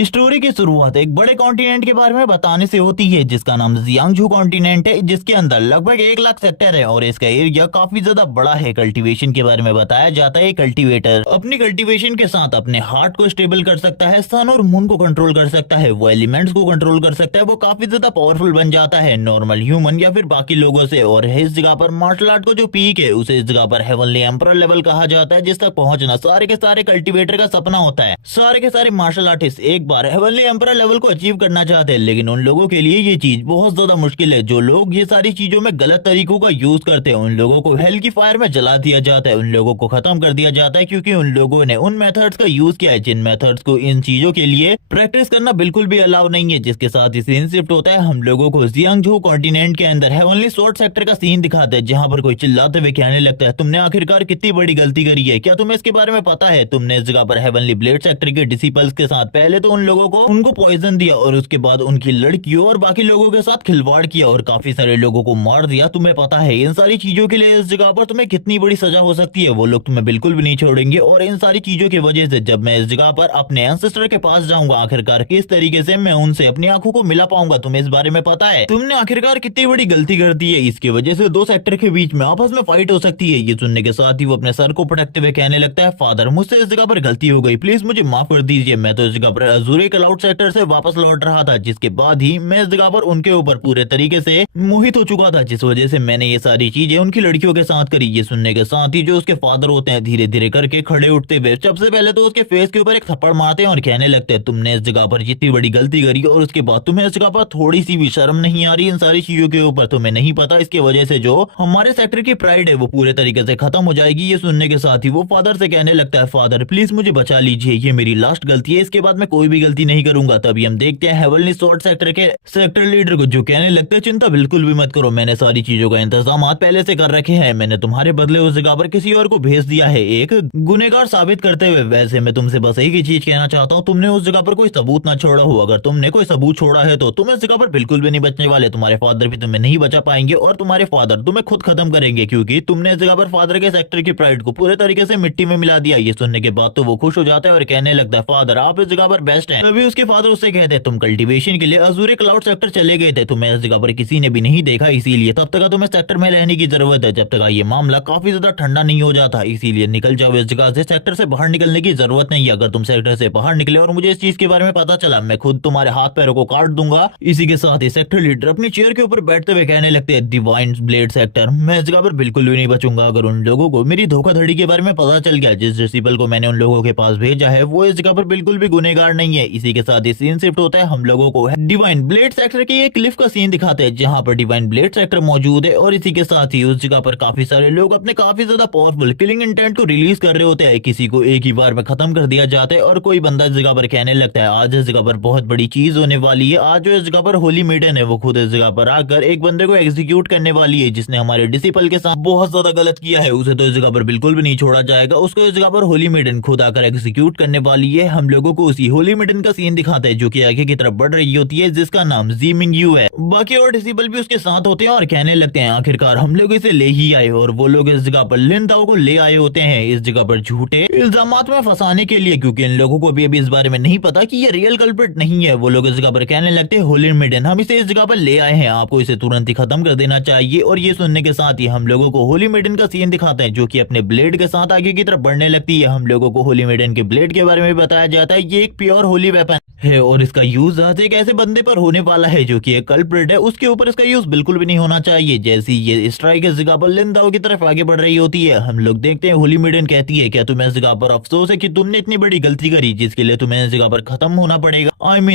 Story की शुरुआत एक बड़े कॉन्टिनेंट के बारे में बताने से होती है जिसका नाम जियांगझू कॉन्टिनेंट है, जिसके अंदर लगभग 1 लाख सेक्टर है और इसका एरिया काफी ज्यादा बड़ा है। कल्टीवेशन के बारे में बताया जाता है। कल्टीवेटर अपनी कल्टीवेशन के साथ अपने हार्ट को स्टेबल कर सकता है, सन और मून को कंट्रोल कर सकता है, वो एलिमेंट्स को कंट्रोल कर सकता है, वो काफी ज्यादा पावरफुल बन जाता है नॉर्मल ह्यूमन या फिर बाकी लोगों से। और इस जगह पर मार्शल आर्ट को जो पीक है उसे इस जगह पर हेवनली एम्परर लेवल कहा जाता है, जिस तक पहुंचना सारे के सारे कल्टीवेटर का सपना होता है। सारे के सारे मार्शल आर्टिस्ट एक बार हेवनली एम्परर लेवल को अचीव करना चाहते हैं, लेकिन उन लोगों के लिए ये चीज बहुत ज्यादा मुश्किल है। जो लोग ये सारी चीजों में गलत तरीकों का यूज करते हैं उन लोगों को हेल की फायर में जला दिया जाता है, उन लोगों को खत्म कर दिया जाता है, क्योंकि उन लोगों ने उन मेथड्स का यूज किया है जिन मेथड्स को इन चीजों के लिए प्रैक्टिस करना बिल्कुल भी अलाउ नहीं है। जिसके साथ ही सीन शिफ्ट होता है, हम लोगों को जियांगझू कॉन्टिनेंट के अंदर हेवनली स्वॉर्ड सेक्टर का सीन दिखाता है, जहाँ पर कोई चिल्लाते हुए कहने लगता है, तुमने आखिरकार कितनी बड़ी गलती करी है, क्या तुम्हें इसके बारे में पता है? तुमने इस जगह पर हेवनली ब्लेड सेक्टर के डिसिपल्स के साथ पहले तो उन लोगों को उनको पॉइजन दिया और उसके बाद उनकी लड़कियों और बाकी लोगों के साथ खिलवाड़ किया और काफी सारे लोगों को मार दिया। तुम्हें पता है इन सारी चीजों के लिए इस जगह पर तुम्हें कितनी बड़ी सजा हो सकती है? वो लोग तुम्हें बिल्कुल भी नहीं छोड़ेंगे। और इन सारी चीजों की वजह से जब मैं इस जगह पर अपने एंसेस्टर के पास जाऊंगा, आखिरकार किस तरीके से मैं उनसे अपनी आंखों को मिला पाऊंगा? तुम्हें इस बारे में पता है? तुमने आखिरकार कितनी बड़ी गलती कर दी है, इसकी वजह से 2 सेक्टर के बीच में आपस में फाइट हो सकती है। ये सुनने के साथ ही वो अपने सर को पटकते हुए कहने लगता है, फादर मुझसे इस जगह पर गलती हो गई, प्लीज मुझे माफ कर दीजिए। मैं तो इस जगह पर अजूरे क्लाउड सेक्टर से वापस लौट रहा था, जिसके बाद ही मैं इस जगह पर उनके ऊपर पूरे तरीके से मोहित हो चुका था, जिस वजह से मैंने ये सारी चीजें उनकी लड़कियों के साथ करी। ये सुनने के साथ ही जो उसके फादर होते हैं धीरे धीरे करके खड़े उठते हुए सबसे पहले तो उसके फेस के ऊपर एक थप्पड़ मारते हैं और कहने लगते हैं, तुमने इस जगह पर जितनी बड़ी गलती करी और उसके बाद तुम्हें इस जगह पर थोड़ी सी भी शर्म नहीं आ रही इन सारी चीजों के ऊपर? तुम्हें नहीं पता इसकी वजह से जो हमारे सेक्टर की प्राइड है वो पूरे तरीके से खत्म हो जाएगी। ये सुनने के साथ ही वो फादर से कहने लगता है, फादर प्लीज मुझे बचा लीजिए, ये मेरी लास्ट गलती है, इसके बाद मैं कोई भी गलती नहीं करूंगा। तभी हम देखते हैं हेवनली स्वॉर्ड सेक्टर के सेक्टर लीडर को जो कहने लगता है, चिंता बिल्कुल भी मत करो, मैंने सारी चीजों का इंतजाम पहले से कर रखे हैं, मैंने तुम्हारे बदले उस जगह पर किसी और को भेज दिया है एक गुनहगार साबित करते हुए। वैसे मैं तुमसे बस एक ही चीज कहना चाहता हूँ, तुमने उस जगह पर कोई सबूत ना छोड़ा हो, अगर तुमने कोई सबूत छोड़ा है तो तुम इस जगह पर बिल्कुल भी नहीं बचने वाले, तुम्हारे फादर भी तुम्हें नहीं बचा पाएंगे और तुम्हारे फादर तुम्हें खुद खत्म करेंगे, क्योंकि तुमने इस जगह पर फादर के सेक्टर की प्राइड को पूरे तरीके से मिट्टी में मिला दिया। ये सुनने के बाद तो वो खुश हो जाता है और कहने लगता है, फादर आप इस जगह पर बेस्ट हैं। तभी उसके फादर उससे कहते हैं, तुम कल्टीवेशन के लिए अजूरे क्लाउड सेक्टर चले गए थे, तुम्हें इस जगह पर किसी ने भी नहीं देखा, इसीलिए तब तक तुम्हें सेक्टर में रहने की जरूरत है, जब तक ये मामला काफी ज्यादा ठंडा नहीं हो जाता, इसीलिए निकल जाओ इस जगह से। सेक्टर से बाहर निकलने की जरूरत नहीं है, अगर तुम सेक्टर से बाहर निकले और मुझे इस चीज के बारे में पता चला, मैं खुद तुम्हारे हाथ पैरों को काट दूंगा। इसी के साथ ही सेक्टर लीडर अपनी चेयर के ऊपर बैठते हुए कहने लगते हैं, डिवाइन ब्लेड सेक्टर, मैं इस जगह पर बिल्कुल भी नहीं बचूंगा। अगर उन लोगों को मेरी धोखाधड़ी के बारे में पता चल गया, जिस डिसिपल को मैंने उन लोगों के पास भेजा है वो इस जगह पर बिल्कुल भी गुनहगार नहीं है। इसी के साथ ही सीन शिफ्ट होता है, हम लोगों को डिवाइन ब्लेड सेक्टर के एक क्लिफ का सीन दिखाते हैं, जहाँ पर डिवाइन ब्लेड सेक्टर मौजूद है और इसी के साथ ही उस जगह पर काफी सारे लोग अपने काफी ज्यादा पावरफुल किलिंग इंटेंट को रिलीज कर रहे होते हैं। किसी को एक ही बार में खत्म कर दिया जाता है और कोई बंदा इस जगह पर कहने लगता है, आज इस जगह पर बहुत बड़ी चीज होने वाली है, आज जो इस जगह पर होली मेडन है वो खुद इस जगह पर आकर एक बंदे को एग्जीक्यूट करने वाली है, जिसने हमारे डिसिपल के साथ बहुत ज्यादा गलत किया है, उसे तो इस जगह पर बिल्कुल भी नहीं छोड़ा जाएगा, उसको इस जगह पर होली मेडन खुद आकर एग्जीक्यूट करने वाली है। हम लोगों को उसी होली मेडन का सीन दिखाते हैं जो कि आगे की तरफ बढ़ रही होती है, जिसका नाम जीमिंग यू है। बाकी और डिसिपल भी उसके साथ होते हैं और कहने लगते हैं, आखिरकार हम लोग इसे ले ही आए। और वो लोग इस जगह पर लिन दाओ को ले आए होते हैं इस जगह पर झूठे इल्जामात में फंसाने के लिए, क्योंकि इन लोगों को भी अभी इस बारे में नहीं पता कि ये रियल कल्प्रिट नहीं है। वो लोग इस जगह पर कहने लगते हैं, होली मेडन हम इसे इस जगह पर ले आए हैं, आपको इसे तुरंत ही खत्म कर देना चाहिए। और ये सुनने के साथ ही हम लोगों को होली मेडन का सीन दिखाते हैं, जो कि अपने ब्लेड के साथ आगे की तरफ बढ़ने लगती है। हम लोगों को होली मेडन के ब्लेड के बारे में बताया जाता है, ये एक प्योर होली वेपन है और इसका यूज आज एक ऐसे बंदे पर होने वाला है जो कि एक कल्प्रिट है, उसके ऊपर इसका यूज बिल्कुल भी नहीं होना चाहिए। जैसी ये स्ट्राइक इस जगह पर लिन दाओ की तरफ आगे बढ़ रही होती है, हम लोग देखते हैं होली मेडन कहती है, क्या तुम्हें इस जगह पर अफसोस है कि तुमने इतनी बड़ी गलती करी जिसके लिए तुम्हें इस जगह पर खत्म होना पड़ेगा,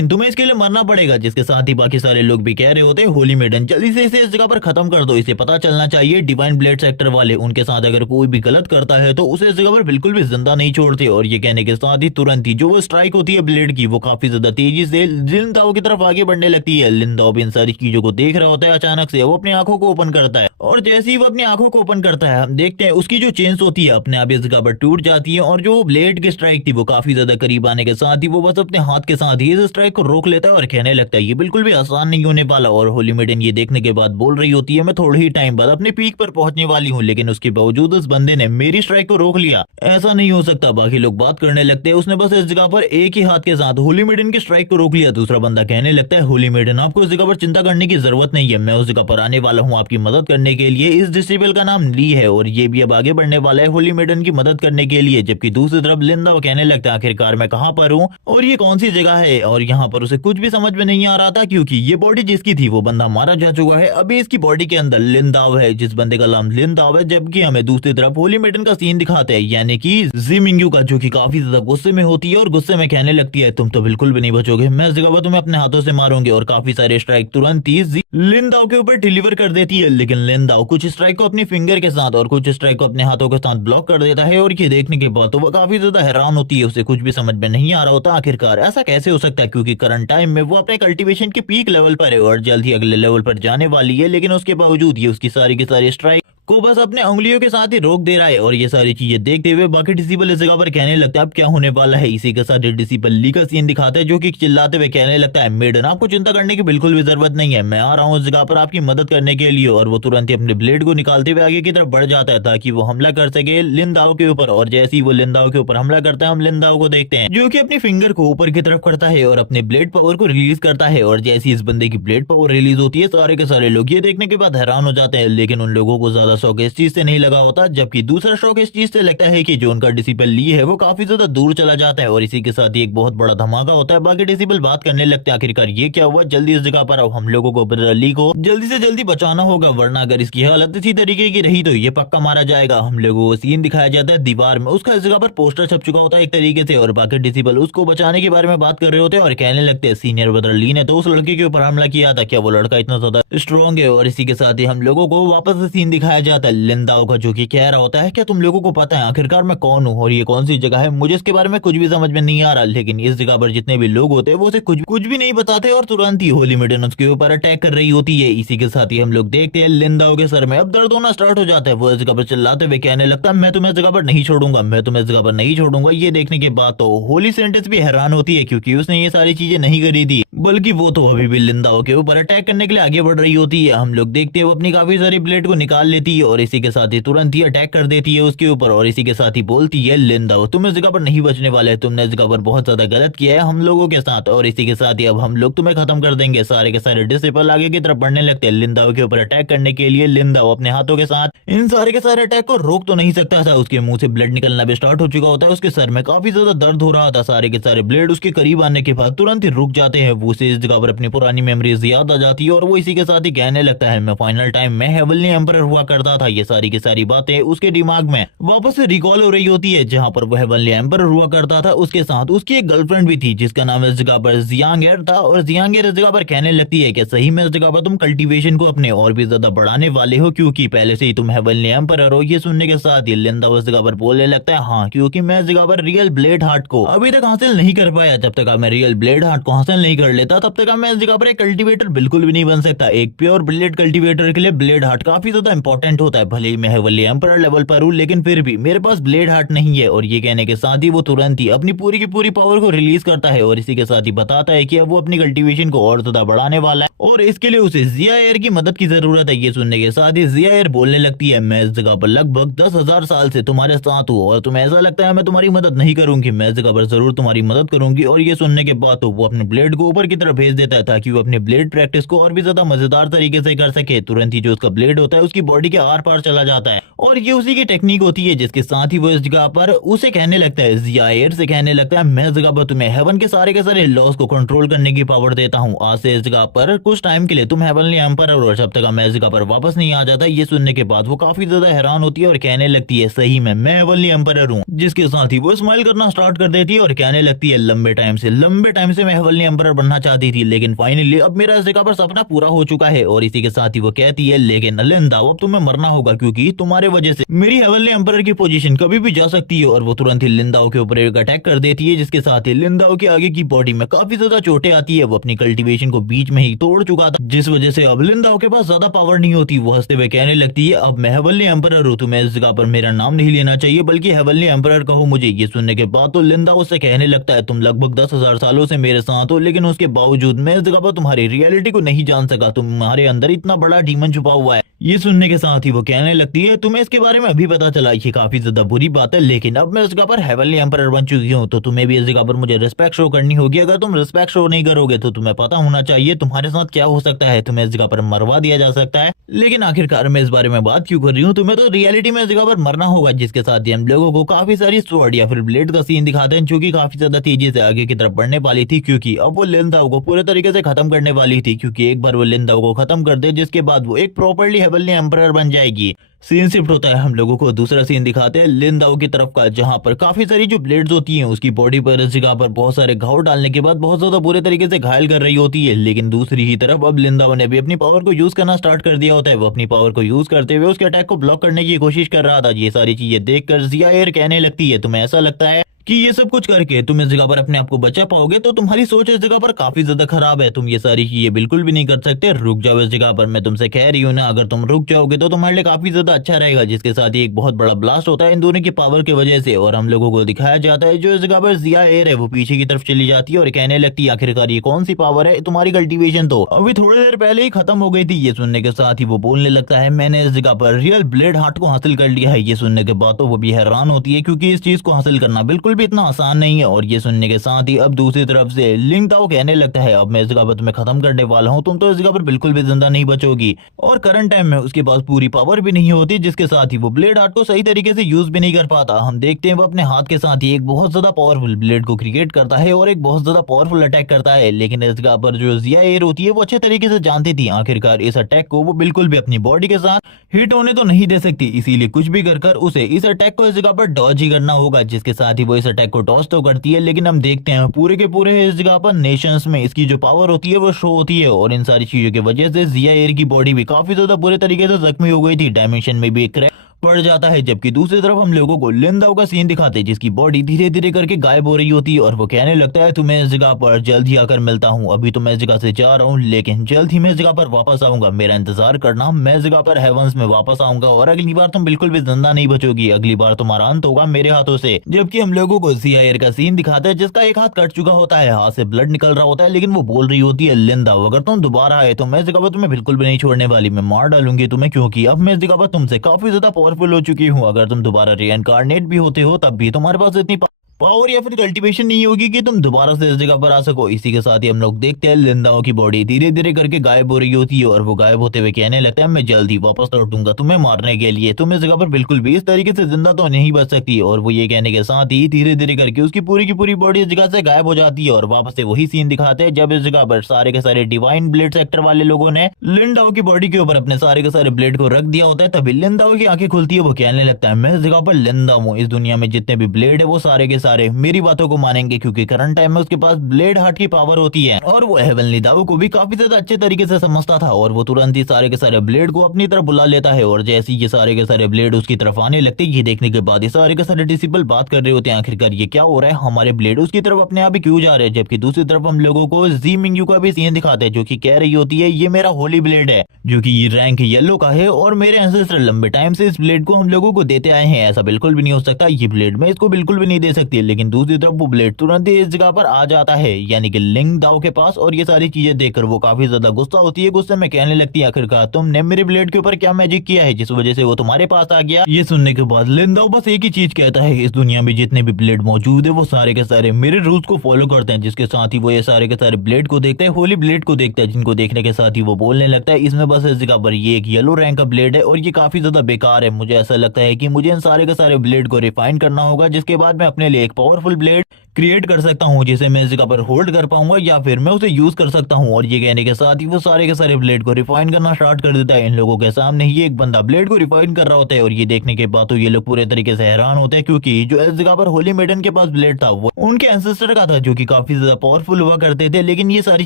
तुम्हें इसके लिए मरना पड़ेगा? जिसके साथ ही बाकी सारे लोग भी कह रहे होते हैं, होली मेडन जल्दी से इसे इस जगह पर खत्म कर दो, इसे पता चलना चाहिए डिवाइन ब्लेड सेक्टर वाले उनके साथ अगर कोई भी गलत करता है तो उसे इस जगह पर बिल्कुल भी जिंदा नहीं छोड़ते। और ये कहने के साथ ही तुरंत ही जो वो स्ट्राइक होती है ब्लेड की, वो काफी ज्यादा तेजी से लिन दाओ की तरफ आगे बढ़ने लगती है। लिन दाओ भी इन सारी चीजों को देख रहा होता है, अचानक से वो अपनी आंखों को ओपन करता है और जैसे ही वो अपनी आंखों को ओपन करता है, हम देखते हैं उसकी जो चेन्स होती है अपने आप इस जगह पर टूट जाती है और जो ब्लेड की स्ट्राइक थी वो काफी ज्यादा करीब आने के साथ ही वो बस अपने हाथ के साथ ही इस स्ट्राइक को रोक लेता है और कहने लगता है, ये बिल्कुल भी आसान नहीं होने वाला। और होली मेडन ये देखने के बाद बोल रही होती है, मैं थोड़े ही टाइम बाद अपने पीक पर पहुंचने वाली हूँ, लेकिन उसके बावजूद उस बंदे ने मेरी स्ट्राइक को रोक लिया, ऐसा नहीं हो सकता। बाकी लोग बात करने लगते हैं, उसने बस इस जगह पर एक ही हाथ के साथ होली मेडन मेडन के स्ट्राइक को रोक लिया। दूसरा बंदा कहने लगता है होली मेडन आपको इस जगह पर चिंता करने की जरूरत नहीं है, मैं उस जगह पर आने वाला हूँ आपकी मदद करने के लिए। इस डिसेबल का नाम ली है और ये भी अब आगे बढ़ने वाला है होली मेडन की मदद करने के लिए। जबकि दूसरी तरफ लिंदा वो कहने लगता है आखिरकार मैं कहाँ पर हूँ और ये कौन सी जगह है, और यहाँ पर उसे कुछ भी समझ में नहीं आ रहा था क्योंकि ये बॉडी जिसकी थी वो बंदा मारा जा चुका है। अभी इसकी बॉडी के अंदर लिंदाव है, जिस बंदे का नाम लिंदाव है। जबकि हमें दूसरी तरफ होली मेडन का सीन दिखाते हैं, यानी कि जिमिंग्यू का, जो कि काफी ज्यादा गुस्से में होती है और गुस्से में कहने लगती है तुम तो बिल्कुल भी नहीं बचोगे, मैं इस जगह पर तुम्हें अपने हाथों से मारूंगी। और काफी सारे स्ट्राइक तुरंत ही लिंदाव के ऊपर डिलीवर कर देती है। लेकिन लिंदाव कुछ स्ट्राइक को अपनी फिंगर के साथ और कुछ स्ट्राइक को अपने हाथों के साथ ब्लॉक कर देता है। और ये देखने के बाद तो वो काफी ज्यादा हैरान होती है, उसे कुछ भी समझ में नहीं आ रहा होता आखिरकार ऐसा कैसे हो सकता है, क्योंकि करंट टाइम में वो अपने कल्टीवेशन के पीक लेवल पर है और जल्द ही अगले लेवल पर जाने वाली है। लेकिन उसके बावजूद ये उसकी सारी की सारी स्ट्राइक को बस अपने उंगलियों के साथ ही रोक दे रहा है। और ये सारी चीजें देखते हुए बाकी डिसिबल इस जगह पर कहने लगता है अब क्या होने वाला है। इसी के साथ डिसिबल ली का सीन दिखाता है, जो कि चिल्लाते हुए कहने लगता है मेडन आपको चिंता करने की बिल्कुल भी जरूरत नहीं है, मैं आ रहा हूँ इस जगह पर आपकी मदद करने के लिए। और वो तुरंत ही अपने ब्लेड को निकालते हुए आगे की तरफ बढ़ जाता है ताकि वो हमला कर सके लिंदाओ के ऊपर। और जैसे ही वो लिंदाओ के ऊपर हमला करता है हम लिंदाओ को देखते हैं जो कि अपनी फिंगर को ऊपर की तरफ करता है और अपने ब्लेड पावर को रिलीज करता है। और जैसे इस बंदे की ब्लेड पावर रिलीज होती है सारे के सारे लोग ये देखने के बाद हैरान हो जाते हैं। लेकिन उन लोगों को ज्यादा शौक इस चीज से नहीं लगा होता, जबकि दूसरा शौक इस चीज से लगता है कि जो उनका डिसिबल ली है वो काफी ज्यादा दूर चला जाता है। और इसी के साथ ही एक बहुत बड़ा धमाका होता है। बाकी डिसिबल बात करने लगते हैं आखिरकार ये क्या हुआ, जल्दी इस जगह पर आओ, हम लोगों को ब्रदर ली को जल्दी से जल्दी बचाना होगा, वरना अगर इसकी हालत इसी तरीके की रही तो ये पक्का मारा जाएगा। हम लोगों को सीन दिखाया जाता है दीवार में, उसका इस जगह पर पोस्टर छप चुका होता है एक तरीके से। और बाकी डिसिबल उसको बचाने के बारे में बात कर रहे होते हैं और कहने लगते हैं सीनियर ब्रदर ली ने तो उस लड़के के ऊपर हमला किया था, क्या वो लड़का इतना ज्यादा स्ट्रॉन्ग है। और इसी के साथ ही हम लोगों को वापस से सीन दिखाया जाता है लिंदाओ का, जो कि कह रहा होता है क्या तुम लोगों को पता है आखिरकार मैं कौन हूँ और ये कौन सी जगह है, मुझे इसके बारे में कुछ भी समझ में नहीं आ रहा। लेकिन इस जगह पर जितने भी लोग होते हैं वो उसे कुछ भी नहीं बताते और तुरंत ही होली मेडन उसके ऊपर अटैक कर रही होती है। इसी के साथ ही हम लोग देखते हैं लिंदाओ के सर में अब दर्द होना स्टार्ट हो जाता है। वो इस जगह पर चिल्लाते हुए कहने लगता है मैं तुम्हें इस जगह पर नहीं छोड़ूंगा, मैं तुम्हें इस जगह पर नहीं छोड़ूंगा। ये देखने के बाद तो होली सेंटेंस भी हैरान होती है क्योंकि उसने ये सारी चीजें नहीं करी थी, बल्कि वो तो अभी भी लिंदाओ के ऊपर अटैक करने के लिए आगे बढ़ रही होती है। हम लोग देखते हैं वो अपनी काफी सारी ब्लेड को निकाल लेती है और इसी के साथ ही तुरंत ही अटैक कर देती है उसके ऊपर। और इसी के साथ ही बोलती है लिंदाओ तुम इस जगह पर नहीं बचने वाले, तुमने इस जगह पर बहुत ज्यादा गलत किया है हम लोगों के साथ। और इसी के साथ ही अब हम लोग तुम्हें खत्म कर देंगे। सारे के सारे डिसिबल आगे की तरफ बढ़ने लगते हैं लिंदाओ के ऊपर अटैक करने के लिए। लिंदाओ अपने हाथों के साथ इन सारे के सारे अटैक को रोक तो नहीं सकता था, उसके मुंह से ब्लड निकलना भी स्टार्ट हो चुका होता है, उसके सर में काफी ज्यादा दर्द हो रहा था। सारे के सारे ब्लेड उसके करीब आने के बाद तुरंत ही रुक जाते हैं। वो उसे इस जगह पर अपनी पुरानी मेमोरीज याद आ जाती है और वो इसी के साथ ही कहने लगता है मैं फाइनल टाइम में हेवनली एम्परर हुआ करता था। ये सारी की सारी बातें उसके दिमाग में वापस से रिकॉल हो रही होती है। जहां पर वो हेवनली एम्परर हुआ करता था उसके साथ उसकी एक गर्लफ्रेंड भी थी जिसका नाम इस जगह पर जियांगेर था। और जियांगेर इस जगह पर कहने लगती है कि सही में इस जगह पर तुम कल्टीवेशन को अपने और भी ज्यादा बढ़ाने वाले हो क्योंकि पहले से ही तुम हेवनली एम्परर हो। ये सुनने के साथ ही लिंदा उस जगह पर बोलने लगता है हाँ, क्योंकि मैं इस जगह पर रियल ब्लेड हार्ट को अभी तक हासिल नहीं कर पाया। जब तक मैं रियल ब्लेड हार्ट को हासिल नहीं कर लेता तब तक मैं इस जगह पर एक कल्टीवेटर बिल्कुल भी नहीं बन सकता। एक प्योर ब्लेड कल्टीवेटर के लिए ब्लेड हार्ट काफी ज्यादा इंपॉर्टेंट होता है। भले ही मैं हेवनली एम्परर लेवल पर हूँ लेकिन फिर भी मेरे पास ब्लेड हार्ट नहीं है। और ये कहने के साथ ही वो तुरंत ही अपनी पूरी की पूरी पावर को रिलीज करता है और इसी के साथ ही बताता है कि अब वो अपनी कल्टीवेशन को और ज्यादा बढ़ाने वाला है और इसके लिए उसे जिया एयर की मदद की जरूरत है। ये सुनने के साथ ही जिया एयर बोलने लगती है मैं इस जगह पर लगभग 10,000 साल से तुम्हारे साथ हूँ और तुम्हें ऐसा लगता है मैं तुम्हारी मदद नहीं करूंगी, मैं इस जगह पर जरूर तुम्हारी मदद करूंगी। और ये सुनने के बाद तो वो अपने ब्लेड को ऊपर की तरफ भेज देता है ताकि वो अपने ब्लेड प्रैक्टिस को और भी ज्यादा मजेदार तरीके से कर सके। तुरंत ही जो उसका ब्लेड होता है उसकी बॉडी के आर पार चला जाता है और ये उसी की टेक्निक होती है जिसके साथ ही वो इस जगह पर उसे कहने लगता है जिया एयर से कहने लगता है मैं इस जगह पर तुम्हें हेवन के सारे लॉस को कंट्रोल करने की पावर देता हूँ। आज से इस जगह पर कुछ टाइम के लिए तुम हेवनली एम्परर और जब तक मैं इस जगह पर वापस नहीं आ जाता। ये सुनने के बाद वो काफी ज्यादा हैरान होती है और कहने लगती है सही में मैं हेवनली एम्परर हूँ। जिसके साथ ही वो स्माइल करना स्टार्ट कर देती है और कहने लगती है लंबे टाइम से मैं हेवनली एम्परर बनना चाहती थी लेकिन फाइनली अब मेरा इस जगह पर सपना पूरा हो चुका है। और इसी के साथ ही वो कहती है लेकिन लिंदाओ अब तुम्हें मरना होगा क्योंकि तुम्हारे वजह से मेरी हेवनली एम्परर की पोजीशन कभी भी जा सकती है। और वो तुरंत ही लिंदाओ के ऊपर एक अटैक कर देती है जिसके साथ ही लिंदाओ के आगे की बॉडी में काफी ज्यादा चोटें आती है। वो अपनी कल्टीवेशन को बीच में ही तोड़ चुका था जिस वजह से अब लिंदाओ के पास ज्यादा पावर नहीं होती। वो हंसते हुए कहने लगती है अब मैं हेवनली एम्परर हूँ, तुम्हें इस जगह पर मेरा नाम नहीं लेना चाहिए बल्कि हेवनली एम्परर कहो मुझे। ये सुनने के बाद तो लिंदाओ उससे कहने लगता है तुम लगभग 10,000 सालों से मेरे साथ हो लेकिन उसके उसके बावजूद मैं इस जगह पर तुम्हारी रियलिटी को नहीं जान सका, तुम्हारे अंदर इतना बड़ा डीमन छुपा हुआ है। ये सुनने के साथ ही वो कहने लगती है तुम्हें इसके बारे में अभी पता चला, ये काफी ज्यादा बुरी बात है, लेकिन अब मैं इस जगह पर हेवनली एम्परर बन चुकी हूँ, तो तुम्हें भी इस जगह पर मुझे रिस्पेक्ट शो करनी होगी। अगर तुम रिस्पेक्ट शो नहीं करोगे तो तुम्हें पता होना चाहिए तुम्हारे साथ क्या हो सकता है, तुम्हें इस जगह पर मरवा दिया जा सकता है। लेकिन आखिरकार मैं इस बारे में बात क्यों कर रही हूँ, तुम्हें तो रियलिटी में इस जगह पर मरना होगा, जिसके साथ ही हम लोगों को काफी सारी स्वॉर्ड या फिर ब्लेड का सीन दिखाते हैं, जो कि काफी ज्यादा तेजी से आगे की तरफ बढ़ने वाली थी, क्योंकि अब वो लिंदाओ को पूरे तरीके से खत्म करने वाली थी। क्योंकि एक बार वो लिंदाओ को खत्म कर दे, जिसके बाद वो एक प्रॉपरली हेवनली एम्परर बन जाएगी। सीन शिफ्ट होता है, हम लोगों को दूसरा सीन दिखाते हैं लिंदाओ की तरफ का, जहां पर काफी सारी जो ब्लेड्स होती हैं उसकी बॉडी पर इस जगह पर बहुत सारे घाव डालने के बाद बहुत ज्यादा बुरे तरीके से घायल कर रही होती है। लेकिन दूसरी ही तरफ अब लिंदाओ ने भी अपनी पावर को यूज करना स्टार्ट कर दिया होता है। वो अपनी पावर को यूज करते हुए उसके अटैक को ब्लॉक करने की कोशिश कर रहा था। ये सारी चीजें देखकर जिया एयर कहने लगती है तुम्हें ऐसा लगता है कि ये सब कुछ करके तुम इस जगह पर अपने आप को बचा पाओगे, तो तुम्हारी सोच इस जगह पर काफी ज्यादा खराब है, तुम ये सारी चीजें बिल्कुल भी नहीं कर सकते। रुक जाओ इस जगह पर, मैं तुमसे कह रही हूँ ना, अगर तुम रुक जाओगे तो तुम्हारे लिए काफी ज्यादा अच्छा रहेगा। जिसके साथ ही एक बहुत बड़ा ब्लास्ट होता है इन दोनों की पावर की वजह से, और हम लोगों को दिखाया जाता है जो इस जगह पर जिया एयर है वो पीछे की तरफ चली जाती है और कहने लगती है आखिरकार ये कौन सी पावर है, तुम्हारी कल्टीवेशन तो अभी थोड़ी देर पहले ही खत्म हो गई थी। ये सुनने के साथ ही वो बोलने लगता है मैंने इस जगह पर रियल ब्लेड हार्ट को हासिल कर लिया है। ये सुनने के बाद तो वो भी हैरान होती है, क्योंकि इस चीज को हासिल करना बिल्कुल भी इतना आसान नहीं है। और ये सुनने के साथ ही अब दूसरी तरफ से लिंगदाओ कहने लगता है अब मैं इस जगह पर तुम्हें खत्म करने वाला हूँ, तुम तो इस जगह पर बिल्कुल भी जिंदा नहीं बचोगी। और करंट टाइम में उसके पास पूरी पावर भी नहीं होती, जिसके साथ ही वो ब्लेड हार्ट को सही तरीके से यूज भी नहीं कर पाता। हम देखते हैं वो अपने हाथ के साथ ही एक बहुत ज्यादा पावरफुल ब्लेड को क्रिएट करता है और एक बहुत ज्यादा पावरफुल अटैक करता है। लेकिन इस जगह पर जो जिया एयर होती है वो अच्छे तरीके से जानती थी आखिरकार इस अटैक को वो बिल्कुल भी अपनी बॉडी के साथ हिट होने तो नहीं दे सकती, इसीलिए कुछ भी कर उसे इस अटैक को इस जगह पर डॉज ही करना होगा। जिसके साथ ही वो इस अटैक को डॉज तो करती है, लेकिन हम देखते हैं पूरे के पूरे इस जगह पर नेशंस में इसकी जो पावर होती है वो शो होती है। और इन सारी चीजों की वजह से जिया एयर की बॉडी भी काफी ज्यादा बुरे तरीके से जख्मी हो गई थी, डायमेंशन में भी एक क्रैक पड़ जाता है। जबकि दूसरी तरफ हम लोगों को लिंदाओ का सीन दिखाते हैं, जिसकी बॉडी धीरे धीरे करके गायब हो रही होती है और वो कहने लगता है तुम्हें इस जगह पर जल्द ही आकर मिलता हूँ, अभी तो मैं इस जगह से जा रहा हूँ, लेकिन जल्द ही मैं इस जगह पर वापस आऊंगा, मेरा इंतजार करना, मैं इस जगह पर हेवंस में वापस आऊंगा और अगली बार तुम बिल्कुल भी जिंदा नहीं बचोगी, अगली बार तुम्हारा अंत होगा मेरे हाथों से। जबकि हम लोगों को जिया एयर का सीन दिखाता है, जिसका एक हाथ कट चुका होता है, हाथ से ब्लड निकल रहा होता है, लेकिन वो बोल रही होती है लिंदाओ अगर तुम दोबारा आए तो मैं इस जगह पर तुम्हें बिल्कुल भी नहीं छोड़ने वाली, मैं मार डालूंगी तुम्हें, क्योंकि अब मैं इस जगह पर तुमसे काफी ज्यादा पावरफुल हो चुकी हूँ। अगर तुम दोबारा रीइंकार्नेट भी होते हो तब भी तुम्हारे पास इतनी पावर या फिर कल्टीवेशन नहीं होगी कि तुम दोबारा से इस जगह पर आ सको। इसी के साथ ही हम लोग देखते हैं लिंदाओ की बॉडी धीरे धीरे करके गायब हो रही होती है और वो गायब होते हुए कहने लगता है मैं जल्द ही वापस लौटूंगा तुम्हें मारने के लिए, तुम इस जगह पर बिल्कुल भी इस तरीके से जिंदा तो नहीं बच सकती। और वो ये कहने के साथ ही धीरे धीरे करके उसकी पूरी की पूरी बॉडी इस जगह से गायब हो जाती है और वापस से वही सीन दिखाते हैं जब इस जगह पर सारे के सारे डिवाइन ब्लेड सेक्टर वाले लोगों ने लिंदाओ की बॉडी के ऊपर अपने सारे के सारे ब्लेड को रख दिया होता है। तभी लिंदाओ की आंखें खुलती है, वो कहने लगता है मैं इस जगह पर लिंदाओ हूँ, इस दुनिया में जितने भी ब्लेड है वो सारे के सारे मेरी बातों को मानेंगे, क्योंकि करंट टाइम में उसके पास ब्लेड हार्ट की पावर होती है। और वो हेवनली दाऊ को भी काफी ज्यादा अच्छे तरीके से समझता था और वो तुरंत ही सारे के सारे ब्लेड को अपनी तरफ बुला लेता है। और जैसे ही ये सारे के सारे ब्लेड उसकी तरफ आने लगते हैं, ये देखने के बाद ये सारे के सारे डिसिबल बात कर रहे होते हैं आखिरकार ये क्या हो रहा है, हमारे ब्लेड उसकी तरफ अपने आप ही क्यों जा रहे हैं। जबकि दूसरी तरफ हम लोगों को जी मिंगयू का भी सीन दिखाते हैं, जो कि कह रही होती है ये मेरा होली ब्लेड है, जो कि ये रैंक येलो का है और मेरे एंसेस्टर लंबे टाइम से इस ब्लेड को हम लोगों को देते आए हैं, ऐसा बिल्कुल भी नहीं हो सकता, ये ब्लेड मैं इसको बिल्कुल भी नहीं दे सकती। लेकिन दूसरी तरफ वो ब्लेड तुरंत ही इस जगह पर आ जाता है, यानी कि लिंगदाओ के पास। और ये सारी चीजें देखकर वो काफी ज्यादा गुस्सा होती है, गुस्से में कहने लगती है आखिरकार तुमने मेरे ब्लेड के ऊपर क्या मैजिक किया है जिस वजह से वो तुम्हारे पास आ गया। ये सुनने के बाद लिंगदाओ बस एक ही चीज कहता है इस दुनिया में जितने भी ब्लेड मौजूद है वो सारे के सारे मेरे रूल्स को फॉलो करते हैं। जिसके साथ ही वो ये सारे के सारे ब्लेड को देखता है, होली ब्लेड को देखता है, जिनको देखने के साथ ही वो बोलने लगता है इसमें बस इस जगह पर ये एक येलो रैंक का ब्लेड है और ये काफी ज्यादा बेकार है, मुझे ऐसा लगता है कि मुझे इन सारे के सारे ब्लेड को रिफाइन करना होगा, जिसके बाद मैं अपने लिए एक पावरफुल ब्लेड क्रिएट कर सकता हूँ जिसे मैं इस जगह पर होल्ड कर पाऊंगा या फिर मैं उसे यूज कर सकता हूँ। और ये कहने के साथ ही वो सारे के सारे ब्लेड को रिफाइन करना स्टार्ट कर देता है। इन लोगों के सामने ही एक बंदा ब्लेड को रिफाइन कर रहा होता है और ये देखने के बाद तो ये लोग पूरे तरीके से हैरान होते हैं, क्योंकि जो इस जगह पर होली मेडन के पास ब्लेड था वो उनके एंसेस्टर का था, जो कि काफी ज्यादा पावरफुल हुआ करते थे। लेकिन ये सारी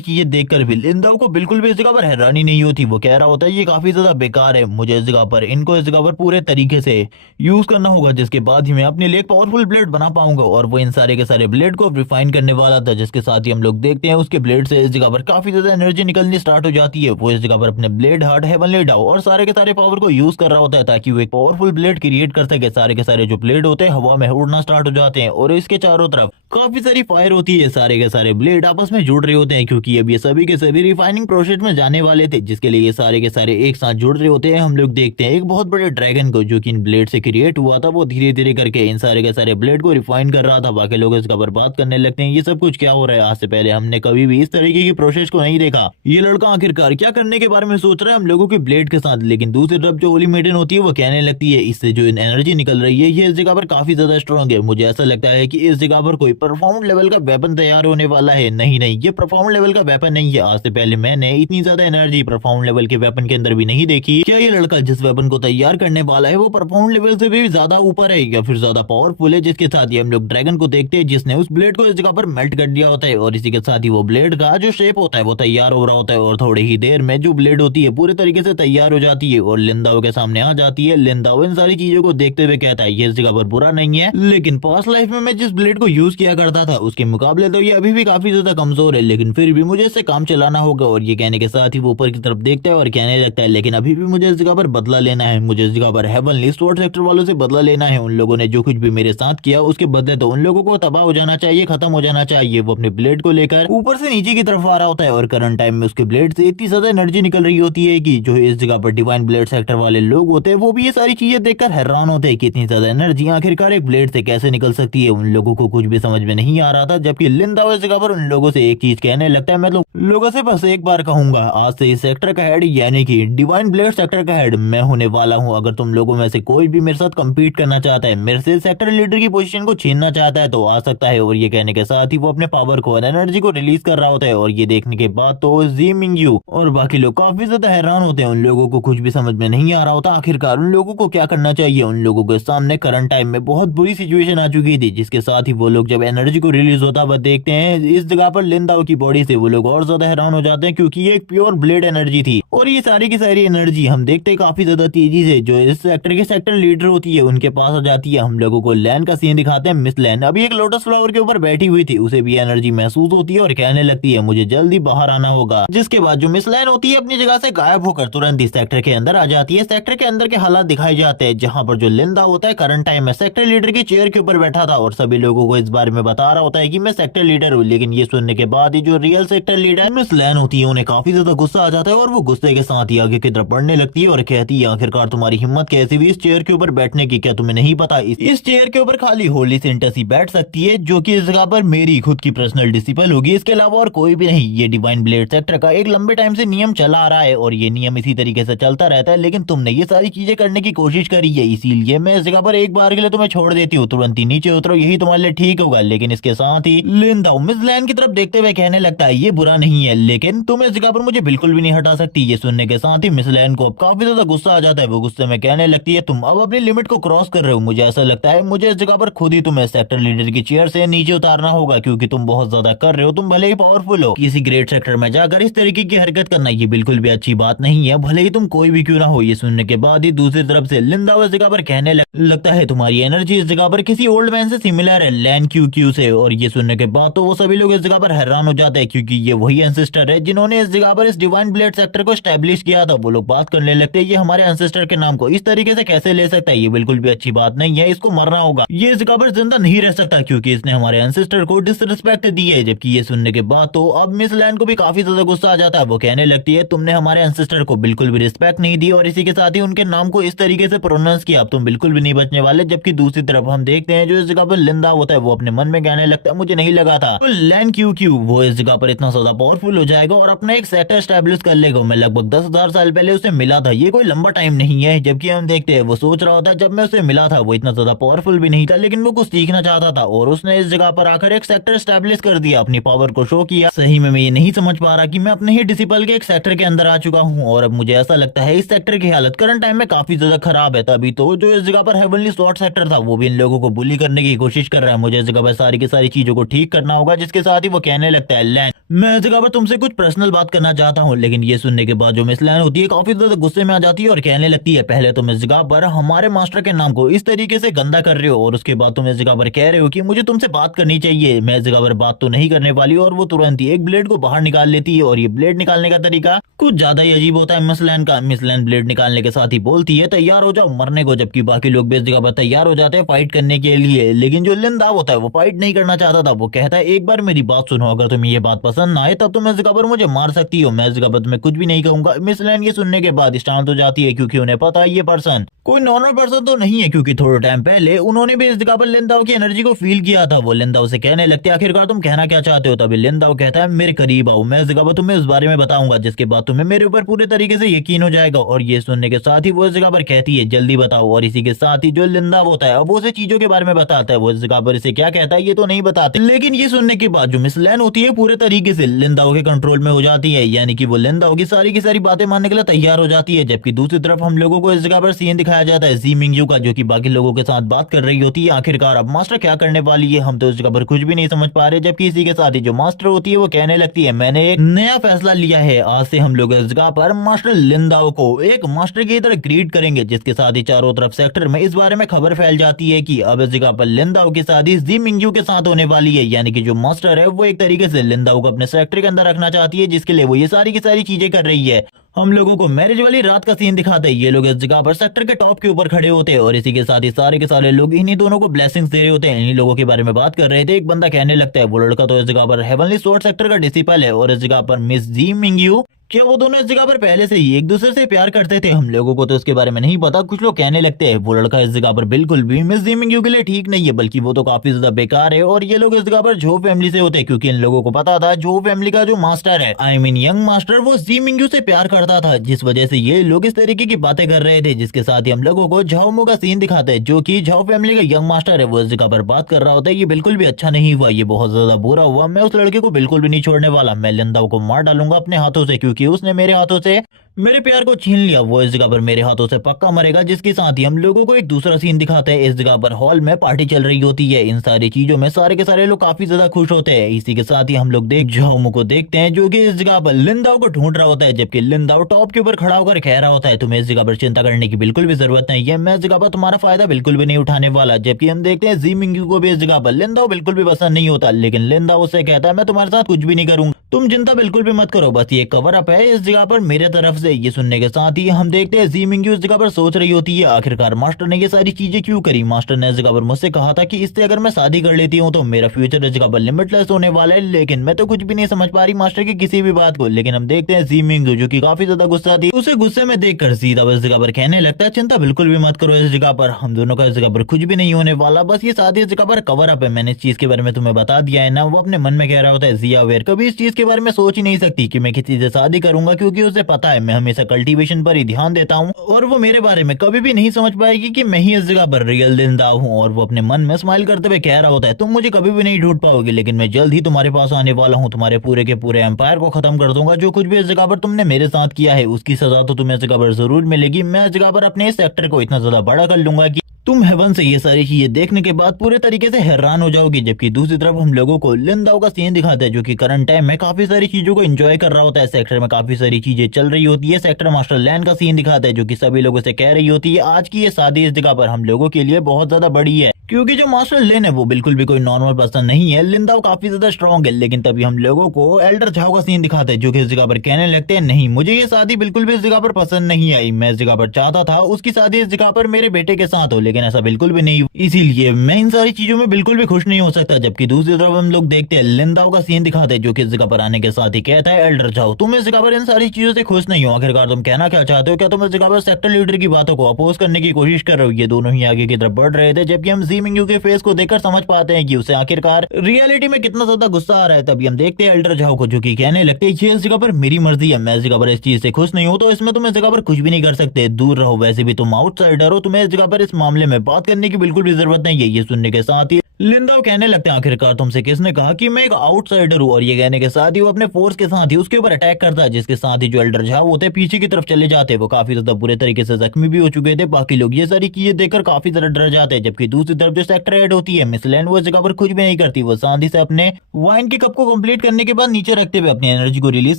चीजें देखकर भी लिंदाओ को बिल्कुल भी इस जगह पर हैरानी नहीं होती, वो कह रहा होता है ये काफी ज्यादा बेकार है, मुझे इस जगह पर इनको इस जगह पर पूरे तरीके से यूज करना होगा, जिसके बाद ही मैं अपने लिए एक पावरफुल ब्लेड बना पाऊंगा। और वो इन सारे के सारे ब्लेड को रिफाइन करने वाला था, जिसके साथ ही हम लोग देखते हैं उसके ब्लेड से इस जगह पर काफी ज्यादा एनर्जी निकलनी स्टार्ट हो जाती है। वो इस जगह पर अपने ब्लेड हार्ट हेवनली डाउ और सारे के सारे पावर को यूज कर रहा होता है ताकि वो एक पावरफुल ब्लेड क्रिएट कर सके। सारे के सारे जो ब्लेड होते हैं हवा में उड़ना स्टार्ट हो जाते हैं और इसके चारों तरफ काफी सारी फायर होती है। सारे के सारे ब्लेड आपस में जुड़ रहे होते हैं क्योंकि अब ये सभी के सभी रिफाइनिंग प्रोसेस में जाने वाले थे, जिसके लिए ये सारे के सारे एक साथ जुड़ रहे होते हैं। हम लोग देखते हैं एक बहुत बड़े ड्रैगन को जो कि इन ब्लेड से क्रिएट हुआ था, वो धीरे धीरे करके इन सारे के सारे ब्लेड को रिफाइन कर रहा था। बाकी लोग इसका बर्बाद करने लगते हैं। ये सब कुछ क्या हो रहा है? आज से पहले हमने कभी भी इस तरीके की प्रोसेस को नहीं देखा। ये लड़का आखिरकार क्या करने के बारे में सोच रहा है हम लोगों के ब्लेड के साथ। लेकिन दूसरी तरफ जो ओली मेडन होती है वो कहने लगती है इससे जो एनर्जी निकल रही है ये इस जगह पर काफी ज्यादा स्ट्रॉन्ग है। मुझे ऐसा लगता है कि इस जगह पर कोई परफॉर्म लेवल का वेपन तैयार होने वाला है। नहीं नहीं, ये परफॉर्म लेवल का वेपन नहीं है। आज से पहले मैंने इतनी ज्यादा एनर्जी परफॉर्म लेवल के वेपन के अंदर भी नहीं देखी। क्या ये लड़का जिस वेपन को तैयार करने वाला है वो परफॉर्म लेवल से भी ज्यादा ऊपर है या फिर ज्यादा पावरफुल है? जिसके साथ ही हम लोग ड्रैगन को देखते हैं जिसने उस ब्लेड को इस जगह पर मेल्ट कर दिया होता है और इसी के साथ ही वो ब्लेड का जो शेप होता है वो तैयार हो रहा होता है और थोड़ी ही देर में जो ब्लेड होती है पूरे तरीके से तैयार हो जाती है और लिंदाओ के सामने आ जाती है। लिंदाओ इन सारी चीजों को देखते हुए कहता है ये इस जगह पर बुरा नहीं है, लेकिन पास्ट लाइफ में मैं जिस ब्लेड को यूज किया करता था उसके मुकाबले तो ये अभी भी काफी ज्यादा कमजोर है, लेकिन फिर भी मुझे इससे काम चलाना होगा। और ये कहने के साथ ही वो ऊपर की तरफ देखता है और कहने लगता है लेकिन अभी भी मुझे इस जगह पर बदला लेना है। मुझे इस जगह पर हेवनली स्वॉर्ड सेक्टर वालों से बदला लेना है। उन लोगों ने जो कुछ भी मेरे साथ किया उसके बदले तो उन लोगों को तबाह हो जाना चाहिए, खत्म हो जाना चाहिए। वो अपने ब्लेड को लेकर ऊपर से नीचे की तरफ आ रहा होता है और करंट टाइम में उसके ब्लेड से इतनी ज्यादा एनर्जी निकल रही होती है कि जो इस जगह पर डिवाइन ब्लेड सेक्टर वाले लोग होते हैं वो भी ये सारी चीजें देखकर हैरान होते हैं कि इतनी ज्यादा एनर्जी आखिरकार एक ब्लेड से कैसे निकल सकती है। उन लोगों को कुछ भी समझ में नहीं आ रहा था, जबकि लिंदाओ इस जगह पर उन लोगों से एक चीज कहने लगता है मैं लोगों से बस एक बार कहूंगा आज से इस सेक्टर का हेड यानी कि डिवाइन ब्लेड सेक्टर का हेड मैं होने वाला हूं। अगर तुम लोगों में से कोई भी मेरे साथ कम्पीट करना चाहता है, मेरे से सेक्टर लीडर की पोजीशन को छीनना चाहता है तो आ सकता है। और ये कहने के साथ ही वो अपने पावर को और एनर्जी को रिलीज कर रहा होता है और ये देखने के बाद तो जी मिंगयू और बाकी लोग काफी ज्यादा हैरान होते हैं। उन लोगों को कुछ भी समझ में नहीं आ रहा होता आखिरकार उन लोगों को क्या करना चाहिए। उन लोगों के सामने करंट टाइम में बहुत बुरी सिचुएशन आ चुकी थी, जिसके साथ ही वो लोग जब एनर्जी को रिलीज होता हुआ देखते हैं इस जगह पर लिंदाओ की बॉडी से, वो लोग और ज्यादा हैरान हो जाते हैं क्योंकि ये एक प्योर ब्लेड एनर्जी थी। और ये सारी की सारी एनर्जी हम देखते हैं काफी ज्यादा तेजी से जो इस सेक्टर के सेक्टर लीडर होती है उनके पास आ जाती है। हम लोगों को लैन का सीन दिखाते हैं। मिस लैन अभी एक लोटस फ्लावर के ऊपर बैठी हुई थी, उसे भी एनर्जी महसूस होती है और कहने लगती है मुझे जल्दी बाहर आना होगा। जिसके बाद जो मिस लैन होती है अपनी जगह से गायब होकर तुरंत इस सेक्टर के अंदर आ जाती है। सेक्टर के अंदर के हालात दिखाए जाते हैं जहाँ पर जो लिंदा होता है करंट टाइम में सेक्टर लीडर की चेयर के ऊपर बैठा था और सभी लोगों को इस बारे में बता रहा होता है कि मैं सेक्टर लीडर हूँ। लेकिन ये सुनने के बाद ही जो रियल सेक्टर लीडर मिस लैन होती है उन्हें काफी ज्यादा गुस्सा आ जाता है और वो गुस्से के साथ ही आगे की तरफ बढ़ने लगती है और कहती है आखिरकार तुम्हारी हिम्मत कैसी हुई इस चेयर के ऊपर बैठने की? क्या तुम्हें नहीं पता इस चेयर के ऊपर खाली होली सेंटस ही बैठ सकती है जो कि इस जगह पर मेरी खुद की पर्सनल डिसिपल होगी, इसके अलावा और कोई भी नहीं। ये डिवाइन ब्लेड सेक्टर का एक लंबे टाइम से नियम चला आ रहा है और ये नियम इसी तरीके से चलता रहता है, लेकिन तुमने ये सारी चीजें करने की कोशिश करी है, इसीलिए मैं इस जगह पर एक बार के लिए तुम्हें छोड़ देती हूँ। तुरंत ही नीचे उतरो, यही तुम्हारे लिए ठीक होगा। लेकिन इसके साथ ही लिंदाओ मिस लैन की तरफ देखते हुए कहने लगता है ये बुरा नहीं है, लेकिन तुम इस जगह पर मुझे बिल्कुल भी नहीं हटा सकती। ये सुनने के साथ ही मिस लैन को अब काफी ज्यादा गुस्सा आ जाता है। वो गुस्से में कहने लगती है तुम अब अपनी लिमिट को क्रॉस कर रहे हो। मुझे ऐसा लगता है मुझे इस जगह पर खुद ही तुम्हें सेक्टर लीडर की चेयर से नीचे उतारना होगा क्योंकि तुम बहुत ज्यादा कर रहे हो। तुम भले ही पावरफुल हो, किसी ग्रेट सेक्टर में जाकर इस तरीके की हरकत करना ये बिल्कुल भी अच्छी बात नहीं है, भले ही तुम कोई भी क्यों ना हो। ये सुनने के बाद ही दूसरी तरफ से लिंदाओ इस जगह पर कहने लगता है तुम्हारी एनर्जी इस जगह पर किसी ओल्ड मैन से सिमिलर है, लैन क्यू से। और ये सुनने के बाद तो वो सभी लोग इस जगह पर हैरान हो जाते हैं क्योंकि ये वही एंसेस्टर है जिन्होंने इस जगह पर इस डिवाइन ब्लेड सेक्टर को स्टैब्लिश किया था। वो लोग बात करने लगते हैं ये हमारे एंसेस्टर के नाम को इस तरीके से कैसे ले सकता है, ये बिल्कुल भी अच्छी बात नहीं है, इसको मरना होगा। ये इस जगह पर जिंदा नहीं रह सकता क्योंकि इसने हमारे एंसेस्टर को डिसरिस्पेक्ट दी है। जबकि ये सुनने के बाद तो अब मिस लैन को भी काफी ज्यादा गुस्सा आ जाता है। वो कहने लगती है तुमने हमारे एंसेस्टर को बिल्कुल भी रिस्पेक्ट नहीं दी और इसी के साथ ही उनके नाम को इस तरीके से प्रोनाउंस किया, अब तुम बिल्कुल भी नहीं बचने वाले। जबकि दूसरी तरफ हम देखते हैं जो इस जगह पर लिंदा होता है वो अपने मन में कहने लगता है मुझे नहीं लगा था लैन क्यू वो इस जगह पर इतना ज्यादा पावरफुल हो जाएगा और अपना एक सेक्टर स्टैब्लिश कर लेगा। मैं लगभग 10,000 साल पहले उसे मिला था, ये कोई लंबा टाइम नहीं है। जबकि हम देखते हैं वो सोच रहा होता है जब मैं उसे मिला था वो इतना ज्यादा पावरफुल भी नहीं था, लेकिन वो कुछ सीखना चाहता था और उसने इस जगह पर आकर एक सेक्टर स्टैब्लिश कर दिया, अपनी पावर को शो किया। सही में मैं ये नहीं समझ पा रहा कि मैं अपने ही डिसिपल के एक सेक्टर के अंदर आ चुका हूँ और अब मुझे ऐसा लगता है इस सेक्टर की हालत करंट टाइम में काफी ज्यादा खराब है। तभी तो जो इस जगह पर हेवनली स्वॉर्ड सेक्टर था वो भी इन लोगों को बुली करने की कोशिश कर रहा है। मुझे इस जगह पर सारी की सारी चीजों को ठीक करना होगा। जिसके साथ ही वो कहने लगता है लैन मैं इस जगह पर तुमसे कुछ पर्सनल बात करना चाहता हूँ। लेकिन ये सुनने के बाद जो मिस लैन होती है काफी ज्यादा गुस्से में आ जाती है और कहने लगती है पहले तुम इस जगह पर हमारे मास्टर के नाम को इस तरीके से गंदा कर रहे हो और उसके बाद तुम इस जगह पर कह रहे हो कि मुझे तुमसे बात करनी चाहिए। मैं इस जगह पर बात तो नहीं करने वाली और वो तुरंत ही एक ब्लेड को बाहर निकाल लेती है और ये ब्लेड निकालने का तरीका कुछ ज्यादा ही अजीब होता है मिसलैन का। मिसलैन ब्लेड निकालने के साथ ही बोलती है तैयार हो जाओ मरने को, जबकि बाकी लोग भी इस जगह पर तैयार हो जाते हैं फाइट करने के लिए। लेकिन जो लिंदाओ होता है वो फाइट नहीं करना चाहता था। वो कहता है एक बार मेरी बात सुनो, अगर तुम्हें ये बात पसंद ना आए तब तुम इस जगह पर मुझे मार सकती हो, मैं इस जगह पर तुम्हें कुछ भी नहीं कहूंगा। मिसलैन ये सुनने के बाद शांत हो जाती है क्योंकि उन्हें पता है ये पर्सन कोई नॉर्मल पर्सन तो नहीं है, क्योंकि थोड़े टाइम पहले उन्होंने भी इस जगह पर लिंदाओ की एनर्जी को फील किया था। वो लिंदाओ से कहने लगते आखिरकार तुम कहना क्या चाहते हो। तभी लिंदाओ कहता है मेरे करीब आओ, मैं इस जगह पर तुम्हें इस बारे में बताऊंगा जिसके बाद तुम्हें मेरे ऊपर पूरे तरीके से यकीन हो जाएगा। और ये सुनने के साथ ही वो इस जगह पर कहती है जल्दी बताओ। और इसी के साथ ही जो लिंदाओ होता है अब वो उसे चीजों के बारे में बताता है। वो इस जगह पर इसे क्या कहता है ये तो नहीं बताते, लेकिन ये सुनने के बाद जो मिसलैन होती है पूरे तरीके से लिंदाओ के कंट्रोल में हो जाती है, यानी कि वो लिंदाओ की सारी बातें मानने के लिए तैयार हो जाती है। जबकि दूसरी तरफ हम लोगों को इस जगह पर सीन दिखाया जाता है जी मिंगयू का, जो कि बाकी लोगों के साथ बात कर रही होती है। आखिरकार अब मास्टर क्या करने वाली है हम तो इस जगह पर कुछ भी नहीं समझ पा रहे। जबकि इसी के साथ ही जो मास्टर होती है वो कहने लगती है मैंने एक नया फैसला लिया है, आज से हम लोग इस जगह पर मास्टर लिंदाओ को एक मास्टर की तरह ग्रीट करेंगे। जिसके साथ ही चारों तरफ सेक्टर में इस बारे में खबर फैल जाती है कि अब इस जगह पर लिंदाओ की शादी जी मिंगयू के साथ होने वाली है, यानी कि जो मास्टर है वो एक तरीके से लिंदाओ को अपने सेक्टर के अंदर रखना चाहती है, जिसके लिए वो ये सारी की सारी चीजें कर रही है। हम लोगों को मैरिज वाली रात का सीन दिखाते हैं। ये लोग इस जगह पर सेक्टर के टॉप के ऊपर खड़े होते हैं और इसी के साथ ही सारे के सारे लोग इन्हीं दोनों को ब्लेसिंग्स दे रहे होते हैं। इन्हीं लोगों के बारे में बात कर रहे थे। एक बंदा कहने लगता है वो लड़का तो इस जगह पर हेवनली स्वॉर्ड सेक्टर का डिसिपल है और इस जगह पर मिस जी मिंगयू क्या वो दोनों इस जगह पर पहले से ही एक दूसरे से प्यार करते थे। हम लोगों को तो इसके बारे में नहीं पता। कुछ लोग कहने लगते हैं वो लड़का इस जगह पर बिल्कुल भी मिस जी मिंगयू के लिए ठीक नहीं है, बल्कि वो तो काफी ज्यादा बेकार है। और ये लोग इस जगह पर जो फैमिली से होते हैं, क्योंकि इन लोगों को पता था जो फैमिली का जो मास्टर है आई मीन यंग मास्टर वो जी मिंगयू से प्यार करता था, जिस वजह से ये लोग इस तरीके की बातें कर रहे थे। जिसके साथ ही हम लोगों को झाओमो का सीन दिखाते हैं, जो कि झाओ फैमिली का यंग मास्टर है वो इस जगह पर बात कर रहा होता है। ये बिल्कुल भी अच्छा नहीं हुआ, ये बहुत ज्यादा बुरा हुआ। मैं उस लड़के को बिल्कुल भी नहीं छोड़ने वाला, मैं लिंदाओ को मार डालूंगा अपने हाथों से, क्योंकि उसने मेरे हाथों से मेरे प्यार को छीन लिया। वो इस जगह पर मेरे हाथों से पक्का मरेगा। जिसके साथ ही हम लोगों को एक दूसरा सीन दिखाते हैं। इस जगह पर हॉल में पार्टी चल रही होती है। इन सारी चीजों में सारे के सारे लोग काफी ज्यादा खुश होते हैं। इसी के साथ ही हम लोग झाओमो को देखते हैं, जो कि इस जगह पर लिंदाओ को ढूंढ रहा होता है। जबकि लिंदाओ टॉप के ऊपर खड़ा होकर कह रहा होता है तुम्हें इस जगह पर चिंता करने की बिल्कुल भी जरूरत नहीं है, मैं इस जगह पर तुम्हारा फायदा बिल्कुल भी नहीं उठाने वाला। जबकि हम देखते हैं जी मिंगयू को भी इस जगह पर लिंदाओ बिल्कुल भी पसंद नहीं होता, लेकिन लिंदाओ से कहता है मैं तुम्हारे साथ कुछ भी नहीं करूंगा, तुम चिंता बिल्कुल भी मत करो, बस ये कवर अप है इस जगह पर मेरे तरफ से। ये सुनने के साथ ही हम देखते हैं जी मिंगयू इस जगह पर सोच रही होती है आखिरकार मास्टर ने ये सारी चीजें क्यों करी। मास्टर ने इस जगह पर मुझसे कहा था कि इससे अगर मैं शादी कर लेती हूँ तो मेरा फ्यूचर इस जगह पर लिमिटलेस होने वाला है, लेकिन मैं तो कुछ भी नहीं समझ पा रही मास्टर की किसी भी बात को। लेकिन हम देखते हैं जी मिंगयू जो कि काफी ज्यादा गुस्सा थी, उसे गुस्से में देखकर सीधा इस जगह पर कहने लगता है चिंता बिल्कुल भी मत करो, इस जगह पर हम दोनों का इस जगह पर कुछ भी नहीं होने वाला, बस ये शादी इस जगह पर कवर अप है। मैंने इस चीज के बारे में तुम्हें बता दिया है ना। वो अपने मन में कह रहा होता है जिया वेयर कभी इस चीज के बारे में सोच ही नहीं सकती कि मैं किसी से शादी करूंगा, क्योंकि उसे पता है मैं हमेशा कल्टीवेशन पर ही ध्यान देता हूँ और वो मेरे बारे में कभी भी नहीं समझ पाएगी कि मैं ही इस जगह पर रियल लिंदाओ हूँ। और वो अपने मन में स्माइल करते हुए कह रहा होता है तुम मुझे कभी भी नहीं ढूंढ पाओगे, लेकिन मैं जल्द ही तुम्हारे पास आने वाला हूँ, तुम्हारे पूरे के पूरे एम्पायर को खत्म कर दूंगा। जो कुछ भी इस जगह पर तुमने मेरे साथ किया है उसकी सजा तो तुम्हें इस जगह पर जरूर मिलेगी। मैं इस जगह पर अपने इस सेक्टर को इतना ज्यादा बड़ा कर लूंगा कि तुम हेवन से ये सारी चीजें देखने के बाद पूरे तरीके से हैरान हो जाओगी। जबकि दूसरी तरफ हम लोगों को लिंदाओ का सीन दिखाता है, जो कि करंट टाइम में काफी सारी चीजों को एंजॉय कर रहा होता है। सेक्टर में काफी सारी चीजें चल रही होती है। सेक्टर मास्टर लैंड का सीन दिखाता है, जो कि सभी लोगों से कह रही होती है आज की ये शादी इस जगह पर हम लोगों के लिए बहुत ज्यादा बड़ी है, क्योंकि जो मास्टर लेन है वो बिल्कुल भी कोई नॉर्मल पर्सन नहीं है। लिंदाओ काफी ज्यादा स्ट्रॉन्ग है। लेकिन तभी हम लोगों को एल्डर झाओ का सीन दिखाते हैं, जो कि इस जगह पर कहने लगते हैं नहीं मुझे ये शादी बिल्कुल भी इस जगह पर पसंद नहीं आई, मैं इस जगह पर चाहता था उसकी शादी इस जगह पर मेरे बेटे के साथ हो, लेकिन ऐसा बिल्कुल भी नहीं, इसीलिए मैं इन सारी चीजों में बिल्कुल भी खुश नहीं हो सकता। जबकि दूसरी तरफ हम लोग देखते हैं लिंदाओ का सीन दिखाते हैं, जो कि इस जगह पर आने के साथ ही कहता है एल्डर झाओ तुम इस जगह पर इन सारी चीजों से खुश नहीं हो, आखिरकार तुम कहना क्या चाहते हो, क्या तुम इस जगह पर सेक्टर लीडर की बातों को अपोज करने की कोशिश कर रहे हो। ये दोनों ही आगे की तरफ बढ़ रहे थे, जबकि हम जी मिंगयू के फेस को देखकर समझ पाते हैं कि उसे आखिरकार रियलिटी में कितना ज्यादा गुस्सा आ रहा है। तभी हम देखते हैं एल्डर झाओ को, जो कि कहने लगते हैं ये इस जगह पर मेरी मर्जी है, मैं इस जगह पर इस चीज से खुश नहीं हूं तो इसमें तुम इस जगह पर कुछ भी नहीं कर सकते, दूर रहो, वैसे भी तुम आउटसाइडर हो, तुम्हें इस जगह पर इस मामले में बात करने की बिल्कुल भी जरूरत नहीं है। ये सुनने के साथ ही लिंदाओ कहने लगते हैं आखिरकार तुमसे किसने कहा कि मैं एक आउटसाइडर हूँ। और ये कहने के साथ ही वो अपने फोर्स के साथ ही उसके ऊपर अटैक करता है, जिसके साथ ही जो एल्डर झाओ होते हैं पीछे की तरफ चले जाते हैं। वो काफी ज्यादा बुरे तरीके से जख्मी भी हो चुके थे। बाकी लोग ये सारी चीजें देखकर काफी ज्यादा डर जाते हैं। जबकि दूसरी तरफ जो सेक्टर हेड होती है मिस लैंड वो इस जगह पर कुछ भी नहीं करती, वो शांति से अपने वाइन के कप को कंप्लीट करने के बाद नीचे रखते हुए अपनी एनर्जी को रिलीज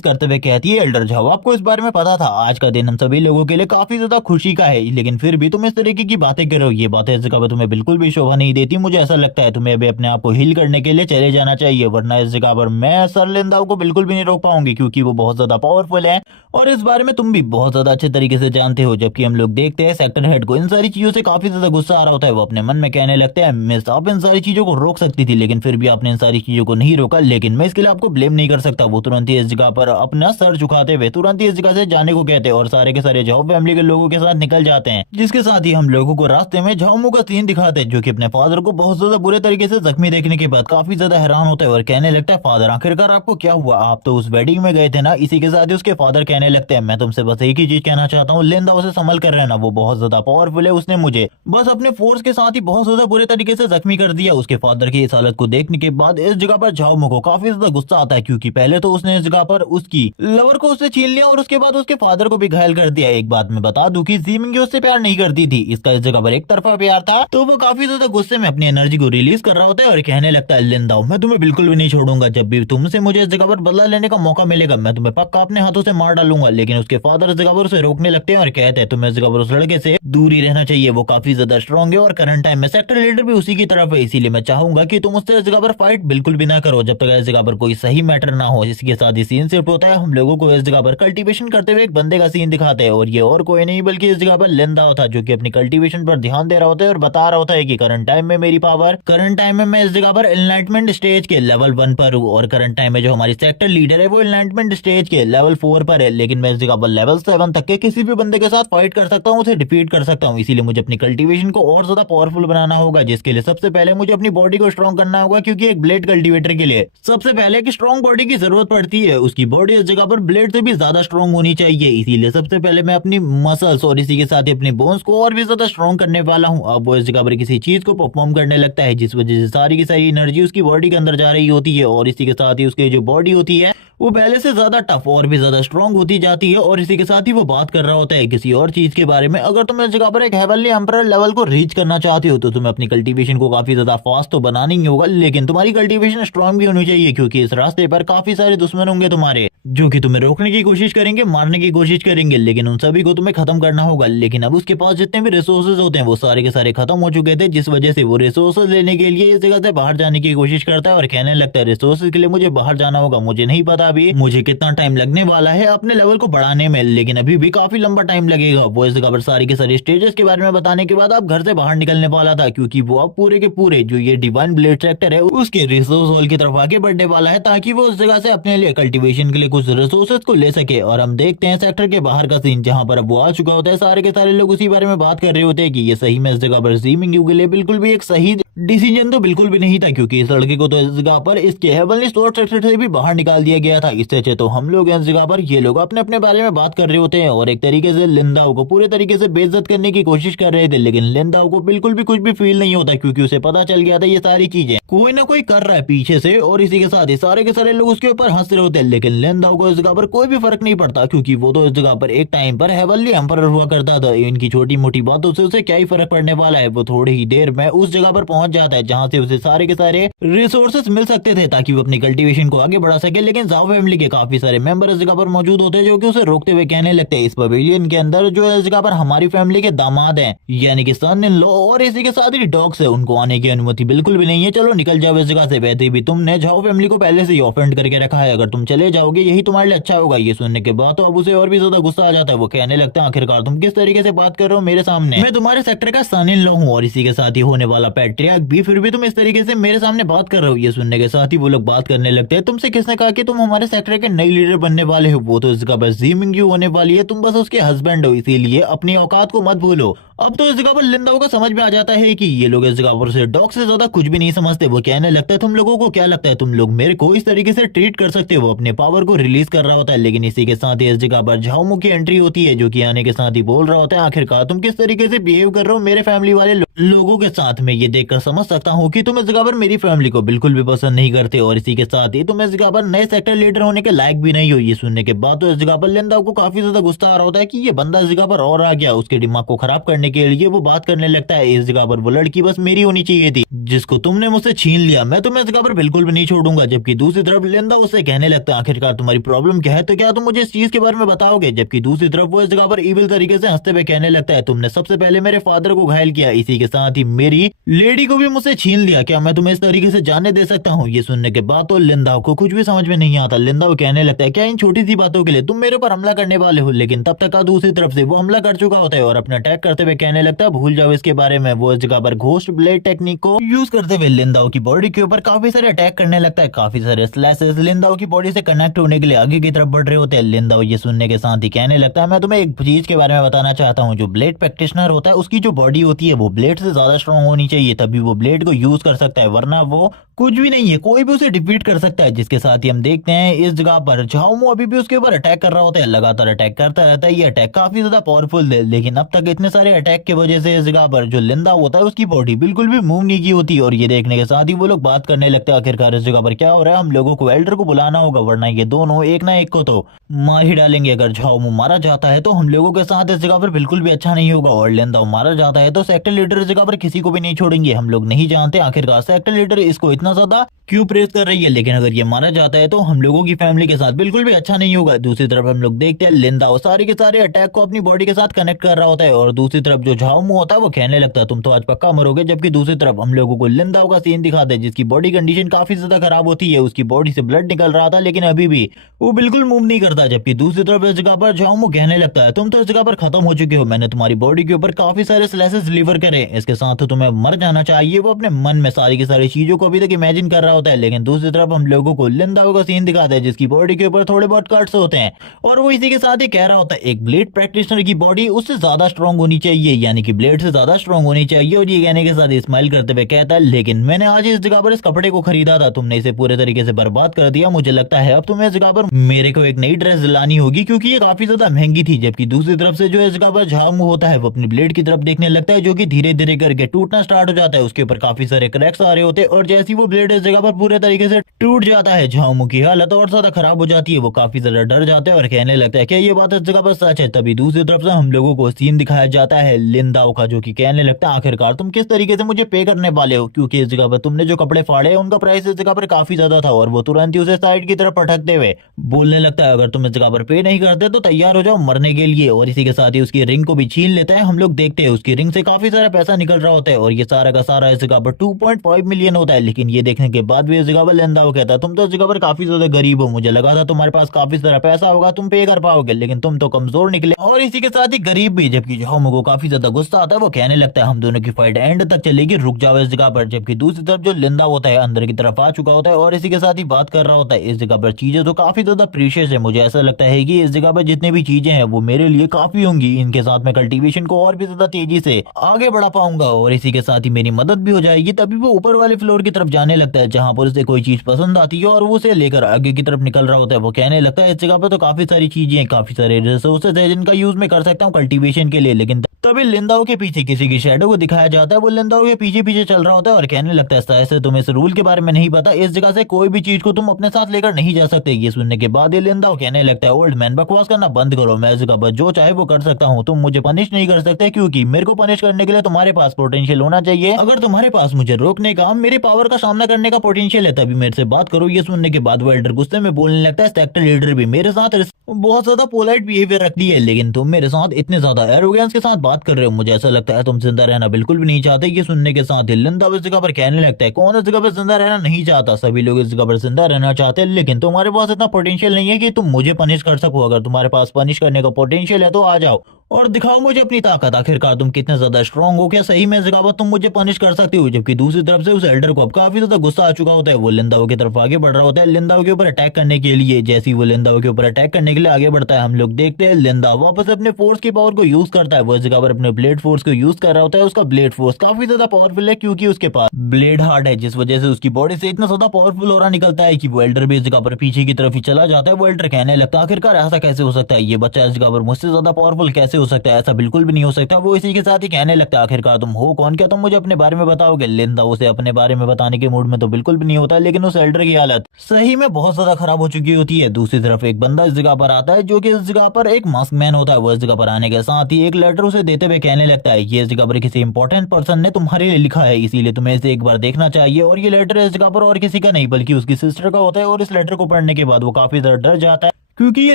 करते हुए कहती है एल्डर झाओ आपको इस बारे में पता था आज का दिन हम सभी लोगों के लिए काफी ज्यादा खुशी का है, लेकिन फिर भी तुम इस तरीके की बातें कर रहे हो, ये बातें इस जगह पर तुम्हें बिल्कुल भी शोभा नहीं देती। मुझे ऐसा लगता है तुम्हें अभी अपने आप को हील करने के लिए चले जाना चाहिए, वरना इस जगह पर मैं सर लिंदाओ को बिल्कुल भी नहीं रोक पाऊंगी क्योंकि वो बहुत ज्यादा पावरफुल है और इस बारे में तुम भी बहुत ज्यादा अच्छे तरीके से जानते हो। जबकि हम लोग देखते हैं सेक्टर हेड को इन सारी चीजों से काफी ज्यादा गुस्सा आ रहा होता है। वो अपने मन में कहने लगते हैं मिस आप इन सारी चीजों को रोक सकती थी लेकिन फिर भी आपने इन सारी चीजों को नहीं रोका, लेकिन मैं इसके लिए आपको ब्लेम नहीं कर सकता। वो तुरंत ही इस जगह पर अपना सर झुकाते हुए तुरंत ही इस जगह से जाने को कहते हैं और सारे के सारे झाओ फैमिली के लोगों के साथ निकल जाते हैं, जिसके साथ ही हम लोगों को रास्ते में झाओमू का सीन दिखाते हैं जो कि अपने फादर को बहुत ज्यादा बुरे तरीके से जख्मी देखने के बाद काफी ज्यादा हैरान होता है और कहने लगता है फादर आखिरकार आपको क्या हुआ, आप तो उस वेडिंग में गए थे ना। इसी के साथ ही उसके फादर कहने लगते हैं मैं तुमसे बस एक ही चीज कहना चाहता हूँ, लिंदा उसे संभल कर रहना, वो बहुत ज्यादा पावरफुल है, उसने मुझे बस अपने फोर्स के साथ ही बहुत ज्यादा बुरे तरीके से जख्मी कर दिया। उसके फादर की इस हालत को देखने के बाद इस जगह पर झाओमू को काफी ज्यादा गुस्सा आता है क्योंकि पहले तो उसने इस जगह पर उसकी लवर को उससे छीन लिया और उसके बाद उसके फादर को भी घायल कर दिया। एक बात मैं बता दूं कि ज़ीमिंग उससे प्यार नहीं करती थी, इसका इस जगह पर एक तरफा प्यार था, तो वो काफी ज्यादा गुस्से में अपनी एनर्जी को रिलीज कर रहा होता है और कहने लगता है लिंदाओ मैं तुम्हें बिल्कुल भी नहीं छोड़ूंगा, जब भी तुमसे मुझे इस जगह पर बदला लेने का मौका मिलेगा मैं तुम्हें पक्का अपने हाथों से मार डालूंगा। लेकिन उसके फादर इस जगह पर उसे रोकने लगते हैं और कहते हैं तुम्हें इस जगह पर उस लड़के से दूर ही रहना चाहिए, वो काफी ज्यादा स्ट्रॉन्ग है और करंट टाइम में सेक्टर लीडर भी उसी की तरफ है, इसीलिए मैं चाहूंगा कि तुम उससे इस जगह पर फाइट बिल्कुल भी ना करो जब तक इस जगह पर कोई सही मैटर ना हो। इसके साथ ही सीन शिफ्ट होता है, हम लोगों को इस जगह पर कल्टीवेशन करते हुए एक बंदे का सीन दिखाते हैं और ये और कोई नहीं बल्कि इस जगह पर लिंदाओ था जो कि अपनी कल्टीवेशन पर ध्यान दे रहा होता है और बता रहा होता है कि करंट टाइम में मेरी पावर, करंट टाइम में मैं इस जगह पर एनलाइटमेंट स्टेज के लेवल 1 पर हूँ और करंट टाइम में जो हमारी सेक्टर लीडर है वो एनलाइटमेंट स्टेज के लेवल 4 पर है, लेकिन मैं इस जगह पर लेवल 7 तक के किसी भी बंदे के साथ फाइट कर सकता हूँ, उसे डिफीट कर सकता हूँ। इसीलिए मुझे अपनी कल्टीवेशन को और ज्यादा पावरफुल बनाना होगा, जिसके लिए सबसे पहले मुझे अपनी बॉडी को स्ट्रॉन्ग करना होगा क्योंकि एक ब्लेड कल्टीवेटर के लिए सबसे पहले एक स्ट्रॉन्ग बॉडी की जरूरत पड़ती है, उसकी बॉडी इस जगह पर ब्लेड से भी ज्यादा स्ट्रॉन्ग होनी चाहिए। इसीलिए सबसे पहले मैं अपनी मसल्स और इसी के साथ ही अपने बोन्स को और भी ज्यादा स्ट्रॉन्ग करने वाला हूँ। अब वो इस जगह पर किसी चीज को परफॉर्म करने लगता है जिस वजह से सारी की सारी एनर्जी उसकी बॉडी के अंदर जा रही होती है और इसी के साथ ही उसकी जो बॉडी होती है वो पहले से ज्यादा टफ और भी ज्यादा स्ट्रॉन्ग होती जाती है और इसी के साथ ही वो बात कर रहा होता है किसी और चीज के बारे में। अगर तुम इस जगह पर एक हेवनली एम्परर लेवल को रीच करना चाहते हो तो तुम्हें अपनी कल्टीवेशन को काफी ज्यादा फास्ट तो बनाना ही होगा, लेकिन तुम्हारी कल्टीवेशन स्ट्रॉन्ग भी होनी चाहिए क्योंकि इस रास्ते पर काफी सारे दुश्मन होंगे तुम्हारे जो कि तुम्हें रोकने की कोशिश करेंगे, मारने की कोशिश करेंगे, लेकिन उन सभी को तुम्हें खत्म करना होगा। लेकिन अब उसके पास जितने भी रिसोर्सेज होते हैं वो सारे के सारे खत्म हो चुके थे, जिस वजह से वो रिसोर्सेज लेने के लिए इस जगह से बाहर जाने की कोशिश करता है और कहने लगता है रिसोर्सेज के लिए मुझे बाहर जाना होगा, मुझे नहीं पता अभी मुझे कितना टाइम लगने वाला है अपने लेवल को बढ़ाने में, लेकिन अभी भी काफी लंबा टाइम लगेगा। वो इस जगह पर सारी के सारे स्टेजेस के बारे में बताने के बाद अब घर से बाहर निकलने वाला था क्योंकि वो अब पूरे के पूरे जो ये डिवाइन ब्लेड सेक्टर है उसके रिसोर्स हॉल की तरफ आगे बढ़ने वाला है ताकि वो उस जगह से अपने लिए कल्टीवेशन के लिए कुछ रिसोर्सेज को ले सके। और हम देखते हैं सेक्टर के बाहर का सीन जहां पर अब वो आ चुका होता है, सारे के सारे लोग उसी बारे में बात कर रहे होते हैं कि ये सही में इस जगह पर ज़ीमिंग यू के लिए बिल्कुल भी एक सही डिसीजन तो बिल्कुल भी नहीं था क्योंकि इस लड़के को तो इस जगह पर इसके हेवनली स्टोर सेक्टर से भी बाहर निकाल दिया गया था। इससे अच्छे तो हम लोग इस जगह पर ये लोग अपने अपने बारे में बात कर रहे होते हैं और एक तरीके से लिंदाओ को पूरे तरीके से बेइज्जत करने की कोशिश कर रहे थे, लेकिन लिंदाओ को बिल्कुल भी कुछ भी फील नहीं होता क्योंकि उसे पता चल गया था ये सारी चीजें कोई ना कोई कर रहा है पीछे से और इसी के साथ ही सारे के सारे लोग उसके ऊपर हंस रहे होते हैं। लेकिन लिंदाओ को इस जगह पर कोई भी फर्क नहीं पड़ता क्योंकि वो तो इस जगह पर एक टाइम पर हेवनली एम्परर हुआ करता था, इनकी छोटी मोटी बातों से उसे क्या ही फर्क पड़ने वाला है। वो थोड़ी ही देर में उस जगह पर पहुंच जाता है जहां से उसे सारे के सारे रिसोर्सेज मिल सकते थे ताकि वो अपनी कल्टीवेशन को आगे बढ़ा सके, लेकिन जाओ फैमिली के काफी सारे मेंबर इस जगह पर मौजूद होते हैं जो कि उसे रोकते हुए कहने लगते हैं इस पवेलियन के अंदर जो इस जगह पर हमारी फैमिली के दामाद हैं यानी कि सन इन लॉ और इसी के साथ ही डॉग्स है, उनको आने की अनुमति बिल्कुल भी नहीं है, चलो निकल जाओ इस जगह से। वैसे भी तुमने झाओ फैमिली को पहले से ही ऑफेंड करके रखा है, अगर तुम चले जाओगे यही तुम्हारे लिए अच्छा होगा। ये सुनने के बाद तो अब उसे और भी ज्यादा गुस्सा आ जाता है, वो कहने लगता है आखिरकार तुम किस तरीके से बात कर रहे हो मेरे सामने, मैं तुम्हारे सेक्टर का सन इन लॉ हूँ और इसी के साथ ही होने वाला पैट्रियार्क भी, फिर भी तुम इस तरीके से मेरे सामने बात कर रहे हो। ये सुनने के साथ ही वो लोग बात करने लगते हैं तुमसे किसने कहा कि तुम हमारे सेक्टर के नई लीडर बनने वाले हो, वो तो इस जगह पर ज़ीमिंग यू होने वाली है, तुम बस उसके हस्बैंड हो, इसीलिए अपनी औकात को मत भूलो। अब तो इस जगह पर लिंदाओ को समझ में आ जाता है कि ये लोग इस जगह पर से डॉग से ज्यादा कुछ भी नहीं समझते। वो कहने लगता है तुम लोगों को क्या लगता है तुम लोग मेरे को इस तरीके से ट्रीट कर सकते हो, अपने पावर को रिलीज कर रहा होता है। लेकिन इसी के साथ ही इस जगह पर झाओमू की एंट्री होती है जो कि आने के साथ ही बोल रहा होता है आखिरकार तुम किस तरीके से बिहेव कर रहे हो मेरे फैमिली वाले लोगों के साथ में, ये देखकर समझ सकता हूँ कि तुम इस जगह पर मेरी फैमिली को बिल्कुल भी पसंद नहीं करते और इसी के साथ ही तुम इस जगह पर नए सेक्टर लीडर होने के लायक भी नहीं हो। ये सुनने के बाद तो इस जगह पर लिंदाओ को काफी ज्यादा गुस्सा आ रहा होता है कि ये बंदा इस जगह पर और आ गया, उसके दिमाग को खराब करने के लिए वो बात करने लगता है इस जगह पर वो लड़की बस मेरी होनी चाहिए थी जिसको तुमने मुझसे छीन लिया, मैं तुम्हें इस जगह पर बिल्कुल भी नहीं छोड़ूंगा। जबकि दूसरी तरफ लिंदा उससे कहने लगता है आखिरकार तुम्हारी प्रॉब्लम क्या है, तो क्या तुम मुझे इस चीज के बारे में बताओगे। जबकि दूसरी तरफ वो इस जगह पर इविल तरीके से हंसते हुए कहने लगता है तुमने सबसे पहले मेरे फादर को घायल किया, इसी के साथ ही मेरी लेडी को भी मुझसे छीन लिया, क्या मैं तुम्हें इस तरीके से जाने दे सकता हूँ। ये सुनने के बाद तो लिंदाओ को कुछ भी समझ में नहीं आता। लिंदाओ कहने लगता है क्या इन छोटी सी बातों के लिए तुम मेरे ऊपर हमला करने वाले हो, लेकिन तब तक दूसरी तरफ से वो हमला कर चुका होता है और अपना अटैक करते हुए कहने लगता है भूल जाओ इसके बारे में। वो इस जगह पर घोस्ट ब्लेड टेक्निक को यूज करते हुए लिंदाओ की बॉडी के ऊपर काफी सारे अटैक करने लगता है। काफी सारे स्लैशेस लिंदाओ की बॉडी से कनेक्ट होने के लिए आगे की तरफ बढ़ रहे होते हैं। लिंदाओ ये सुनने के साथ ही कहने लगता है मैं तुम्हें एक चीज के बारे में बताना चाहता हूँ, जो ब्लेड प्रैक्टिशनर होता है उसकी जो बॉडी होती है वो ब्लेड से ज्यादा स्ट्रॉन्ग होनी चाहिए, तभी वो ब्लेड को यूज कर सकता है, वरना वो कुछ भी नहीं है, कोई भी उसे डिफीट कर सकता है। जिसके साथ ही हम देखते हैं इस जगह पर झाओमो अभी भी उसके ऊपर अटैक कर रहा होता है, लगातार अटैक करता रहता है। ये अटैक काफी ज्यादा पावरफुल है, लेकिन अब तक इतने सारे अटैक की वजह से इस जगह पर जो लिंदा होता है उसकी बॉडी बिल्कुल भी मूव नहीं की होती। और ये देखने के साथ ही वो लोग बात करने लगते हैं आखिरकार इस जगह पर क्या हो रहा है, हम लोगों को एल्डर को बुलाना होगा, वरना ये दोनों एक ना एक को तो मार ही डालेंगे। अगर झाओमो मारा जाता है तो हम लोगों के साथ इस जगह पर बिल्कुल भी अच्छा नहीं होगा, और लिंदा मारा जाता है तो सेक्टर लीडर इस जगह पर किसी को भी नहीं छोड़ेंगे। हम लोग नहीं जानते आखिरकार सेक्टर लीडर इसको इतना ज्यादा क्यों प्रेस कर रही है, लेकिन अगर ये मारा जाता है तो हम लोगों की फैमिली के साथ बिल्कुल भी अच्छा नहीं होगा। दूसरी तरफ हम लोग देखते हैं लिंदाओ सारे के सारे अटैक को अपनी बॉडी के साथ कनेक्ट कर रहा होता है, और दूसरी तरफ जो झाओमो होता है वो कहने लगता है तुम तो आज पक्का मरोगे। जबकि दूसरी तरफ हम लोगों को लिंदाओ का सीन दिखाते हैं जिसकी बॉडी कंडीशन काफी ज्यादा खराब होती है, उसकी बॉडी से ब्लड निकल रहा था लेकिन अभी भी वो बिल्कुल मूव नहीं करता। जबकि दूसरी तरफ इस जगह पर झाओमो कहने लगता है तुम तो इस जगह पर खत्म हो चुके हो, मैंने तुम्हारी बॉडी के ऊपर काफी सारे स्लैशेस डिलीवर करे, इसके साथ तुम्हें मर जाना चाहिए। वो अपने मन में सारी की सारी चीजों को अभी तक इमेजिन कर रहा होता है, लेकिन दूसरी तरफ हम लोगों को लिंदाओ का सीन दिखाता है जिसकी बॉडी के ऊपर थोड़े बहुत कट्स होते हैं, और वो इसी के साथ ही कह रहा होता है एक ब्लेड प्रैक्टिशनर की बॉडी उससे ज्यादा स्ट्रांग होनी चाहिए, यानी कि ब्लेड से ज्यादा स्ट्रांग होनी चाहिए। और ये कहने के साथ स्माइल करते हुए कहता है लेकिन मैंने आज इस जगह पर इस कपड़े को खरीदा था, तुमने इसे पूरे तरीके से बर्बाद कर दिया, मुझे लगता है अब तुम्हें इस जगह पर मेरे को एक नई ड्रेस दिलानी होगी क्योंकि ये काफी ज्यादा महंगी थी। जबकि दूसरी तरफ से जो इस जगह पर झाओमो होता है वो अपनी ब्लेड की तरफ देखने लगता है जो कि धीरे धीरे करके टूटना स्टार्ट हो जाता है, उसके ऊपर काफी सारे क्रैक्स आ रहे होते हैं, और जैसी वो ब्लेड इस जगह पर पूरे तरीके से टूट जाता है झाओमो की हालत और ज्यादा खराब हो जाती है। वो काफी ज्यादा डर जाता है और कहने लगता है क्या ये बात इस जगह पर सच है। तभी दूसरी तरफ से हम लोगों को सीन दिखाया जाता है लिंदाओ का, जो कि कहने लगता है आखिरकार तुम किस तरीके से मुझे पे करने वाले हो, क्योंकि इस जगह पर तुमने जो कपड़े फाड़े उनका प्राइस इस जगह पर काफी ज्यादा था। और वो तुरंत ही उसे साइड की तरफ पटकते हुए बोलने लगता है अगर तुम इस जगह पर पे नहीं करते तो तैयार हो जाओ मरने के लिए, और इसी के साथ ही उसकी रिंग को भी छीन लेता है। हम लोग देखते हैं उसकी रिंग से काफी सारा पैसा निकल रहा होता है, और ये सारा का सारा इस जगह पर 2.5 मिलियन होता है। लेकिन ये देखने के बाद भी इस जगह पर लिंदाओ कहता है तुम तो इस जगह पर काफी ज्यादा गरीब हो, मुझे लगा था तुम्हारे पास काफी सारा पैसा होगा, तुम पे कर पाओगे, लेकिन तुम तो कमजोर निकले और इसी के साथ ही गरीब भी। जबकि झाओमो को काफी ज्यादा गुस्सा आता है, वो कहने लगता है हम दोनों की फाइट एंड तक चलेगी, रुक जाओ इस जगह पर। जबकि दूसरी तरफ जो लिंदा होता है अंदर की तरफ आ चुका होता है और इसी के साथ ही बात कर रहा होता है इस जगह पर चीजें तो काफी ज्यादा प्रीशियस है, मुझे ऐसा लगता है कि इस जगह पर जितने भी चीजें हैं वो मेरे लिए काफी होंगी, इनके साथ मैं कल्टीवेशन को और भी ज्यादा तेजी से आगे बढ़ा पाऊंगा और इसी के साथ ही मेरी मदद भी हो जाएगी। तभी वो ऊपर वाले फ्लोर की तरफ जाने लगता है जहां पर उसे कोई चीज पसंद आती है और वो उसे लेकर आगे की तरफ निकल रहा होता है। वो कहने लगता है इस जगह पर तो काफी सारी चीजें हैं, काफी सारे रिसोर्सेज है जिनका यूज मैं कर सकता हूँ कल्टीवेशन के लिए। लेकिन तभी लिंदाओ के पीछे किसी की शैडो को दिखाया जाता है, वो लिंदाओ के पीछे पीछे चल रहा होता है और कहने लगता है ऐसे तुम्हें इस रूल के बारे में नहीं पता, इस जगह से कोई भी चीज को तुम अपने साथ लेकर नहीं जा सकते। ये सुनने के बाद लिंदाओ कहने लगता है ओल्ड मैन बकवास करना बंद करो, मैं इस जगह पर जो चाहे वो कर सकता हूँ, तुम मुझे पनिश नहीं कर सकते क्योंकि मेरे को पनिश करने के लिए तुम्हारे पास पोटेंशियल होना चाहिए। अगर तुम्हारे पास मुझे रोकने का मेरे पावर का सामना करने का पोटेंशियल है तभी मेरे से बात करो। ये सुनने के बाद वो एल्डर गुस्से में बोलने लगता है सेक्टर लीडर भी मेरे साथ बहुत ज्यादा पोलाइट बिहेवियर रखती है, लेकिन तुम मेरे साथ इतने ज्यादा एरोगेंस के साथ बात कर रहे हो, मुझे ऐसा लगता है तुम जिंदा रहना बिल्कुल भी नहीं चाहते। ये सुनने के साथ लिंदाओ इस जगह पर कहने लगता है कौन इस जगह पर जिंदा रहना नहीं चाहता, सभी लोग इस जगह पर जिंदा रहना चाहते हैं, लेकिन तुम्हारे पास इतना पोटेंशियल नहीं है कि तुम मुझे पनिश कर सको। अगर तुम्हारे पास पनिश करने का पोटेंशियल है तो आ जाओ और दिखाओ मुझे अपनी ताकत, आखिरकार तुम कितने ज्यादा स्ट्रांग हो, क्या सही में इस जगह पर तुम मुझे पनिश कर सकते हो। जबकि दूसरी तरफ से उस एल्डर को अब काफी ज्यादा गुस्सा आ चुका होता है, वो लिंदाओ की तरफ आगे बढ़ रहा होता है लिंदाओ के ऊपर अटैक करने के लिए। जैसे वो लिंदाओ के ऊपर अटैक करने के लिए आगे बढ़ता है हम लोग देखते हैं लिंदाओ वापस अपने फोर्स की पावर को यूज करता है, वो इस जगह पर अपने ब्लेड फोर्स को यूज कर रहा होता है। उसका ब्लेड फोर्स काफी ज्यादा पावरफुल है क्योंकि उसके पास ब्लेड हार्ट है, जिस वजह से उसकी बॉडी से इतना ज्यादा पावरफुल हो रहा निकलता है कि वो एल्डर भी इस जगह पर पीछे की तरफ ही चला जाता है। वो एल्डर कहने लगता है आखिरकार ऐसा कैसे हो सकता है, ये बच्चा इस जगह पर मुझसे ज्यादा पावरफुल कैसे हो सकता है, ऐसा बिल्कुल भी नहीं हो सकता। वो इसी के साथ ही कहने लगता है आखिरकार तुम हो कौन, क्या तुम मुझे अपने बारे में बताओगे। लिंदा उसे अपने बारे में बताने के मूड में तो बिल्कुल भी नहीं होता, लेकिन उस एल्डर की हालत सही में बहुत ज्यादा खराब हो चुकी होती है। दूसरी तरफ एक बंदा इस जगह पर आता है जो कि इस जगह पर एक मास्क मैन होता है, वो इस जगह पर आने के साथ ही एक लेटर उसे देते हुए कहने लगता है ये इस जगह पर किसी इंपॉर्टेंट पर्सन ने तुम्हारे लिए लिखा है, इसीलिए तुम्हें इसे एक बार देखना चाहिए। और ये लेटर इस जगह पर और किसी का नहीं बल्कि उसकी सिस्टर का होता है, और इस लेटर को पढ़ने के बाद वो काफी ज्यादा डर जाता है क्योंकि ये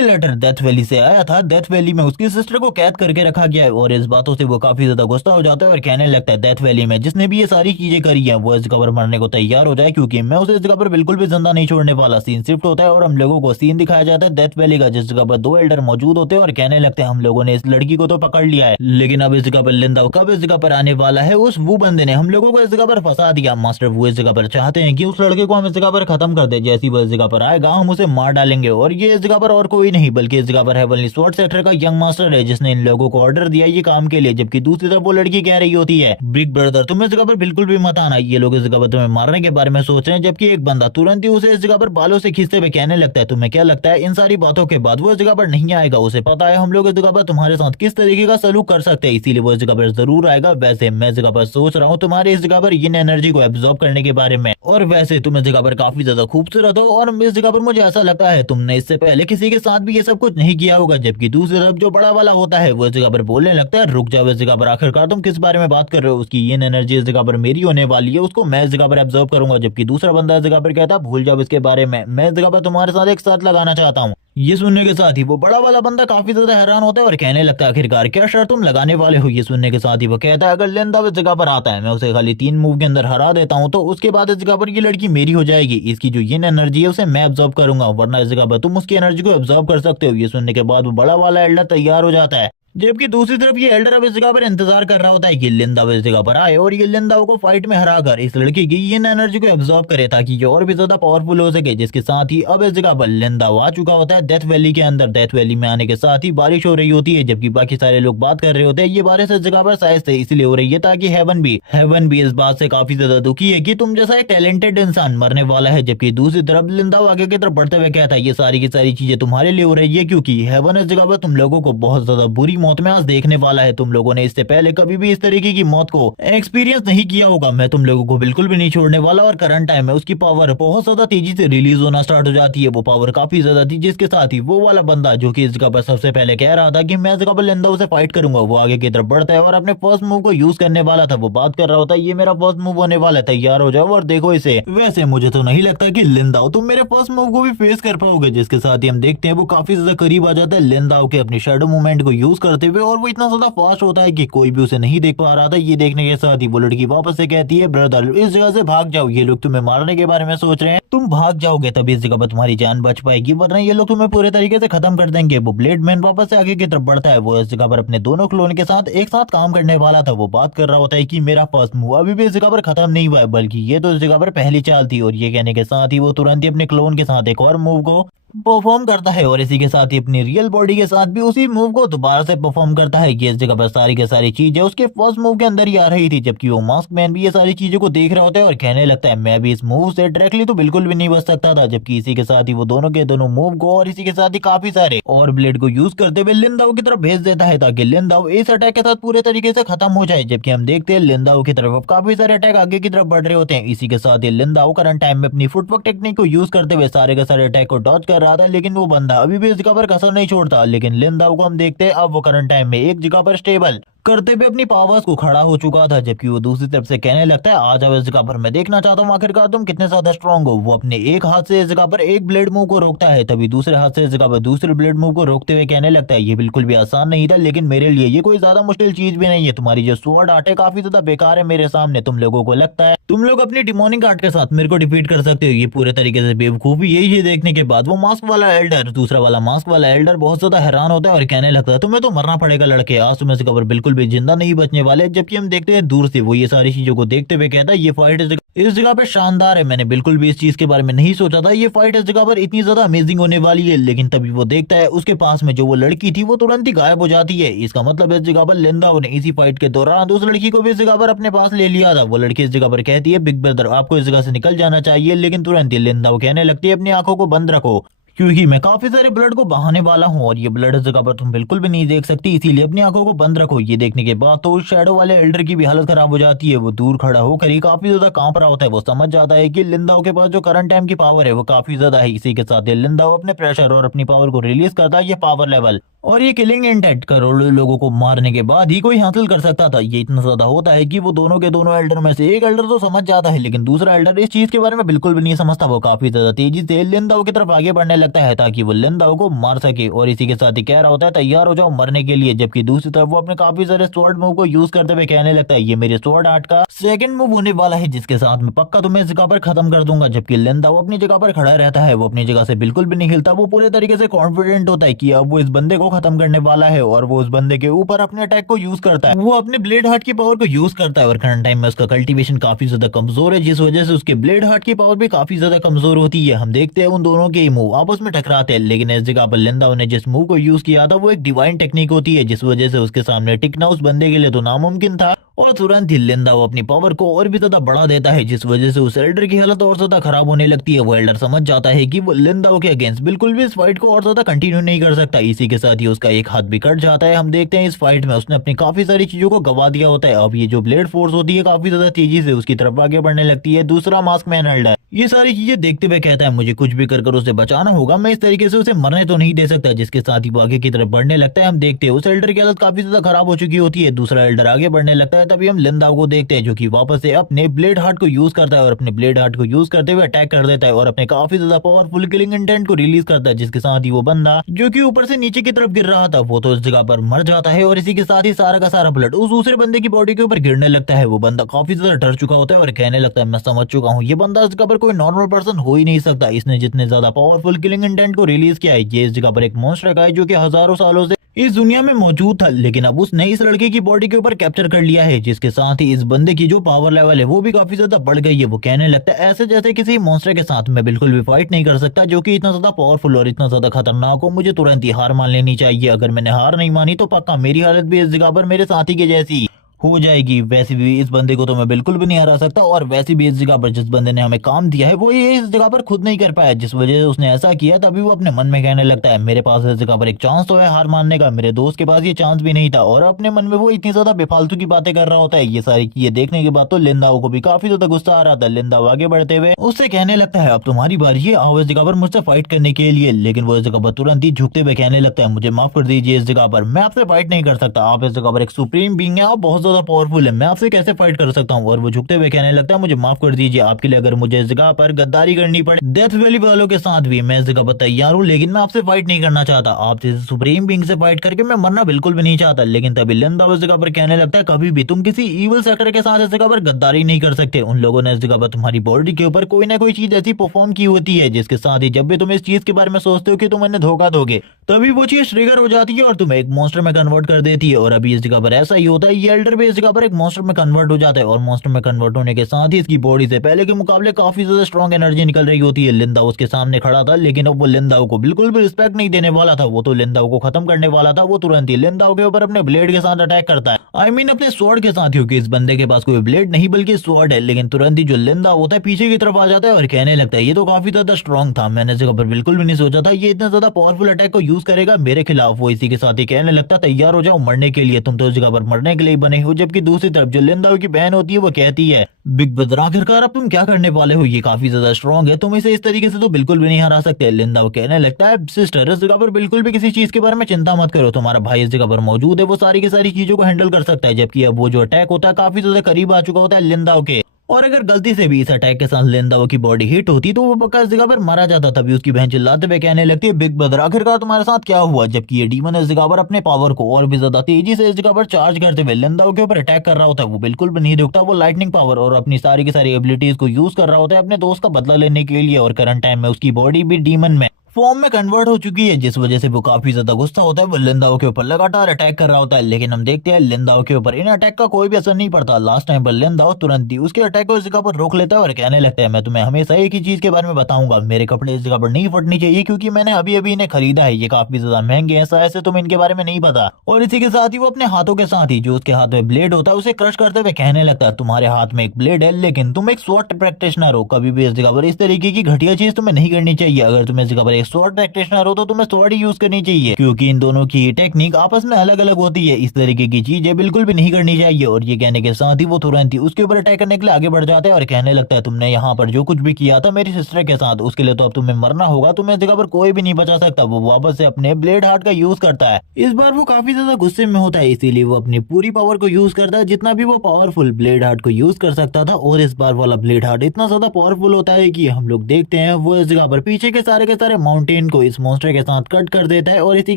लेटर डेथ वैली से आया था। डेथ वैली में उसकी सिस्टर को कैद करके रखा गया है और इस बातों से वो काफी ज्यादा गुस्सा हो जाता है और कहने लगता है डेथ वैली में जिसने भी ये सारी चीजें करी है वो इस जगह पर मरने को तैयार हो जाए, क्योंकि मैं उसे इस जगह पर बिल्कुल भी जिंदा नहीं छोड़ने वाला। सीन शिफ्ट होता है और हम लोगों को सीन दिखाया जाता है डेथ वैली का, जिस जगह पर दो एल्डर मौजूद होते हैं और कहने लगते हैं हम लोगों ने इस लड़की को तो पकड़ लिया है, लेकिन अब इस जगह पर लिंदा कब इस जगह पर आने वाला है। उस वो बंदे ने हम लोगों को इस जगह पर फंसा दिया। मास्टर वो इस जगह पर चाहते हैं कि उस लड़के को हम इस जगह पर खत्म कर दे। जैसी वो इस जगह पर आएगा हम उसे मार डालेंगे और ये इस जगह पर और कोई नहीं बल्कि इस जगह पर हेवनली स्वॉर्ड सेक्टर का यंग मास्टर है, जिसने इन लोगों को ऑर्डर दिया ये काम के लिए। जबकि दूसरी तरफ वो लड़की कह रही होती है बिग ब्रदर तुम इस जगह पर बिल्कुल भी मत आना, ये लोग इस जगह पर तुम्हें मारने के बारे में सोच रहे हैं। जबकि एक बंदा तुरंत ही उसे इस जगह पर बालों से खींचते हुए कहने लगता है तुम्हें क्या लगता है इन सारी बातों के बाद वो इस जगह पर नहीं आएगा? उसे पता है हम लोग इस जगह पर तुम्हारे साथ किस तरीके का सलूक कर सकते हैं, इसीलिए वो इस जगह पर जरूर आएगा। वैसे मैं इस जगह पर सोच रहा हूँ तुम्हारे इस जगह पर इन एनर्जी को एब्जॉर्ब करने के बारे में, और वैसे तुम इस जगह पर काफी ज्यादा खूबसूरत हो और इस जगह पर मुझे ऐसा लगता है तुमने इससे पहले किसी के साथ भी ये सब कुछ नहीं किया होगा। जबकि दूसरी तरफ जो बड़ा वाला होता है वो इस जगह पर बोलने लगता है रुक जाओ इस जगह पर, आखिरकार तुम किस बारे में बात कर रहे हो? उसकी ये एनर्जी इस जगह पर मेरी होने वाली है, उसको मैं इस जगह पर एब्जॉर्ब करूंगा। जबकि दूसरा बंदा इस जगह पर कहता है भूल जाओ इसके बारे में, मैं इस जगह पर तुम्हारे साथ एक साथ लगाना चाहता हूँ। ये सुनने के साथ ही वो बड़ा वाला बंदा काफी ज्यादा हैरान होता है और कहने लगता है आखिरकार क्या शर्त तुम लगाने वाले हो? ये सुनने के साथ ही वो कहता है अगर लिंदा इस जगह पर आता है मैं उसे खाली 3 मूव के अंदर हरा देता हूँ तो उसके बाद इस जगह पर ये लड़की मेरी हो जाएगी। इसकी जो ये एनर्जी है उसे मैं एब्जॉर्ब करूंगा, वरना इस जगह पर तुम उसकी एनर्जी को एब्जॉर्ब कर सकते हो। ये सुनने के बाद वो बड़ा वाला एल्डर तैयार हो जाता है। जबकि दूसरी तरफ ये एल्डर अब इस जगह पर इंतजार कर रहा होता है कि लिंदा इस जगह पर आए और ये लिंदा को फाइट में हराकर इस लड़की की ये एनर्जी को एब्जॉर्ब करे ताकि ये और भी ज्यादा पावरफुल हो सके। जिसके साथ ही अब इस जगह पर लिंदा आ चुका होता है डेथ वैली के अंदर। डेथ वैली में आने के साथ ही बारिश हो रही होती है, जबकि बाकी सारे लोग बात कर रहे होते हैं ये बारिश इस जगह पर शायद से इसलिए हो रही है ताकि हेवन भी इस बात से काफी ज्यादा दुखी है कि तुम जैसा एक टैलेंटेड इंसान मरने वाला है। जबकि दूसरी तरफ लिंदा आगे की तरफ बढ़ते हुए कहता है ये सारी की सारी चीजें तुम्हारे लिए हो रही है क्योंकि हेवन इस जगह पर तुम लोगों को बहुत ज्यादा बुरी मौत में आज देखने वाला है। तुम लोगों ने इससे पहले कभी भी इस तरीके की मौत को एक्सपीरियंस नहीं किया होगा। मैं तुम लोगों को बिल्कुल भी नहीं छोड़ने वाला और करंट टाइम में उसकी पावर बहुत ज्यादा तेजी से रिलीज होना स्टार्ट हो जाती है। वो पावर काफी ज्यादा थी, जिसके साथ ही वो वाला बंदा जो कि इस जगह पर सबसे पहले कह रहा था कि मैं इस जगह पर लिंदा से फाइट करूंगा, वो आगे की तरफ बढ़ता है और अपने फर्स्ट मूव को यूज करने वाला था। वो बात कर रहा होता है ये मेरा फर्स्ट मूव होने वाला है, तैयार हो जाओ और देखो इसे। वैसे मुझे तो नहीं लगता कि लिंदा तुम मेरे फर्स्ट मूव को भी फेस कर पाओगे। जिसके साथ ही हम देखते हैं वो काफी ज्यादा करीब आ जाता है लिंदा के अपनी शैडो मूवमेंट को यूज करते हुए, और वो इतना ज्यादा फास्ट होता है कि कोई भी उसे नहीं देख पा रहा था। ये देखने के साथ ही वो लड़की वापस से कहती है ब्रदर इस जगह से भाग जाओ, ये लोग तुम्हें मारने के बारे में सोच रहे हैं, तुम भाग जाओगे तभी इस जगह पर तुम्हारी जान बच पाएगी, वरना ये लोग तुम्हें पूरे तरीके से खत्म कर देंगे। वो ब्लेड मैन वापस से आगे की तरफ बढ़ता है। वो इस जगह पर अपने दोनों क्लोन के साथ एक साथ काम करने वाला था। वो बात कर रहा होता है कि मेरा फर्स्ट मूव अभी भी इस जगह पर खत्म नहीं हुआ है, बल्कि ये तो इस जगह पर पहली चाल थी। और ये कहने के साथ ही वो तुरंत ही अपने क्लोन के साथ एक और मूव को परफॉर्म करता है और इसी के साथ ही अपनी रियल बॉडी के साथ भी उसी मूव को दोबारा से परफॉर्म करता है। कि इस जगह पर सारी की सारी चीजें उसके फर्स्ट मूव के अंदर ही आ रही थी। जबकि वो मास्क मैन भी ये सारी चीजों को देख रहा होता है और कहने लगता है मैं भी इस मूव से डायरेक्टली तो बिल्कुल भी नहीं बच सकता था। जबकि इसी के साथ ही वो दोनों के दोनों मूव को और इसी के साथ ही काफी सारे और ब्लेड को यूज करते हुए लिंदाओ की तरफ भेज देता है ताकि लिंदाओ इस अटैक के साथ पूरे तरीके से खत्म हो जाए। जबकि हम देखते हैं लिंदाओ की तरफ काफी सारे अटैक आगे की तरफ बढ़ रहे होते हैं। इसी के साथ ही लिंदाओ करंट टाइम में अपनी फुटवर्क टेक्निक को यूज करते हुए सारे के सारे अटैक को डॉज कर रहा था, लेकिन वो बंदा अभी भी इस जगह पर कसर नहीं छोड़ता। लेकिन लिंदाओ को हम देखते हैं अब वो करंट टाइम में एक जगह पर स्टेबल करते हुए अपनी पावर्स को खड़ा हो चुका था। जबकि वो दूसरी तरफ से कहने लगता है आ जाओ इस जगह पर, मैं देखना चाहता हूँ आखिरकार तुम कितने ज्यादा स्ट्रांग हो। वो अपने एक हाथ से इस जगह पर एक ब्लेड मूव को रोकता है, तभी दूसरे हाथ से इस जगह पर दूसरे ब्लेड मूव को रोकते हुए कहने लगता है ये बिल्कुल भी आसान नहीं था, लेकिन मेरे लिए ये कोई ज्यादा मुश्किल चीज भी नहीं है। तुम्हारी जो स्वॉर्ड आर्ट है काफी ज्यादा बेकार है मेरे सामने। तुम लोगों को लगता है तुम लोग अपनी डिमोनिक आर्ट के साथ मेरे को डिफीट कर सकते हो, ये पूरे तरीके से बेवकूफी। यही देखने के बाद वो मास्क वाला एल्डर दूसरा वाला मास्क वाला एल्डर बहुत ज्यादा हैरान होता है और कहने लगता है तुम्हें तो मरना पड़ेगा लड़के, आज तुम्हें इस जगह पर बिल्कुल भी जिंदा नहीं बचने वाले। जबकि हम देखते हैं दूर से वो ये सारी चीजों को देखते हुए कहता है ये फाइट इस जगह पे शानदार है, मैंने बिल्कुल भी इस चीज के बारे में नहीं सोचा था, ये फाइट इस जगह पर इतनी ज्यादा अमेजिंग होने वाली है। लेकिन तभी वो देखता है उसके पास में जो वो लड़की थी वो तुरंत ही गायब हो जाती है। इसका मतलब इस जगह पर लिंदाओ ने इसी फाइट के दौरान उस लड़की को भी इस जगह पर अपने पास ले लिया था। वो लड़की इस जगह पर कहती है बिग ब्रदर आपको इस जगह से निकल जाना चाहिए, लेकिन तुरंत ही लिंदाओ कहने लगती है अपनी आंखों को बंद रखो क्योंकि मैं काफी सारे ब्लड को बहाने वाला हूँ और ये ब्लड इस जगह पर तुम बिल्कुल भी नहीं देख सकती, इसीलिए अपनी आंखों को बंद रखो। ये देखने के बाद तो उस शैडो वाले एल्डर की भी हालत खराब हो जाती है। वो दूर खड़ा होकर ही काफी ज्यादा कांप रहा होता है। वो समझ जाता है कि लिंदाओ के पास जो करंट टाइम की पावर है वो काफी ज्यादा है। इसी के साथ लिंदाओ अपने प्रेशर और अपनी पावर को रिलीज करता है। ये पावर लेवल और ये किलिंग इंटेंट करोड़ों लोगों को मारने के बाद ही कोई हासिल कर सकता था। ये इतना ज्यादा होता है कि वो दोनों के दोनों एल्डर में से एक एल्डर तो समझ जाता है, लेकिन दूसरा एल्डर इस चीज के बारे में बिल्कुल भी नहीं समझता। वो काफी ज्यादा तेजी से लिंदाओ की तरफ आगे बढ़ने लगता है ताकि वो लिंदाओ को मार सके, और इसी के साथ ही कह रहा होता है तैयार हो जाओ मरने के लिए। जबकि दूसरी तरफ वो अपने काफी सारे स्वॉर्ड मूव को यूज करते हुए कहने लगता है ये मेरे स्वॉर्ड आर्ट का सेकंड मूव होने वाला है, जिसके साथ में पक्का तुम्हें इस जगह पर खत्म कर दूंगा। जबकि लिंदाओ अपनी जगह पर खड़ा रहता है, वो अपनी जगह से बिल्कुल भी नहीं हिलता। वो पूरे तरीके से कॉन्फिडेंट होता है कि अब वो इस बंदे को खत्म करने वाला है, और वो उस बंदे के ऊपर अपने अटैक को यूज करता है। वो अपने ब्लेड हार्ट की पावर को यूज करता है, और करंट टाइम में उसका कल्टीवेशन काफी ज्यादा कमजोर है, जिस वजह से उसके ब्लेड हार्ट की पावर भी काफी ज्यादा कमजोर होती है। हम देखते हैं उन दोनों के मूव आपस में टकराते हैं, लेकिन इस जगह पर लिंदाओ ने जिस मूव को यूज किया था वो एक डिवाइन टेक्निक होती है, जिस वजह से उसके सामने टिकना उस बंदे के लिए तो नामुमकिन था। और तुरंत ही लिंदाओ अपनी पावर को और भी ज्यादा बढ़ा देता है, जिस वजह से उस एल्डर की हालत और ज्यादा खराब होने लगती है। वो एल्डर समझ जाता है कि वो लिंदाओ के अगेंस्ट बिल्कुल भी इस फाइट को और ज्यादा कंटिन्यू नहीं कर सकता। इसी के साथ ही उसका एक हाथ भी कट जाता है। हम देखते हैं इस फाइट में उसने अपनी काफी सारी चीजों को गवा दिया होता है। अब ये जो ब्लेड फोर्स होती है काफी ज्यादा तेजी से उसकी तरफ आगे बढ़ने लगती है। दूसरा मास्क मैन एल्डर ये सारी चीजें देखते हुए कहता है मुझे कुछ भी कर उसे बचाना होगा, मैं इस तरीके से उसे मरने तो नहीं दे सकता। जिसके साथ ही वो आगे की तरफ बढ़ने लगता है। हम देखते हैं उस एल्डर की हालत काफी ज्यादा खराब हो चुकी होती है। दूसरा एल्डर आगे बढ़ने लगता है, तभी हम लिंदाओ को देखते हैं जो कि वापस से अपने ब्लेड हार्ट को यूज करता है, और अपने ब्लेड हार्ट को यूज करते हुए अटैक कर देता है, और अपने काफी ज्यादा पावरफुल किलिंग इंटेंट को रिलीज करता है। जिसके साथ ही वो बंदा जो कि ऊपर से नीचे की तरफ गिर रहा था वो तो इस जगह पर मर जाता है, और इसी के साथ ही सारा का सारा ब्लड उस दूसरे बंदे की बॉडी के ऊपर गिरने लगता है। वो बंदा काफी ज्यादा डर चुका होता है और कहने लगता है मैं समझ चुका हूँ, ये बंदा इस जगह पर कोई नॉर्मल पर्सन हो ही नहीं सकता। इसने जितने ज्यादा पावरफुल किलिंग इंटेंट को रिलीज किया है, ये इस जगह पर एक मॉन्स्टर का है जो कि हजारों सालों से इस दुनिया में मौजूद था, लेकिन अब उसने इस लड़के की बॉडी के ऊपर कैप्चर कर लिया है। जिसके साथ ही इस बंदे की जो पावर लेवल है वो भी काफी ज्यादा बढ़ गई है। वो कहने लगता है ऐसे जैसे किसी मॉन्स्टर के साथ मैं बिल्कुल भी फाइट नहीं कर सकता जो कि इतना ज्यादा पावरफुल और इतना ज्यादा खतरनाक हो। मुझे तुरंत ही हार मान लेनी चाहिए। अगर मैंने हार नहीं मानी तो पक्का मेरी हालत भी इस जगह पर मेरे साथी के जैसी हो जाएगी। वैसे भी इस बंदे को तो मैं बिल्कुल भी नहीं हरा सकता, और वैसे भी इस जगह पर जिस बंदे ने हमें काम दिया है वो ये इस जगह पर खुद नहीं कर पाया, जिस वजह से उसने ऐसा किया। तभी वो अपने मन में कहने लगता है मेरे पास इस जगह पर एक चांस तो है हार मानने का, मेरे दोस्त के पास ये चांस भी नहीं था। और अपने मन में वो इतनी ज्यादा बेफालतू की बातें कर रहा होता है। ये सारी चीजें देखने के बाद तो लिंदाओ को भी काफी ज्यादा गुस्सा आ रहा था। लिंदाओ आगे बढ़ते हुए उससे कहने लगता है अब तुम्हारी बारी है, आओ इस जगह पर मुझसे फाइट करने के लिए। लेकिन वो इस जगह पर तुरंत ही झुकते हुए कहने लगता है मुझे माफ कर दीजिए, इस जगह पर मैं आपसे फाइट नहीं कर सकता। आप इस जगह पर एक सुप्रीम बीइंग है, आप बहुत ज्यादा पावरफुल है, मैं आपसे कैसे फाइट कर सकता हूँ। और वो झुकते हुए कहने लगता है मुझे माफ कर दीजिए, आपके लिए अगर मुझे इस जगह पर गद्दारी करनी पड़े डेथ वैली वालों के साथ भी मैं इस जगह पर तैयार हूँ, लेकिन मैं आपसे फाइट नहीं करना चाहता। आप जैसे सुप्रीम बीइंग से फाइट करके मैं मरना बिल्कुल भी नहीं चाहता। लेकिन तभी लिंदाओ इस जगह पर कहने लगता है कभी भी तुम किसी इविल सेक्टर के साथ इस जगह पर गद्दारी नहीं कर सकते। उन लोगों ने इस जगह पर तुम्हारी बॉडी के ऊपर कोई ना कोई चीज ऐसी परफॉर्म की होती है, जिसके साथ ही जब भी तुम इस चीज के बारे में सोचते हो कि तुम इन्हें धोखा दोगे, तभी वो चीज ट्रिगर हो जाती है और तुम्हें एक मॉन्स्टर में कन्वर्ट कर देती है। और अभी इस जगह पर ऐसा ही होता है, ये एल्डर भी इस जगह पर एक मॉन्स्टर में कन्वर्ट हो जाता है, और मॉन्स्टर में कन्वर्ट होने के साथ ही इसकी बॉडी से पहले के मुकाबले काफी ज्यादा स्ट्रॉन्ग एनर्जी निकल रही होती है। लिंदाओ उसके सामने खड़ा था, लेकिन अब वो लिंदाओ को बिल्कुल भी रिस्पेक्ट नहीं देने वाला था। वो तो लिंदाओ को खत्म करने वाला था। वो तुरंत ही लिंदाओ के ऊपर अपने ब्लेड के साथ अटैक करता है, आई मीन अपने स्वॉर्ड के साथ, क्योंकि इस बंदे के पास कोई ब्लेड नहीं बल्कि स्वॉर्ड है। लेकिन तुरंत ही जो लिंदाओ होता है पीछे की तरफ आ जाता है और कहने लगता है ये तो काफी ज्यादा स्ट्रॉन्ग था, मैंने इस जगह पर बिल्कुल भी नहीं सोचा था ये इतना ज्यादा पावरफुल अटैक को यूज करेगा मेरे खिलाफ। वो इसी के साथ ही कहने लगता तैयार हो जाओ मरने के लिए, तुम तो इस जगह पर मरने के लिए बने हो। जबकि दूसरी तरफ जो लिंदाओ की बहन होती है वो कहती है बिग ब्रदर आखिरकार अब तुम क्या करने वाले हो, ये काफी ज्यादा स्ट्रॉन्ग है, तुम इसे इस तरीके से तो बिल्कुल भी नहीं हरा सकते। लिंदाओ कहने लगता है सिस्टर इस जगह पर बिल्कुल भी किसी चीज के बारे में चिंता मत करो, तुम्हारा भाई इस जगह पर मौजूद है, वो सारी की सारी चीजों को हैंडल कर सकता है। जबकि अब वो जो अटैक होता है काफी ज्यादा करीब आ चुका होता है लिंदाओ के, और अगर गलती से भी इस अटैक के साथ लिंदाओ की बॉडी हिट होती तो वो पक्का इस जगह पर मारा जाता। तभी उसकी बहन चिल्लाते हुए कहने लगती है बिग ब्रदर आखिरकार तुम्हारे साथ क्या हुआ। जबकि ये डीमन इस जगह पर अपने पावर को और भी ज्यादा तेजी से इस जगह पर चार्ज करते हुए लिंदाओ के ऊपर अटैक कर रहा होता है। वो बिल्कुल भी नहीं रुकता, वो लाइटनिंग पावर और अपनी सारी की सारी एबिलिटीज को यूज कर रहा होता है अपने दोस्त का बदला लेने के लिए। और करंट टाइम में उसकी बॉडी भी डीमन में फॉर्म में कन्वर्ट हो चुकी है, जिस वजह से वो काफी ज्यादा गुस्सा होता है। वो लिंदाओ के ऊपर लगातार अटैक कर रहा होता है, लेकिन हम देखते हैं लिंदाओ के ऊपर इन अटैक का कोई भी असर नहीं पड़ता। लास्ट टाइम पर लिंदाओ तुरंत ही उसके अटैक को इस जगह पर रोक लेता है और कहने लगता है मैं तुम्हें हमेशा एक ही चीज के बारे में बताऊंगा, मेरे कपड़े इस जगह पर नहीं फटनी चाहिए क्योंकि मैंने अभी अभी इन्हें खरीदा है, ये काफी ज्यादा महंगे हैं, ऐसे तुम इनके बारे में नहीं पता। और इसी के साथ ही वो अपने हाथों के साथ ही जो उसके हाथ में ब्लेड होता है उसे क्रश करते हुए कहने लगता है तुम्हारे हाथ में एक ब्लेड है लेकिन तुम एक स्वॉर्ड प्रैक्टिशनर हो, कभी भी इस जगह पर इस तरीके की घटिया चीज तुम्हें नहीं करनी चाहिए। अगर तुम इस जगह पर एक स्वॉर्ड प्रैक्टिशनर हो तो तुम्हें स्वॉर्ड ही यूज करनी चाहिए, क्योंकि इन दोनों की टेक्निक आपस में अलग अलग होती है। इस तरीके की चीजें बिल्कुल भी नहीं करनी चाहिए। और ये कहने के साथ ही वो तुरंत ही उसके ऊपर अटैक करने के लिए आगे बढ़ जाता है और कहने लगता है तुमने यहाँ पर जो कुछ भी किया था मेरी सिस्टर के साथ, उसके लिए तो अब तुम्हें मरना होगा, तुम्हें इस जगह पर कोई भी नहीं बचा सकता। वो वापस से अपने ब्लेड हार्ट का यूज करता है। इस बार वो काफी ज्यादा गुस्से में होता है, इसीलिए वो अपनी पूरी पावर को यूज करता है जितना भी वो पावरफुल ब्लेड हार्ट को यूज कर सकता था। और इस बार वाला ब्लेड हार्ट इतना ज्यादा पावरफुल होता है कि हम लोग देखते हैं वो इस जगह पर पीछे के सारे माउंटेन को इस मॉन्स्टर के साथ कट कर देता है और इसी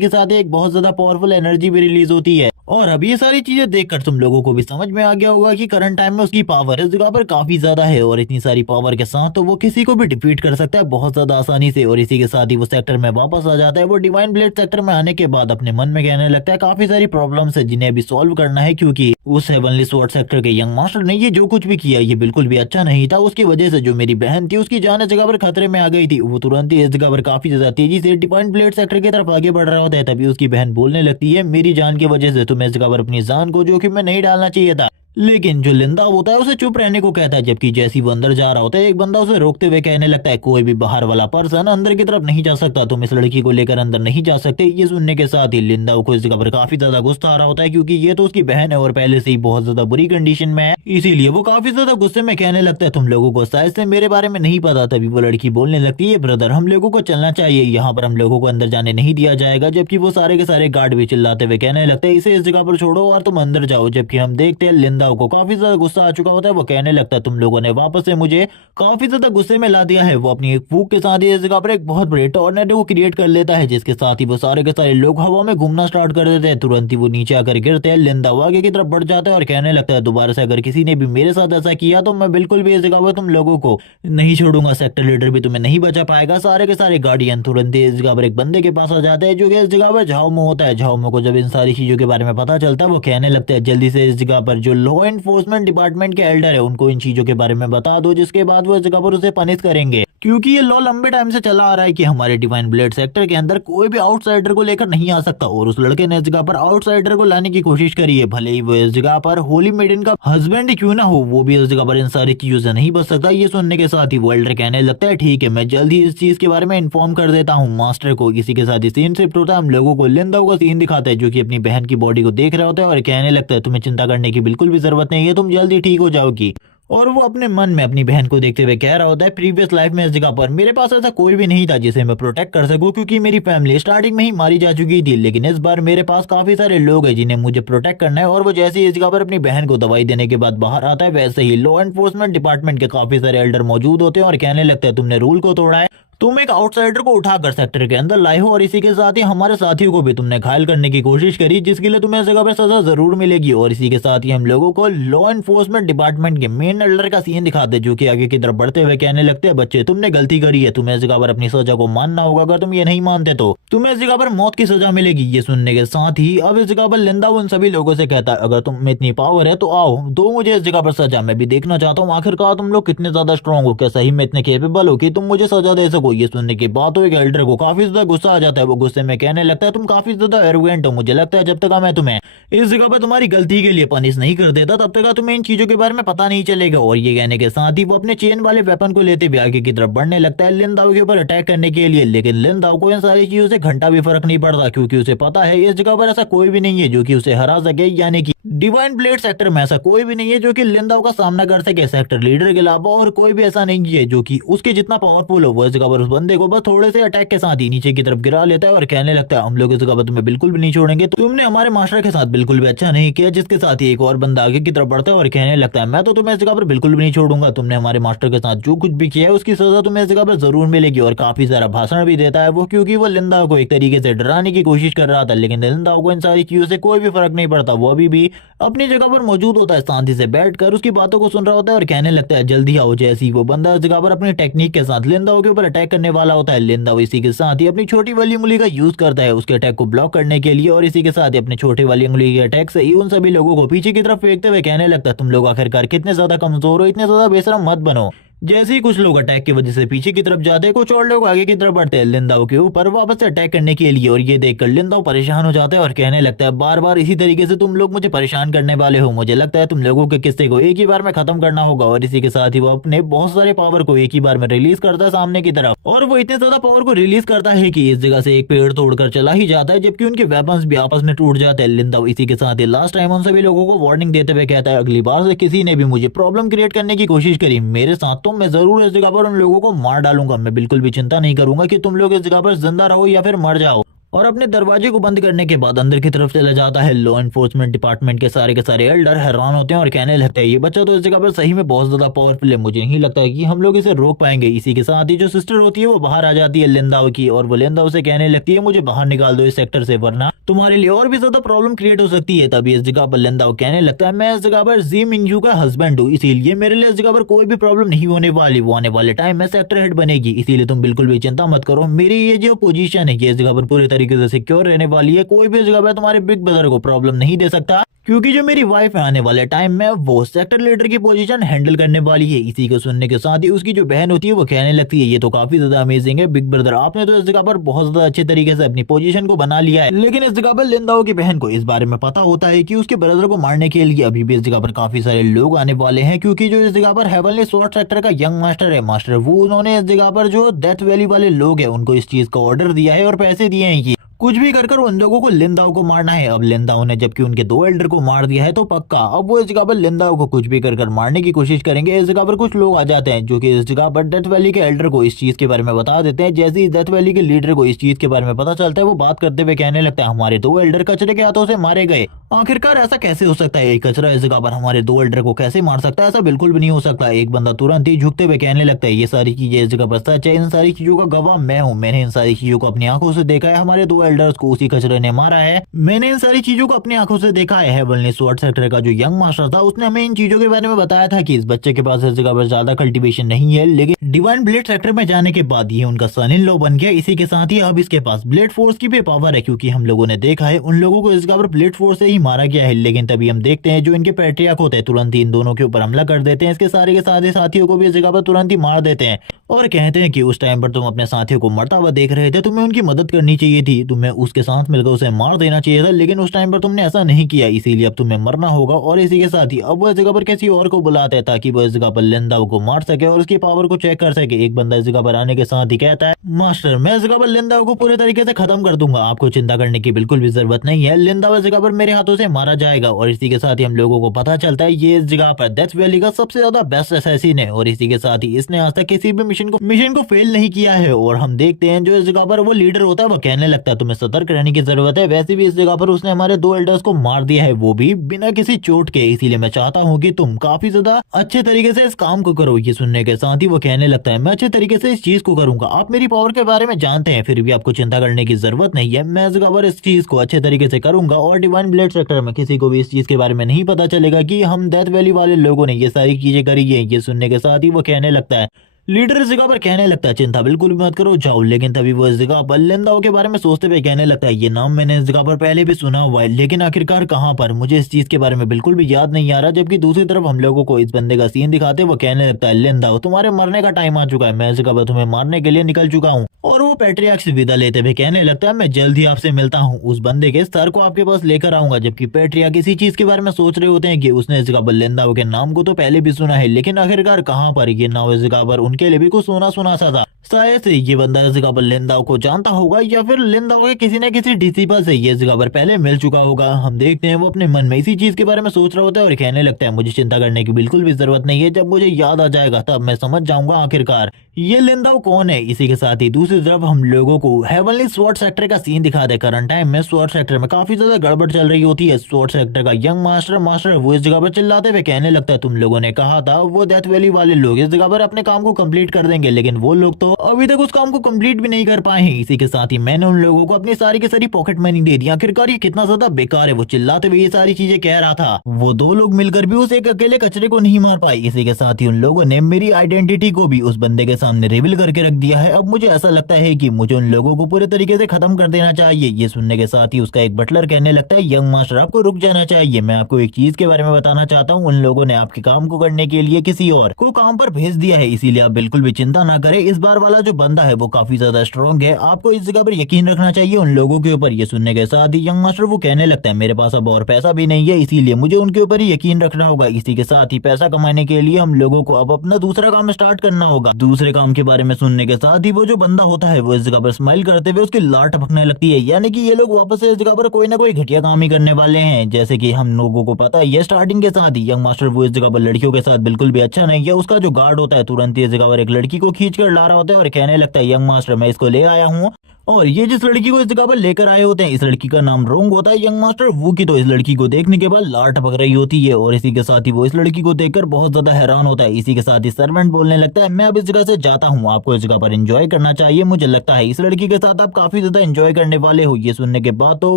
के साथ एक बहुत ज्यादा पावरफुल एनर्जी भी रिलीज होती है। और अब ये सारी चीजें देखकर तुम लोगों को भी समझ में आ गया होगा कि करंट टाइम में उसकी पावर इस जगह पर काफी ज्यादा है और इतनी सारी पावर के साथ तो वो किसी को भी डिफीट कर सकता है बहुत ज्यादा आसानी से। और इसी के साथ ही वो सेक्टर में वापस आ जाता है। वो डिवाइन ब्लेड सेक्टर में आने के बाद अपने मन में कहने लगता है काफी सारी प्रॉब्लम्स है जिन्हें अभी सॉल्व करना है, क्योंकि उस हेवनली स्वॉर्ड सेक्टर के यंग मास्टर ने ये जो कुछ भी किया ये बिल्कुल भी अच्छा नहीं था। उसकी वजह से जो मेरी बहन थी उसकी जान इस जगह पर खतरे में आ गई थी। वो तुरंत ही इस जगह पर काफी ज्यादा तेजी से डिवाइन ब्लेड सेक्टर की तरफ आगे बढ़ रहा होता है। तभी उसकी बहन बोलने लगती है मेरी जान की वजह से तुम्हें इस जगह पर अपनी जान को जोखिम में नहीं डालना चाहिए था। लेकिन जो लिंदा होता है उसे चुप रहने को कहता है, जबकि जैसे ही वो अंदर जा रहा होता है एक बंदा उसे रोकते हुए कहने लगता है कोई भी बाहर वाला पर्सन अंदर की तरफ नहीं जा सकता, तुम इस लड़की को लेकर अंदर नहीं जा सकते। ये सुनने के साथ ही लिंदा को इस जगह पर काफी ज्यादा गुस्सा आ रहा होता है, क्योंकि ये तो उसकी बहन है और पहले से ही बहुत ज्यादा बुरी कंडीशन में है। इसीलिए वो काफी ज्यादा गुस्से में कहने लगता है तुम लोगों को शायद से मेरे बारे में नहीं पता। तभी वो लड़की बोलने लगती है ब्रदर हम लोगों को चलना चाहिए, यहाँ पर हम लोगों को अंदर जाने नहीं दिया जाएगा। जबकि वो सारे के सारे गार्ड भी चिल्लाते हुए कहने लगते हैं इसे इस जगह पर छोड़ो और तुम अंदर जाओ। जबकि हम देखते हैं लिंदा को काफी ज्यादा गुस्सा आ चुका होता है। वो कहने लगता है तुम लोगों ने वापस से मुझे काफी ज्यादा गुस्से में ला दिया है। वो अपनी एक फूंक के साथ ही इस जगह पर एक बहुत बड़े टॉर्नेडो को क्रिएट कर लेता है, जिसके साथ ही वो सारे के सारे लोग हवा में घूमना स्टार्ट कर देते हैं। तुरंत ही वो नीचे आकर गिरते हैं। लिंदा आगे की तरफ बढ़ जाता है और कहने लगता है दोबारा से अगर किसी ने भी मेरे साथ ऐसा किया तो मैं बिल्कुल भी इस जगह पर तुम लोगों को नहीं छोड़ूंगा, सेक्टर लीडर भी तुम्हें नहीं बचा पाएगा। सारे के सारे गार्डियन तुरंत ही इस जगह पर एक बंदे के पास आ जाते हैं जो कि इस जगह पर झाओमो होता है। झाओमो को जब इन सारी चीजों के बारे में पता चलता है वो कहने लगता है जल्दी से इस जगह पर जो लॉ एनफोर्समेंट डिपार्टमेंट के एल्डर है उनको इन चीजों के बारे में बता दो, जिसके बाद वो इस जगह पर उसे पनिश करेंगे। क्योंकि ये लॉ लंबे टाइम से चला आ रहा है कि हमारे डिवाइन ब्लेड सेक्टर के अंदर कोई भी आउटसाइडर को लेकर नहीं आ सकता, और उस लड़के ने इस जगह पर आउटसाइडर को लाने की कोशिश करी है। भले ही वो इस जगह पर होली मेडन का हस्बैंड क्यों ना हो, वो भी इस जगह पर इन सारी चीजों से नहीं बच सकता। ये सुनने के साथ ही वो एल्डर कहने लगता है ठीक है मैं जल्दी इस चीज के बारे में इन्फॉर्म कर देता हूँ मास्टर को। इसी के साथ ही सीन शिफ्ट होता है। हम लोगों को लिंदा का सीन दिखाता है जो कि अपनी बहन की बॉडी को देख रहा होता है और कहने लगता है तुम्हें चिंता करने की बिल्कुल भी जरूरत नहीं है, तुम जल्दी ठीक हो जाओगी। और वो अपने मन में अपनी बहन को देखते हुए कह रहा होता है प्रीवियस लाइफ में इस जगह पर मेरे पास ऐसा कोई भी नहीं था जिसे मैं प्रोटेक्ट कर सकूं, क्योंकि मेरी फैमिली स्टार्टिंग में ही मारी जा चुकी थी। लेकिन इस बार मेरे पास काफी सारे लोग हैं जिन्हें मुझे प्रोटेक्ट करना है। और वो जैसे ही इस जगह पर अपनी बहन को दवाई देने के बाद बाहर आता है वैसे ही लॉ एनफोर्समेंट डिपार्टमेंट के काफी सारे एल्डर मौजूद होते हैं और कहने लगते हैं तुमने रूल को तोड़ा है, तुम एक आउटसाइडर को उठाकर सेक्टर के अंदर लाए हो और इसी के साथ ही हमारे साथियों को भी तुमने घायल करने की कोशिश करी, जिसके लिए तुम्हें इस जगह पर सजा जरूर मिलेगी। और इसी के साथ ही हम लोगों को लॉ एनफोर्समेंट डिपार्टमेंट के मेन एल्डर का सीन दिखाते हैं जो कि आगे की तरफ बढ़ते हुए कहने लगते हैं बच्चे तुमने गलती करी है, तुम्हें इस जगह पर अपनी सजा को मानना होगा। अगर तुम ये नहीं मानते तो तुम्हें इस जगह पर मौत की सजा मिलेगी। ये सुनने के साथ ही अब इस जगह पर लिंदा उन सभी लोगों से कहता है अगर तुम में इतनी पावर है तो आओ दो मुझे इस जगह पर सजा, मैं भी देखना चाहता हूँ आखिरकार तुम लोग कितने ज्यादा स्ट्रॉन्ग हो, क्या सही में इतने केपेबल हो कि तुम मुझे सजा दे सको। ये सुनने के बाद तो एक एल्डर को काफी ज्यादा गुस्सा आ जाता है। वो गुस्से में कहने लगता है तुम काफी ज्यादा एरोगेंट हो, मुझे लगता है जब तक मैं तुम्हें इस जगह पर तुम्हारी गलती के लिए पनिश नहीं कर देता तब तक तुम्हें इन चीजों के बारे में पता नहीं चलेगा। और ये कहने के साथ ही वो अपने चेन वाले वेपन को लेते हुए आगे की तरफ बढ़ने लगता है लिंदाओ के ऊपर अटैक करने के लिए। लेकिन लिंदाओ को इन सारी चीजों से घंटा भी फर्क नहीं पड़ता, क्योंकि उसे पता है इस जगह पर ऐसा कोई भी नहीं है जो कि उसे हरा सके, यानी कि डिवाइन ब्लेड सेक्टर में ऐसा कोई भी नहीं है जो कि लिंदाओ का सामना कर सके सेक्टर लीडर के अलावा। और कोई भी ऐसा नहीं है जो कि उसके जितना पावरफुल हो। वो इस जगह पर उस बंदे को बस थोड़े से अटैक के साथ ही नीचे की तरफ गिरा लेता है और कहने लगता है हम लोग इस जगह पर तुम्हें बिल्कुल भी नहीं छोड़ेंगे, तुमने हमारे मास्टर के साथ बिल्कुल भी अच्छा नहीं किया। जिसके साथ ही एक और बंदा आगे की तरफ बढ़ता है और कहने लगता है मैं तो तुम्हें इस जगह पर बिल्कुल भी नहीं छोड़ूंगा, तुमने हमारे मास्टर के साथ जो कुछ भी किया है उसकी सजा तुम्हें इस जगह पर जरूर मिलेगी। और काफी सारा भाषण भी देता है वो, क्योंकि वो लिंदाओ को एक तरीके से डराने की कोशिश कर रहा था। लेकिन लिंदाओ को इन सारी चीजों से कोई भी फर्क नहीं पड़ता, वो अभी भी अपनी जगह पर मौजूद होता है, शांति से बैठकर उसकी बातों को सुन रहा होता है और कहने लगता है जल्दी आओ। जैसे ही वो बंदा इस जगह पर अपनी टेक्निक के साथ लिंदाओ के ऊपर अटैक करने वाला होता है, लिंदाओ इसी के साथ ही अपनी छोटी वाली उंगली का यूज करता है उसके अटैक को ब्लॉक करने के लिए। और इसी के साथ ही अपने छोटे वाली उंगली के अटैक से ही उन सभी लोगों को पीछे की तरफ फेंकते हुए कहने लगता है तुम लोग आखिरकार कितने ज्यादा कमजोर हो, इतने ज्यादा बेशरम मत बनो। जैसे ही कुछ लोग अटैक की वजह से पीछे की तरफ जाते हैं, कुछ और लोग आगे की तरफ बढ़ते हैं लिंदाओ के ऊपर वापस से अटैक करने के लिए। और ये देखकर लिंदाओ परेशान हो जाता है और कहने लगता है बार बार इसी तरीके से तुम लोग मुझे परेशान करने वाले हो, मुझे लगता है तुम लोगों के किस्से को एक ही बार में खत्म करना होगा। और इसी के साथ ही वो अपने बहुत सारे पावर को एक ही बार में रिलीज करता है सामने की तरफ, और वो इतने ज्यादा पावर को रिलीज करता है कि इस जगह से एक पेड़ तोड़कर चला ही जाता है, जबकि उनके वेपन्स भी आपस में टूट जाते हैं। लिंदाओ इसी के साथ ही लास्ट टाइम उन सभी लोगों को वार्निंग देते हुए कहता है अगली बार से किसी ने भी मुझे प्रॉब्लम क्रिएट करने की कोशिश करी मेरे साथ, तो मैं जरूर इस जगह पर उन लोगों को मार डालूंगा। मैं बिल्कुल भी चिंता नहीं करूंगा कि तुम लोग इस जगह पर जिंदा रहो या फिर मर जाओ। और अपने दरवाजे को बंद करने के बाद अंदर की तरफ चला जाता है। लॉ एनफोर्समेंट डिपार्टमेंट के सारे एल्डर हैरान होते हैं और कहने लगते हैं ये बच्चा तो इस जगह पर सही में बहुत ज्यादा पावरफुल है, मुझे नहीं लगता है कि हम लोग इसे रोक पाएंगे। इसी के साथ ही जो सिस्टर होती है वो बाहर आ जाती है लिंदाओ की, और वो लिंदाओ से कहने लगती है मुझे बाहर निकाल दो इस सेक्टर से, वरना तुम्हारे लिए और भी ज्यादा प्रॉब्लम क्रिएट हो सकती है। तभी इस जगह पर लिंदाओ कहने लगता है मैं इस जगह पर जी मिंगजू का हस्बैंड हूँ, इसीलिए मेरे लिए इस जगह पर कोई भी प्रॉब्लम नहीं होने वाली। वो आने वाले टाइम में सेक्टर हेड बनेगी, इसीलिए तुम बिल्कुल भी चिंता मत करो। मेरी ये जो पोजीशन है ये इस जगह पर पूरी तरीके से सिक्योर रहने वाली है, कोई भी इस जगह पर तुम्हारे बिग ब्रदर को प्रॉब्लम नहीं दे सकता, क्योंकि जो मेरी वाइफ है आने वाले टाइम में वो सेक्टर लीडर की पोजीशन हैंडल करने वाली है। इसी को सुनने के साथ ही उसकी जो बहन होती है वो कहने लगती है ये तो काफी ज्यादा अमेजिंग है बिग ब्रदर, आपने तो इस जगह पर बहुत ज्यादा अच्छे तरीके से अपनी पोजीशन को बना लिया है। लेकिन इस जगह पर लिंदाओ की बहन को इस बारे में पता होता है कि उसके ब्रदर को मारने के लिए अभी भी इस जगह पर काफी सारे लोग आने वाले हैं, क्योंकि जो इस जगह पर हेवनली स्वॉर्ड सेक्टर का यंग मास्टर है मास्टर वो उन्होंने इस जगह पर जो डेथ वैली वाले लोग हैं उनको इस चीज का ऑर्डर दिया है और पैसे दिए हैं कि कुछ भी कर उन लोगों को लिंदाओ को मारना है। अब लिंदाओ ने जबकि उनके 2 एल्डर को मार दिया है तो पक्का अब वो इस जगह पर लिंदाओ को कुछ भी कर मारने की कोशिश करेंगे। इस जगह पर कुछ लोग आ जाते हैं जो कि इस जगह पर डेथ वैली के एल्डर को इस चीज के बारे में बता देते हैं। जैसे ही डेथ वैली के लीडर को इस चीज के बारे में पता चलता है वो बात करते हुए कहने लगता है हमारे 2 एल्डर कचरे के हाथों से मारे गए, आखिरकार ऐसा कैसे हो सकता है, एक कचरा इस जगह पर हमारे 2 एल्डर को कैसे मार सकता है, ऐसा बिल्कुल भी नहीं हो सकता। एक बंदा तुरंत ही झुकते हुए कहने लगता है ये सारी चीजें इस जगह पर सच है, इन सारी चीजों का गवाह मैं हूँ, मैंने इन सारी चीजों को अपनी आंखों से देखा है, हमारे 2 एल्डर्स को उसी कचरे ने मारा है, मैंने इन सारी चीजों को अपनी आंखों से देखा है। हेवनली स्वॉर्ड सेक्टर का जो यंग मास्टर था उसने हमें इन चीजों के बारे में बताया था कि इस बच्चे के पास इस जगह पर ज्यादा कल्टीवेशन नहीं है, लेकिन डिवाइन ब्लेड सेक्टर में जाने के बाद ये उनका सन इन लॉ बन गया। इसी के साथ ही अब इसके पास ब्लेड फोर्स की भी पावर है, क्योंकि हम लोगों ने देखा है उन लोगों को इस जगह पर ब्लेड फोर्स से ही मारा गया है। लेकिन तभी हम देखते हैं जो इनके पैट्रियार्क होते हैं तुरंत ही इन दोनों के ऊपर हमला कर देते हैं, इसके सारे के सारे साथियों को भी इस जगह पर तुरंत ही मार देते हैं और कहते हैं कि उस टाइम पर तुम अपने साथियों को मरता हुआ देख रहे थे, तुम्हें उनकी मदद करनी चाहिए थी, तुम्हें उसके साथ मिलकर उसे मार देना चाहिए था, लेकिन उस टाइम पर तुमने ऐसा नहीं किया, इसीलिए अब तुम्हें मरना होगा। और इसी के साथ ही अब वो इस जगह पर किसी और को बुलाते हैं ताकि वो इस जगह पर लिंदाओ को मार सके और उसकी पावर को चेक कर सके। एक बंदा इस जगह पर आने के साथ ही कहता है मास्टर मैं इस जगह पर लिंदाओ को पूरे तरीके से खत्म कर दूंगा, आपको चिंता करने की बिल्कुल भी जरूरत नहीं है, लिंदाओ इस जगह पर मेरे हाथों से मारा जाएगा। और इसी के साथ ही हम लोगों को पता चलता है ये इस जगह पर डेथ वैली का सबसे ज्यादा बेस्ट असैसिन है, और इसी के साथ ही इसने आज तक किसी भी मिशन को फेल नहीं किया है। और हम देखते हैं जो इस जगह पर वो लीडर होता है वो कहने लगता है तुम्हें सतर्क रहने की जरूरत है, वैसे भी इस जगह पर उसने हमारे 2 एल्डर्स को मार दिया है, वो भी बिना किसी चोट के, इसीलिए मैं चाहता हूँ कि तुम काफी ज्यादा अच्छे तरीके से इस काम को करो। ये सुनने के साथ ही वो कहने लगता है मैं अच्छे तरीके से इस चीज को करूंगा, आप मेरी पावर के बारे में जानते हैं, फिर भी आपको चिंता करने की जरूरत नहीं है, मैं इस जगह पर इस चीज को अच्छे तरीके से करूंगा और डिवाइन ब्लेड सेक्टर में किसी को भी इस चीज के बारे में नहीं पता चलेगा कि हम डेथ वैली वाले लोगों ने ये सारी चीजें करी है। ये सुनने के साथ ही वो कहने लगता है लीडर इस जगह पर कहने लगता है चिंता बिल्कुल भी मत करो जाओ। लेकिन तभी वो इस जगह पर लिंदाओ के बारे में सोचते हुए कहने लगता है ये नाम मैंने इस जगह पर पहले भी सुना हुआ है, लेकिन आखिरकार कहाँ पर, मुझे इस चीज के बारे में बिल्कुल भी याद नहीं आ रहा। जबकि दूसरी तरफ हम लोगों को इस बंदे का सीन दिखाते वो कहने लगता है लिंदाओ तुम्हारे मरने का टाइम आ चुका है, मैं इस जगह पर तुम्हें मारने के लिए निकल चुका हूँ। और वो पैट्रियार्क से विदा लेते हुए कहने लगता है मैं जल्द ही आपसे मिलता हूँ, उस बंदे के सर को आपके पास लेकर आऊंगा। जबकि पैट्रियार्क इसी चीज के बारे में सोच रहे होते हैं कि उसने इस जगह पर लिंदाओ के नाम को तो पहले भी सुना है, लेकिन आखिरकार कहाँ पर ये नाम इस जगह पर उनके लिए भी कुछ सुना सा था। शायद से ये बंदा इस जगह पर लिंदाओ को जानता होगा या फिर लिंदाओ के किसी न किसी डिसिपल से ये जगह पर पहले मिल चुका होगा। हम देखते हैं वो अपने मन में इसी चीज के बारे में सोच रहा होता है और कहने लगता है मुझे चिंता करने की बिल्कुल भी जरूरत नहीं है, जब मुझे याद आ जाएगा तब मैं समझ जाऊंगा आखिरकार ये लिंदाओ कौन है। इसी के साथ ही दूसरी तरफ हम लोगों को हेवनली स्वॉर्ड सेक्टर का सीन दिखा दे। करंट टाइम में स्वॉर्ड सेक्टर में काफी ज्यादा गड़बड़ चल रही होती है। स्वॉर्ड सेक्टर का यंग मास्टर वो इस जगह पर चिल्लाते हुए कहने लगता है तुम लोगों ने कहा था वो डेथ वैली वाले लोग इस जगह पर अपने काम को कंप्लीट कर देंगे, लेकिन वो लोग तो अभी तक उस काम को कंप्लीट भी नहीं कर पाए हैं। इसी के साथ ही मैंने उन लोगों को अपनी सारी की सारी पॉकेट मनी दे दी। आखिरकार ये कितना ज्यादा बेकार है, वो चिल्लाते हुए ये सारी चीजें कह रहा था। वो दो लोग मिलकर भी उस एक अकेले कचरे को नहीं मार पाए। इसी के साथ ही उन लोगों ने मेरी आइडेंटिटी को भी उस बंदे के सामने रिवील करके रख दिया है। अब मुझे ऐसा लगता है कि मुझे उन लोगों को पूरे तरीके से खत्म कर देना चाहिए। ये सुनने के साथ ही उसका एक बटलर कहने लगता है, यंग मास्टर आपको रुक जाना चाहिए। मैं आपको एक चीज के बारे में बताना चाहता हूँ। उन लोगों ने आपके काम को करने के लिए किसी और को काम पर भेज दिया है, इसीलिए आप बिल्कुल भी चिंता ना करें। इस बार वाला जो बंदा है वो काफी ज्यादा स्ट्रॉन्ग है, आपको इस जगह पर यकीन रखना चाहिए उन लोगों के ऊपर। ये सुनने के साथ ही यंग मास्टर वो कहने लगता है, मेरे पास अब और पैसा भी नहीं है, इसीलिए मुझे उनके ऊपर ही यकीन रखना होगा। इसी के साथ ही पैसा कमाने के लिए हम लोगों को अब अपना दूसरा काम स्टार्ट करना होगा। दूसरे काम के बारे में सुनने के साथ ही वो जो बंदा होता है वो इस जगह पर स्माइल करते हुए उसकी लाट टपकने लगती है, यानी कि ये लोग वापस से इस जगह पर कोई ना कोई घटिया काम ही करने वाले हैं। जैसे कि हम लोगों को पता है ये स्टार्टिंग के साथ ही यंग मास्टर वो इस जगह पर लड़कियों के साथ बिल्कुल भी अच्छा नहीं है। उसका जो गार्ड होता है तुरंत ही इस जगह पर एक लड़की को खींच कर ला रहा होता है और कहने लगता है, यंग मास्टर मैं इसको ले आया हूँ। और ये जिस लड़की को इस जगह पर लेकर आए होते हैं, इस लड़की का नाम रोंग होता है। यंग मास्टर वू की तो इस लड़की को देखने के बाद लार टपक रही होती है और इसी के साथ ही वो इस लड़की को देखकर बहुत ज्यादा हैरान होता है। इसी के साथ ही सर्वेंट बोलने लगता है, मैं अब इस जगह से जाता हूँ, आपको इस जगह पर एंजॉय करना चाहिए। मुझे लगता है इस लड़की के साथ आप काफी ज्यादा एंजॉय करने वाले हो। ये सुनने के बाद तो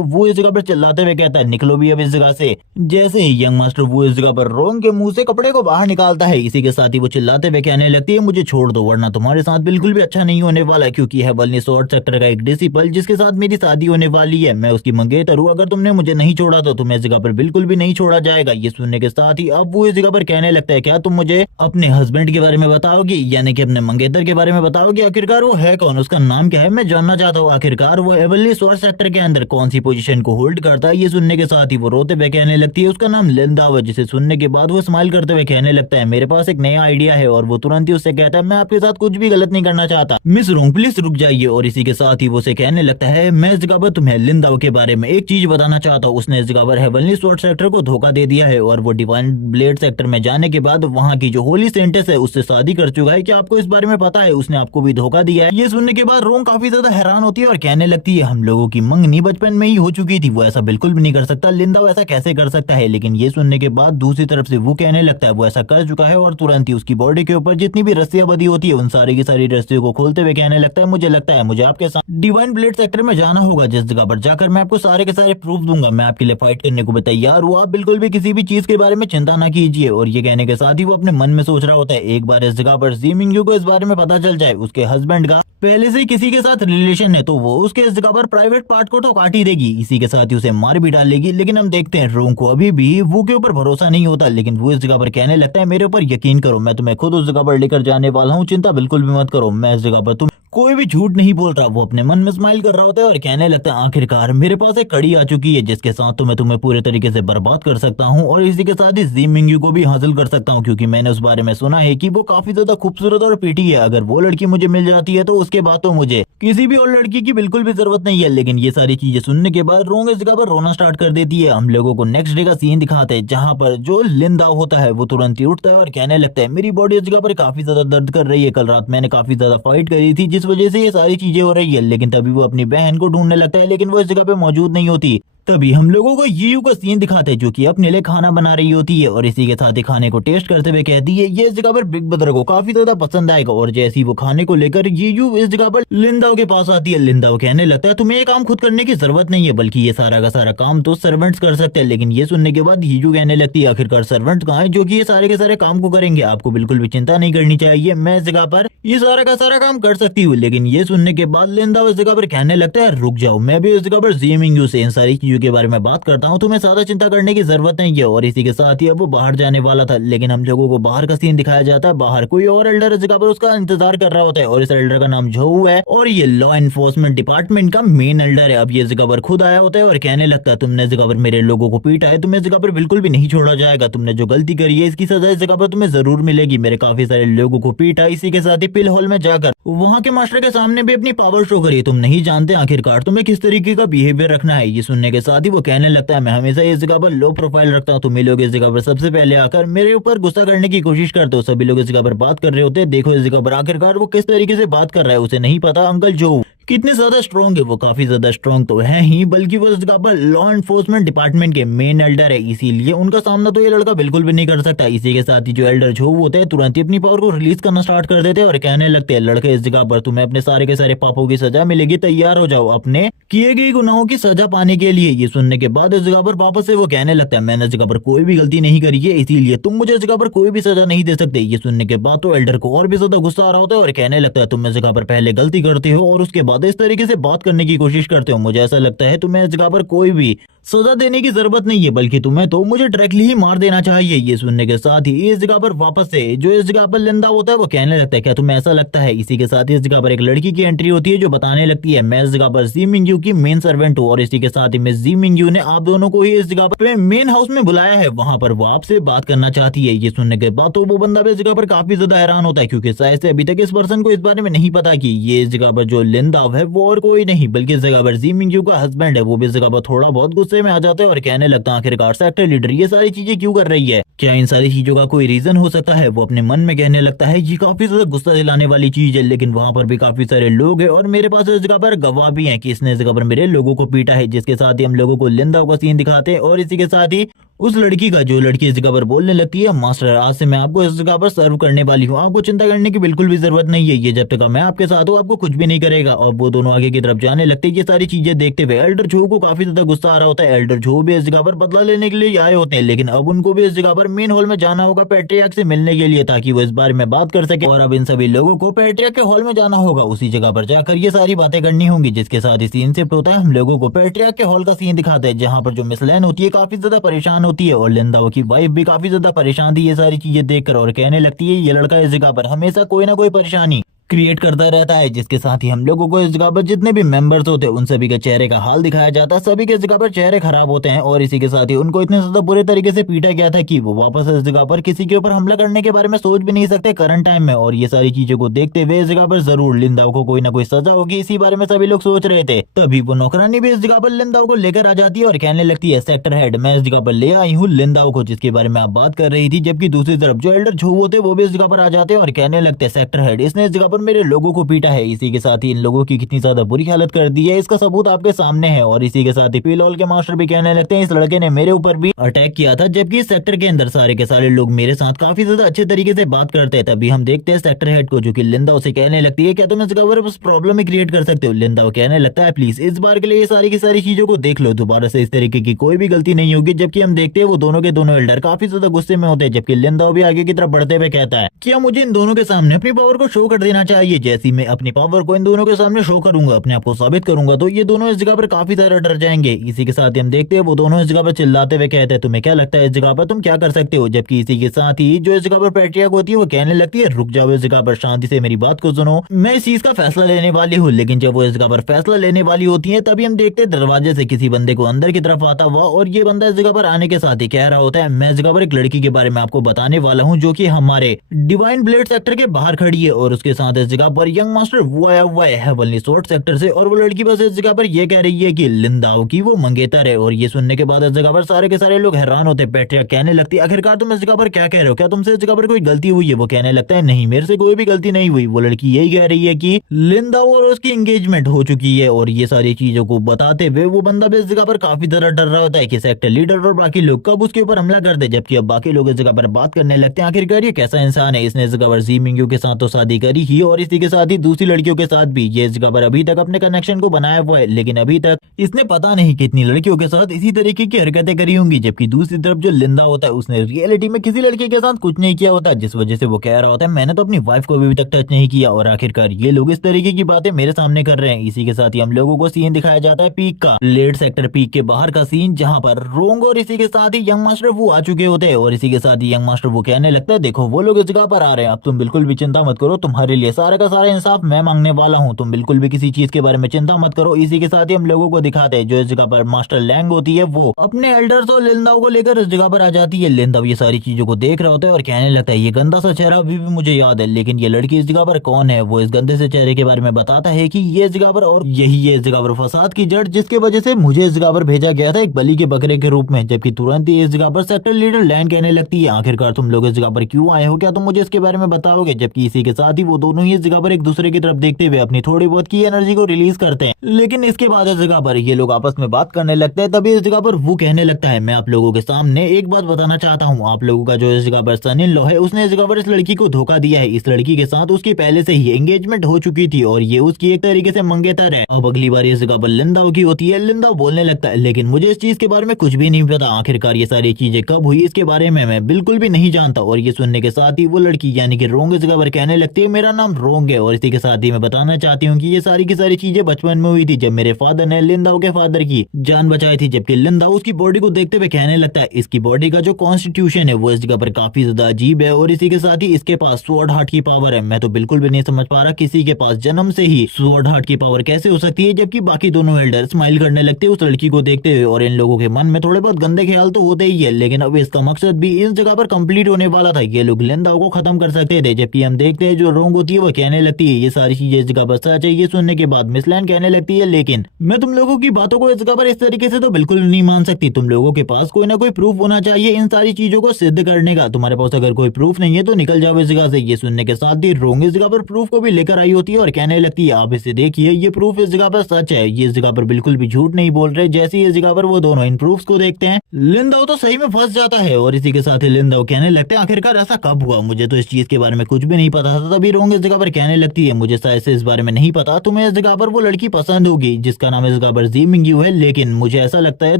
वो इस जगह पर चिल्लाते हुए कहता है, निकलो भी अब इस जगह से। जैसे ही यंग मास्टर वो इस जगह पर रोंग के मुंह से कपड़े को बाहर निकालता है, इसी के साथ ही वो चिल्लाते हुए कहने लगती है, मुझे छोड़ दो वरना तुम्हारे साथ बिल्कुल भी अच्छा नहीं होने वाला, क्योंकि है बल्कि शॉर्ट सेक्टर का एक डिसिपल जिसके साथ मेरी शादी होने वाली है, मैं उसकी मंगेतर हूँ। अगर तुमने मुझे नहीं छोड़ा तो तुम्हें इस जगह पर बिल्कुल भी नहीं छोड़ा जाएगा। ये सुनने के साथ ही अब वो इस जगह पर कहने लगता है, क्या तुम मुझे अपने हस्बैंड के बारे में बताओगी, यानी कि अपने मंगेतर के बारे में बताओगी? आखिरकार वो है कौन, उसका नाम क्या है, मैं जानना चाहता हूँ। आखिरकार वो एवरली शॉर्ट सेक्टर के अंदर कौन सी पोजीशन को होल्ड करता है? ये सुनने के साथ ही वो रोते हुए कहने लगती है, उसका नाम लिंदा है। जिसे सुनने के बाद वो स्माइल करते हुए कहने लगता है, मेरे पास एक नया आइडिया है। और वो तुरंत ही उससे कहता है, मैं आपके साथ कुछ भी गलत नहीं करना चाहता, मिस रोंग प्लीज रुक जाइए। और इसी के साथ ही वो उसे कहने लगता है, मैं इस जगह पर तुम्हें लिंदा के बारे में एक चीज बताना चाहता हूँ। उसने इस जगह पर हेवनली स्वॉर्ड सेक्टर को धोखा दे दिया है और वो डिवाइन ब्लेड सेक्टर में जाने के बाद वहाँ की जो होली सेंटेस है उससे शादी कर चुका है। क्या आपको इस बारे में पता है? उसने आपको भी धोखा दिया है। ये सुनने के बाद रोंग काफी ज्यादा हैरान होती है और कहने लगती है, हम लोगों की मंगनी बचपन में ही हो चुकी थी, वो ऐसा बिल्कुल भी नहीं कर सकता, लिंदा ऐसा कैसे कर सकता है? लेकिन ये सुनने के बाद दूसरी तरफ से वो कहने लगता है, वो ऐसा कर चुका है। और तुरंत ही उसकी बॉडी के ऊपर जितनी भी रस्सियां बंधी होती है उन सारी की सारी रस्सियों को खोलते हुए कहने लगता है, मुझे लगता है मुझे आपके साथ डिवाइन ब्लेड सेक्टर में जाना होगा, जिस जगह पर जाकर मैं आपको सारे के सारे प्रूफ दूंगा, मैं आपके लिए फाइट करने को भी तैयार हूँ, आप बिल्कुल भी किसी भी चीज के बारे में चिंता ना कीजिए। और ये कहने के साथ ही वो अपने मन में सोच रहा होता है, एक बार इस जगह पर जी मिंग्यू को इस बारे में पता चल जाए उसके हस्बैंड का पहले से किसी के साथ रिलेशन है, तो वो उसके इस जगह पर प्राइवेट पार्ट को तो काट ही देगी, इसी के साथ ही उसे मार भी डालेगी। लेकिन हम देखते हैं रोंग को अभी भी वो के ऊपर भरोसा नहीं होता, लेकिन वो इस जगह पर कहने लगता है, मेरे ऊपर यकीन करो, मैं तुम्हें खुद उस जगह पर लेकर जाने वाला हूँ, चिंता बिल्कुल भी मत करो, मैं इस जगह पर तुम कोई भी झूठ नहीं बोल रहा। वो अपने मन में स्माइल कर रहा होता है और कहने लगता है, आखिरकार मेरे पास एक कड़ी आ चुकी है जिसके साथ तो मैं तुम्हें पूरे तरीके से बर्बाद कर सकता हूँ और इसी के साथ ही जी मिंग्यू को भी हासिल कर सकता हूँ, क्योंकि मैंने उस बारे में सुना है कि वो काफी ज्यादा खूबसूरत और पीटी है। अगर वो लड़की मुझे मिल जाती है तो उसके बाद तो मुझे किसी भी और लड़की की बिल्कुल भी जरूरत नहीं है। लेकिन ये सारी चीजें सुनने के बाद रोंग इस जगह पर रोना स्टार्ट कर देती है। हम लोगों को नेक्स्ट डे का सीन दिखाते हैं जहाँ पर जो लिंदा होता है वो तुरंत ही उठता है और कहने लगता है, मेरी बॉडी इस जगह पर काफी ज्यादा दर्द कर रही है, कल रात मैंने काफी ज्यादा फाइट करी थी जिस वजह से ये सारी चीजें हो रही है। लेकिन तभी वो अपनी बहन को ढूंढने लगता है, लेकिन वो इस जगह पे मौजूद नहीं होती। तभी हम लोगों को यू का सीन दिखाते हैं जो कि अपने लिए खाना बना रही होती है और इसी के साथ ही खाने को टेस्ट करते हुए कहती है, ये इस जगह पर बिग ब्रदर को काफी ज्यादा पसंद आएगा। और जैसे ही वो खाने को लेकर यू इस जगह पर लिंदा के पास आती है, लिंदा कहने लगता है, तुम्हें ये काम खुद करने की जरूरत नहीं है, बल्कि ये सारा का सारा काम तो सर्वेंट्स कर सकते हैं। लेकिन ये सुनने के बाद यू कहने लगती है, आखिरकार सर्वेंट्स कहाँ है जो कि ये सारे के सारे काम को करेंगे, आपको बिल्कुल भी चिंता नहीं करनी चाहिए, मैं इस जगह पर ये सारा का सारा काम कर सकती हूँ। लेकिन ये सुनने के बाद लिंदा इस जगह पर कहने लगता है, रुक जाओ, मैं भी इस जगह पर जीमिंग से इन सारी चीजों के बारे में बात करता हूँ, तुम्हें ज्यादा चिंता करने की जरूरत नहीं है। और इसी के साथ ही अब वो बाहर जाने वाला था, लेकिन हम लोगों को बाहर का सीन दिखाया जाता है। बाहर कोई और एल्डर इस जगह पर उसका इंतजार कर रहा होता है और इस एल्डर का नाम जोऊ है और ये लॉ एनफोर्समेंट डिपार्टमेंट का मेन एल्डर है। अब ये जगह पर खुद आया होता है और कहने लगता है, तुमने इस जगह पर मेरे लोगों को पीटा है, तुम्हें इस जगह पर बिल्कुल भी नहीं छोड़ा जाएगा, तुमने जो गलती करी है इसकी सजा इस जगह पर तुम्हें जरूर मिलेगी। मेरे काफी सारे लोगों को पीटा, इसी के साथ ही पिल हॉल में जाकर वहाँ के मास्टर के सामने भी अपनी पावर शो करी, तुम नहीं जानते आखिरकार तुम्हें किस तरीके का बिहेवियर रखना है। ये सुनने के साथ ही वो कहने लगता है, मैं हमेशा इस जगह पर लो प्रोफाइल रखता हूँ, तुम लोग इस जगह पर सबसे पहले आकर मेरे ऊपर गुस्सा करने की कोशिश करते हो, सभी लोग इस जगह पर बात कर रहे होते हैं, देखो इस जगह पर आखिरकार वो किस तरीके से बात कर रहा है, उसे नहीं पता अंकल जो कितने ज्यादा स्ट्रॉन्ग है वो, काफी ज्यादा स्ट्रॉन्ग तो है ही, बल्कि वो इस जगह पर लॉ एनफोर्समेंट डिपार्टमेंट के मेन एल्डर है, इसीलिए उनका सामना तो ये लड़का बिल्कुल भी नहीं कर सकता। इसी के साथ ही जो एल्डर झोव होते हैं तुरंत ही अपनी पावर को रिलीज करना स्टार्ट कर देते हैं और कहने लगते हैं, लड़के इस जगह पर तुम्हें अपने सारे के सारे पापों की सजा मिलेगी, तैयार हो जाओ अपने किए गए गुनाहों की सजा पाने के लिए। ये सुनने के बाद इस जगह पर वापस से वो कहने लगता है, मैंने इस जगह पर कोई भी गलती नहीं करी है, इसीलिए तुम मुझे इस जगह पर कोई भी सजा नहीं दे सकते। ये सुनने के बाद तो एल्डर को और भी ज्यादा गुस्सा आ रहा होता है और कहने लगता है, तुम इस जगह पर पहले गलती करते हो और उसके बाद इस तरीके से बात करने की कोशिश करते हो। मुझे ऐसा लगता है तुम्हें इस जगह पर कोई भी सजा देने की जरूरत नहीं है, बल्कि तुम्हें तो मुझे डायरेक्टली ही मार देना चाहिए। ये सुनने के साथ ही इस जगह पर वापस से जो इस जगह पर लिंदा होता है वो कहने लगता है, क्या तुम्हें ऐसा लगता है। इसी के साथ ही इस जगह पर एक लड़की की एंट्री होती है जो बताने लगती है, मैं इस जगह पर जी मिंग्यू की मेन सर्वेंट हूँ और इसी के साथ ही मिस जी मिंग्यू ने आप दोनों को ही इस जगह पर मेन हाउस में बुलाया है, वहां पर वो आपसे बात करना चाहती है। ये सुनने के बाद तो वो बंदा भी इस जगह पर काफी ज्यादा हैरान होता है, क्योंकि शायद से अभी तक इस पर्सन को इस बारे में नहीं पता कि ये इस जगह पर जो लिंदा है वो और कोई नहीं बल्कि इस जगह पर जी मिंग्यू का हस्बैंड है। वो भी इस जगह पर थोड़ा बहुत गुस्से में आ जाता है और कहने लगता है, आखिरकार सेक्टर लीडर ये सारी चीजें क्यों कर रही है, क्या इन सारी चीजों का कोई रीजन हो सकता है। वो अपने मन में कहने लगता है, ये काफी ज्यादा गुस्सा दिलाने वाली चीज है, लेकिन वहां पर भी काफी सारे लोग हैं और मेरे पास इस जगह पर गवाह भी हैं कि इसने इस जगह पर मेरे लोगों को पीटा है। जिसके साथ ही हम लोगों को लिंदा का सीन दिखाते हैं और इसी के साथ ही उस लड़की का, जो लड़की इस जगह पर बोलने लगती है, मास्टर आज से मैं आपको इस जगह पर सर्व करने वाली हूँ, आपको चिंता करने की बिल्कुल भी जरूरत नहीं है, ये जब तक मैं आपके साथ हूँ आपको कुछ भी नहीं करेगा। और वो दोनों आगे की तरफ जाने लगते हैं। ये सारी चीजें देखते हुए एल्डर झो को काफी ज्यादा गुस्सा आ रहा होता है। एल्डर झो भी इस जगह पर बदला लेने के लिए आए होते हैं, लेकिन अब उनको भी इस जगह पर मेन हॉल में जाना होगा पैट्रियार्क से मिलने के लिए, ताकि वो इस बारे में बात कर सके। और अब इन सभी लोगों को पैट्रियार्क के हॉल में जाना होगा, उसी जगह पर जाकर ये सारी बातें करनी होंगी। जिसके साथ ही सीन शिफ्ट होता है, हम लोगों को पैट्रियार्क के हॉल का सीन दिखाते हैं, जहाँ पर जो मिस लैन होती है काफी ज्यादा परेशान होती है और लिंदा की वाइफ भी काफी ज्यादा परेशान थी ये सारी चीजें देखकर और कहने लगती है, ये लड़का इस जगह पर हमेशा कोई ना कोई परेशानी क्रिएट करता रहता है। जिसके साथ ही हम लोगों को इस जगह पर जितने भी मेंबर्स होते हैं उन सभी के चेहरे का हाल दिखाया जाता है। सभी के जगह पर चेहरे खराब होते हैं और इसी के साथ ही उनको इतने ज्यादा बुरे तरीके से पीटा गया था कि वो वापस इस जगह पर किसी के ऊपर हमला करने के बारे में सोच भी नहीं सकते करंट टाइम में। और ये सारी चीजों को देखते हुए इस जगह पर जरूर लिंदाओ को कोई ना कोई सजा होगी, इसी बारे में सभी लोग सोच रहे थे। तभी वो नौकरानी भी इस जगह पर लिंदाओ को लेकर आ जाती है और कहने लगती है, सेक्टर हेड मैं इस जगह पर ले आई हूँ लिंदाओ को, जिसके बारे में आप बात कर रही थी। जबकि दूसरी तरफ जो एल्डर झो होते वो भी इस जगह पर आ जाते हैं और कहने लगते हैं, सेक्टर हेड इसने इस जगह पर मेरे लोगों को पीटा है, इसी के साथ ही इन लोगों की कितनी ज्यादा बुरी हालत कर दी है इसका सबूत आपके सामने है। और इसी के साथ ही पीलॉल के मास्टर भी कहने लगते हैं, इस लड़के ने मेरे ऊपर भी अटैक किया था, जबकि इस सेक्टर के अंदर सारे के सारे लोग मेरे साथ काफी ज्यादा अच्छे तरीके से बात करते हैं। तभी हम देखते हैं सेक्टर हेड को, जो कि लिंदा उसे कहने लगती है, क्या तुम इस जगह पर बस प्रॉब्लम ही क्रिएट कर सकते हो। लिंदा कहने लगता है, प्लीज इस बार के लिए ये सारी की सारी चीजों को देख लो, दोबारा से इस तरीके की कोई भी गलती नहीं होगी। जबकि हम देखते हैं वो दोनों के दोनों एल्डर काफी ज्यादा गुस्से में होते हैं, जबकि लिंदा भी आगे की तरफ बढ़ते हुए कहता है, क्या मुझे इन दोनों के सामने अपनी पावर को शो कर देना चाहिए। जैसी मैं अपनी पावर को इन दोनों के सामने शो करूंगा, अपने आप को साबित करूंगा, तो ये दोनों इस जगह पर काफी ज्यादा डर जाएंगे। इसी के साथ ही हम देखते हैं वो दोनों इस जगह पर चिल्लाते हुए कहते हैं, तुम्हें क्या लगता है इस जगह पर तुम क्या कर सकते हो। जबकि इसी के साथ ही जो इस जगह पर पैट्रियार्क होती है वो कहने लगती है, रुक जाओ इस जगह पर, शांति से मेरी बात को सुनो, मैं इस चीज का फैसला लेने वाली हूँ। लेकिन जब वो इस जगह पर फैसला लेने वाली होती है तभी हम देखते हैं दरवाजे से किसी बंदे को अंदर की तरफ आता हुआ, और ये बंदा इस जगह पर आने के साथ ही कह रहा होता है, मैं इस जगह पर एक लड़की के बारे में आपको बताने वाला हूँ, जो कि हमारे डिवाइन ब्लेड सेक्टर के बाहर खड़ी है। और उसके साथ इस जगह पर यंग मास्टर वो आया हुआ है हेवनली स्वॉर्ड सेक्टर से, और वो लड़की बस इस जगह पर ये कह रही है कि लिंदाओ की वो मंगेतर है। और ये सुनने के बाद इस जगह पर सारे के सारे लोग हैरान होते। पैट्रियार्क कहने लगती है, आखिरकार तुम इस जगह पर क्या कह रहे हो, क्या तुमसे इस जगह पर कोई गलती हुई है। वो कहने लगता है, नहीं मेरे से कोई भी गलती नहीं हुई। वो लड़की यही कह रही है कि लिंदाओ और उसकी एंगेजमेंट हो चुकी है। और ये सारी चीजों को बताते हुए वो बंदा भी इस जगह पर काफी तरह डर रहा होता है कि सेक्टर लीडर और बाकी लोग कब उसके ऊपर हमला कर दे। जबकि अब बाकी लोग इस जगह पर बात करने लगते हैं, आखिरकार ये कैसा इंसान है, इसने इस जगह पर जी मिंग्यू के साथ तो शादी करी ही, और इसी के साथ ही दूसरी लड़कियों के साथ भी ये इस जगह पर अभी तक अपने कनेक्शन को बनाया हुआ है, लेकिन अभी तक इसने पता नहीं कितनी लड़कियों के साथ इसी तरीके की हरकतें करी होंगी। जबकि दूसरी तरफ जो लिंदा होता है उसने रियलिटी में किसी लड़के के साथ कुछ नहीं किया होता, जिस वजह से वो कह रहा होता है, मैंने तो अपनी वाइफ को अभी तक टच नहीं किया, और आखिरकार ये लोग इस तरीके की बातें मेरे सामने कर रहे हैं। इसी के साथ ही हम लोगों को सीन दिखाया जाता है पीक का, लेड सेक्टर पीक के बाहर का सीन, जहाँ पर रोंग और इसी के साथ ही यंग मास्टर वो आ चुके होते हैं। और इसी के साथ ही यंग मास्टर वो कहने लगता है, देखो वो लोग इस जगह पर आ रहे हैं, अब तुम बिल्कुल भी चिंता मत करो, तुम्हारे लिए सारे का सारा इंसाफ मैं मांगने वाला हूँ, तुम बिल्कुल भी किसी चीज के बारे में चिंता मत करो। इसी के साथ ही हम लोगों को दिखाते हैं जो इस जगह पर मास्टर लैंग होती है वो अपने एल्डर्स और लिंदाओ को लेकर इस जगह पर आ जाती है। लिंदाओ ये सारी चीजों को देख रहा होता है और कहने लगता है, ये गंदा सा चेहरा अभी भी मुझे याद है, लेकिन ये लड़की इस जगह पर कौन है। वो इस गंदे से चेहरे के बारे में बताता है कि ये इस जगह पर, और यही है इस जगह पर फसाद की जड़, जिसके वजह से मुझे इस जगह पर भेजा गया था एक बलि के बकरे के रूप में। जबकि तुरंत ही इस जगह पर सेक्टर लीडर लैंड कहने लगती है, आखिरकार तुम लोग इस जगह पर क्यों आए हो, क्या तुम मुझे इसके बारे में बताओगे। जबकि इसी के साथ ही वो दोनों दोनों ही इस जगह पर एक दूसरे की तरफ देखते हुए अपनी थोड़ी बहुत की एनर्जी को रिलीज करते हैं। लेकिन इसके बाद इस जगह पर ये लोग आपस में बात करने लगते हैं। तभी इस जगह पर वो कहने लगता है, मैं आप लोगों के सामने एक बात बताना चाहता हूँ। आप लोगों का जो इस जगह पर सन इन लॉ है, उसने इस जगह पर इस लड़की को धोखा दिया है। इस लड़की के साथ उसकी पहले से ही एंगेजमेंट हो चुकी थी और ये उसकी एक तरीके से मंगेतर है। अब अगली बार इस जगह पर लिंदाओ की होती है। लिंदाओ बोलने लगता है, लेकिन मुझे इस चीज के बारे में कुछ भी नहीं पता। आखिरकार ये सारी चीजें कब हुई इसके बारे में मैं बिल्कुल भी नहीं जानता। और ये सुनने के साथ ही वो लड़की यानी कि रोंग इस जगह पर कहने लगती है, मेरा नाम रोंग है। और इसी के साथ ही मैं बताना चाहती हूँ कि ये सारी की सारी चीजें बचपन में हुई थी, जब मेरे फादर ने लिंदाओ के फादर की जान बचाई थी। जबकि लिंदाओ उसकी बॉडी को देखते हुए कहने लगता है, इसकी बॉडी का जो कॉन्स्टिट्यूशन है वो इस जगह पर काफी ज्यादा अजीब है। और इसी के साथ ही इसके पास स्वॉर्ड हार्ट की पावर है। मैं तो बिल्कुल भी नहीं समझ पा रहा किसी के पास जन्म से ही स्वॉर्ड हार्ट की पावर कैसे हो सकती है। जबकि बाकी दोनों एल्डर स्माइल करने लगते हैं उस लड़की को देखते हुए। और इन लोगों के मन में थोड़े बहुत गंदे ख्याल तो होते ही है, लेकिन अब इसका मकसद भी इस जगह पर कंप्लीट होने वाला था। ये लोग लिंदाओ को खत्म कर सकते थे। जबकि हम देखते हैं जो रोंग होती है वो कहने लगती है, ये सारी चीजें इस जगह पर सच है। ये सुनने के बाद मिस लैन कहने लगती है, लेकिन मैं तुम लोगों की बातों को इस जगह पर इस तरीके से तो बिल्कुल नहीं मान सकती। तुम लोगों के पास कोई ना कोई प्रूफ होना चाहिए इन सारी चीजों को सिद्ध करने का। तुम्हारे पास अगर कोई प्रूफ नहीं है तो निकल जाओ इस जगह से। ये सुनने के साथ ही रोंग इस जगह पर प्रूफ को भी लेकर आई होती है और कहने लगती है, आप इसे देखिए, ये प्रूफ इस जगह पर सच है। ये इस जगह पर बिल्कुल भी झूठ नहीं बोल रहे। जैसे ही इस जगह पर वो दोनों इन प्रूफ्स को देखते हैं, लिंदाओ तो सही में फंस जाता है। और इसी के साथ ही लिंदाओ कहने लगते हैं, आखिरकार ऐसा कब हुआ, मुझे तो इस चीज के बारे में कुछ भी नहीं पता था। तभी रोंग इस जगह पर कहने लगती है, मुझे शायद से इस बारे में नहीं पता, तुम्हें इस जगह पर वो लड़की पसंद होगी जिसका नाम इस जगह पर जी मिंग्यू है। लेकिन मुझे ऐसा लगता है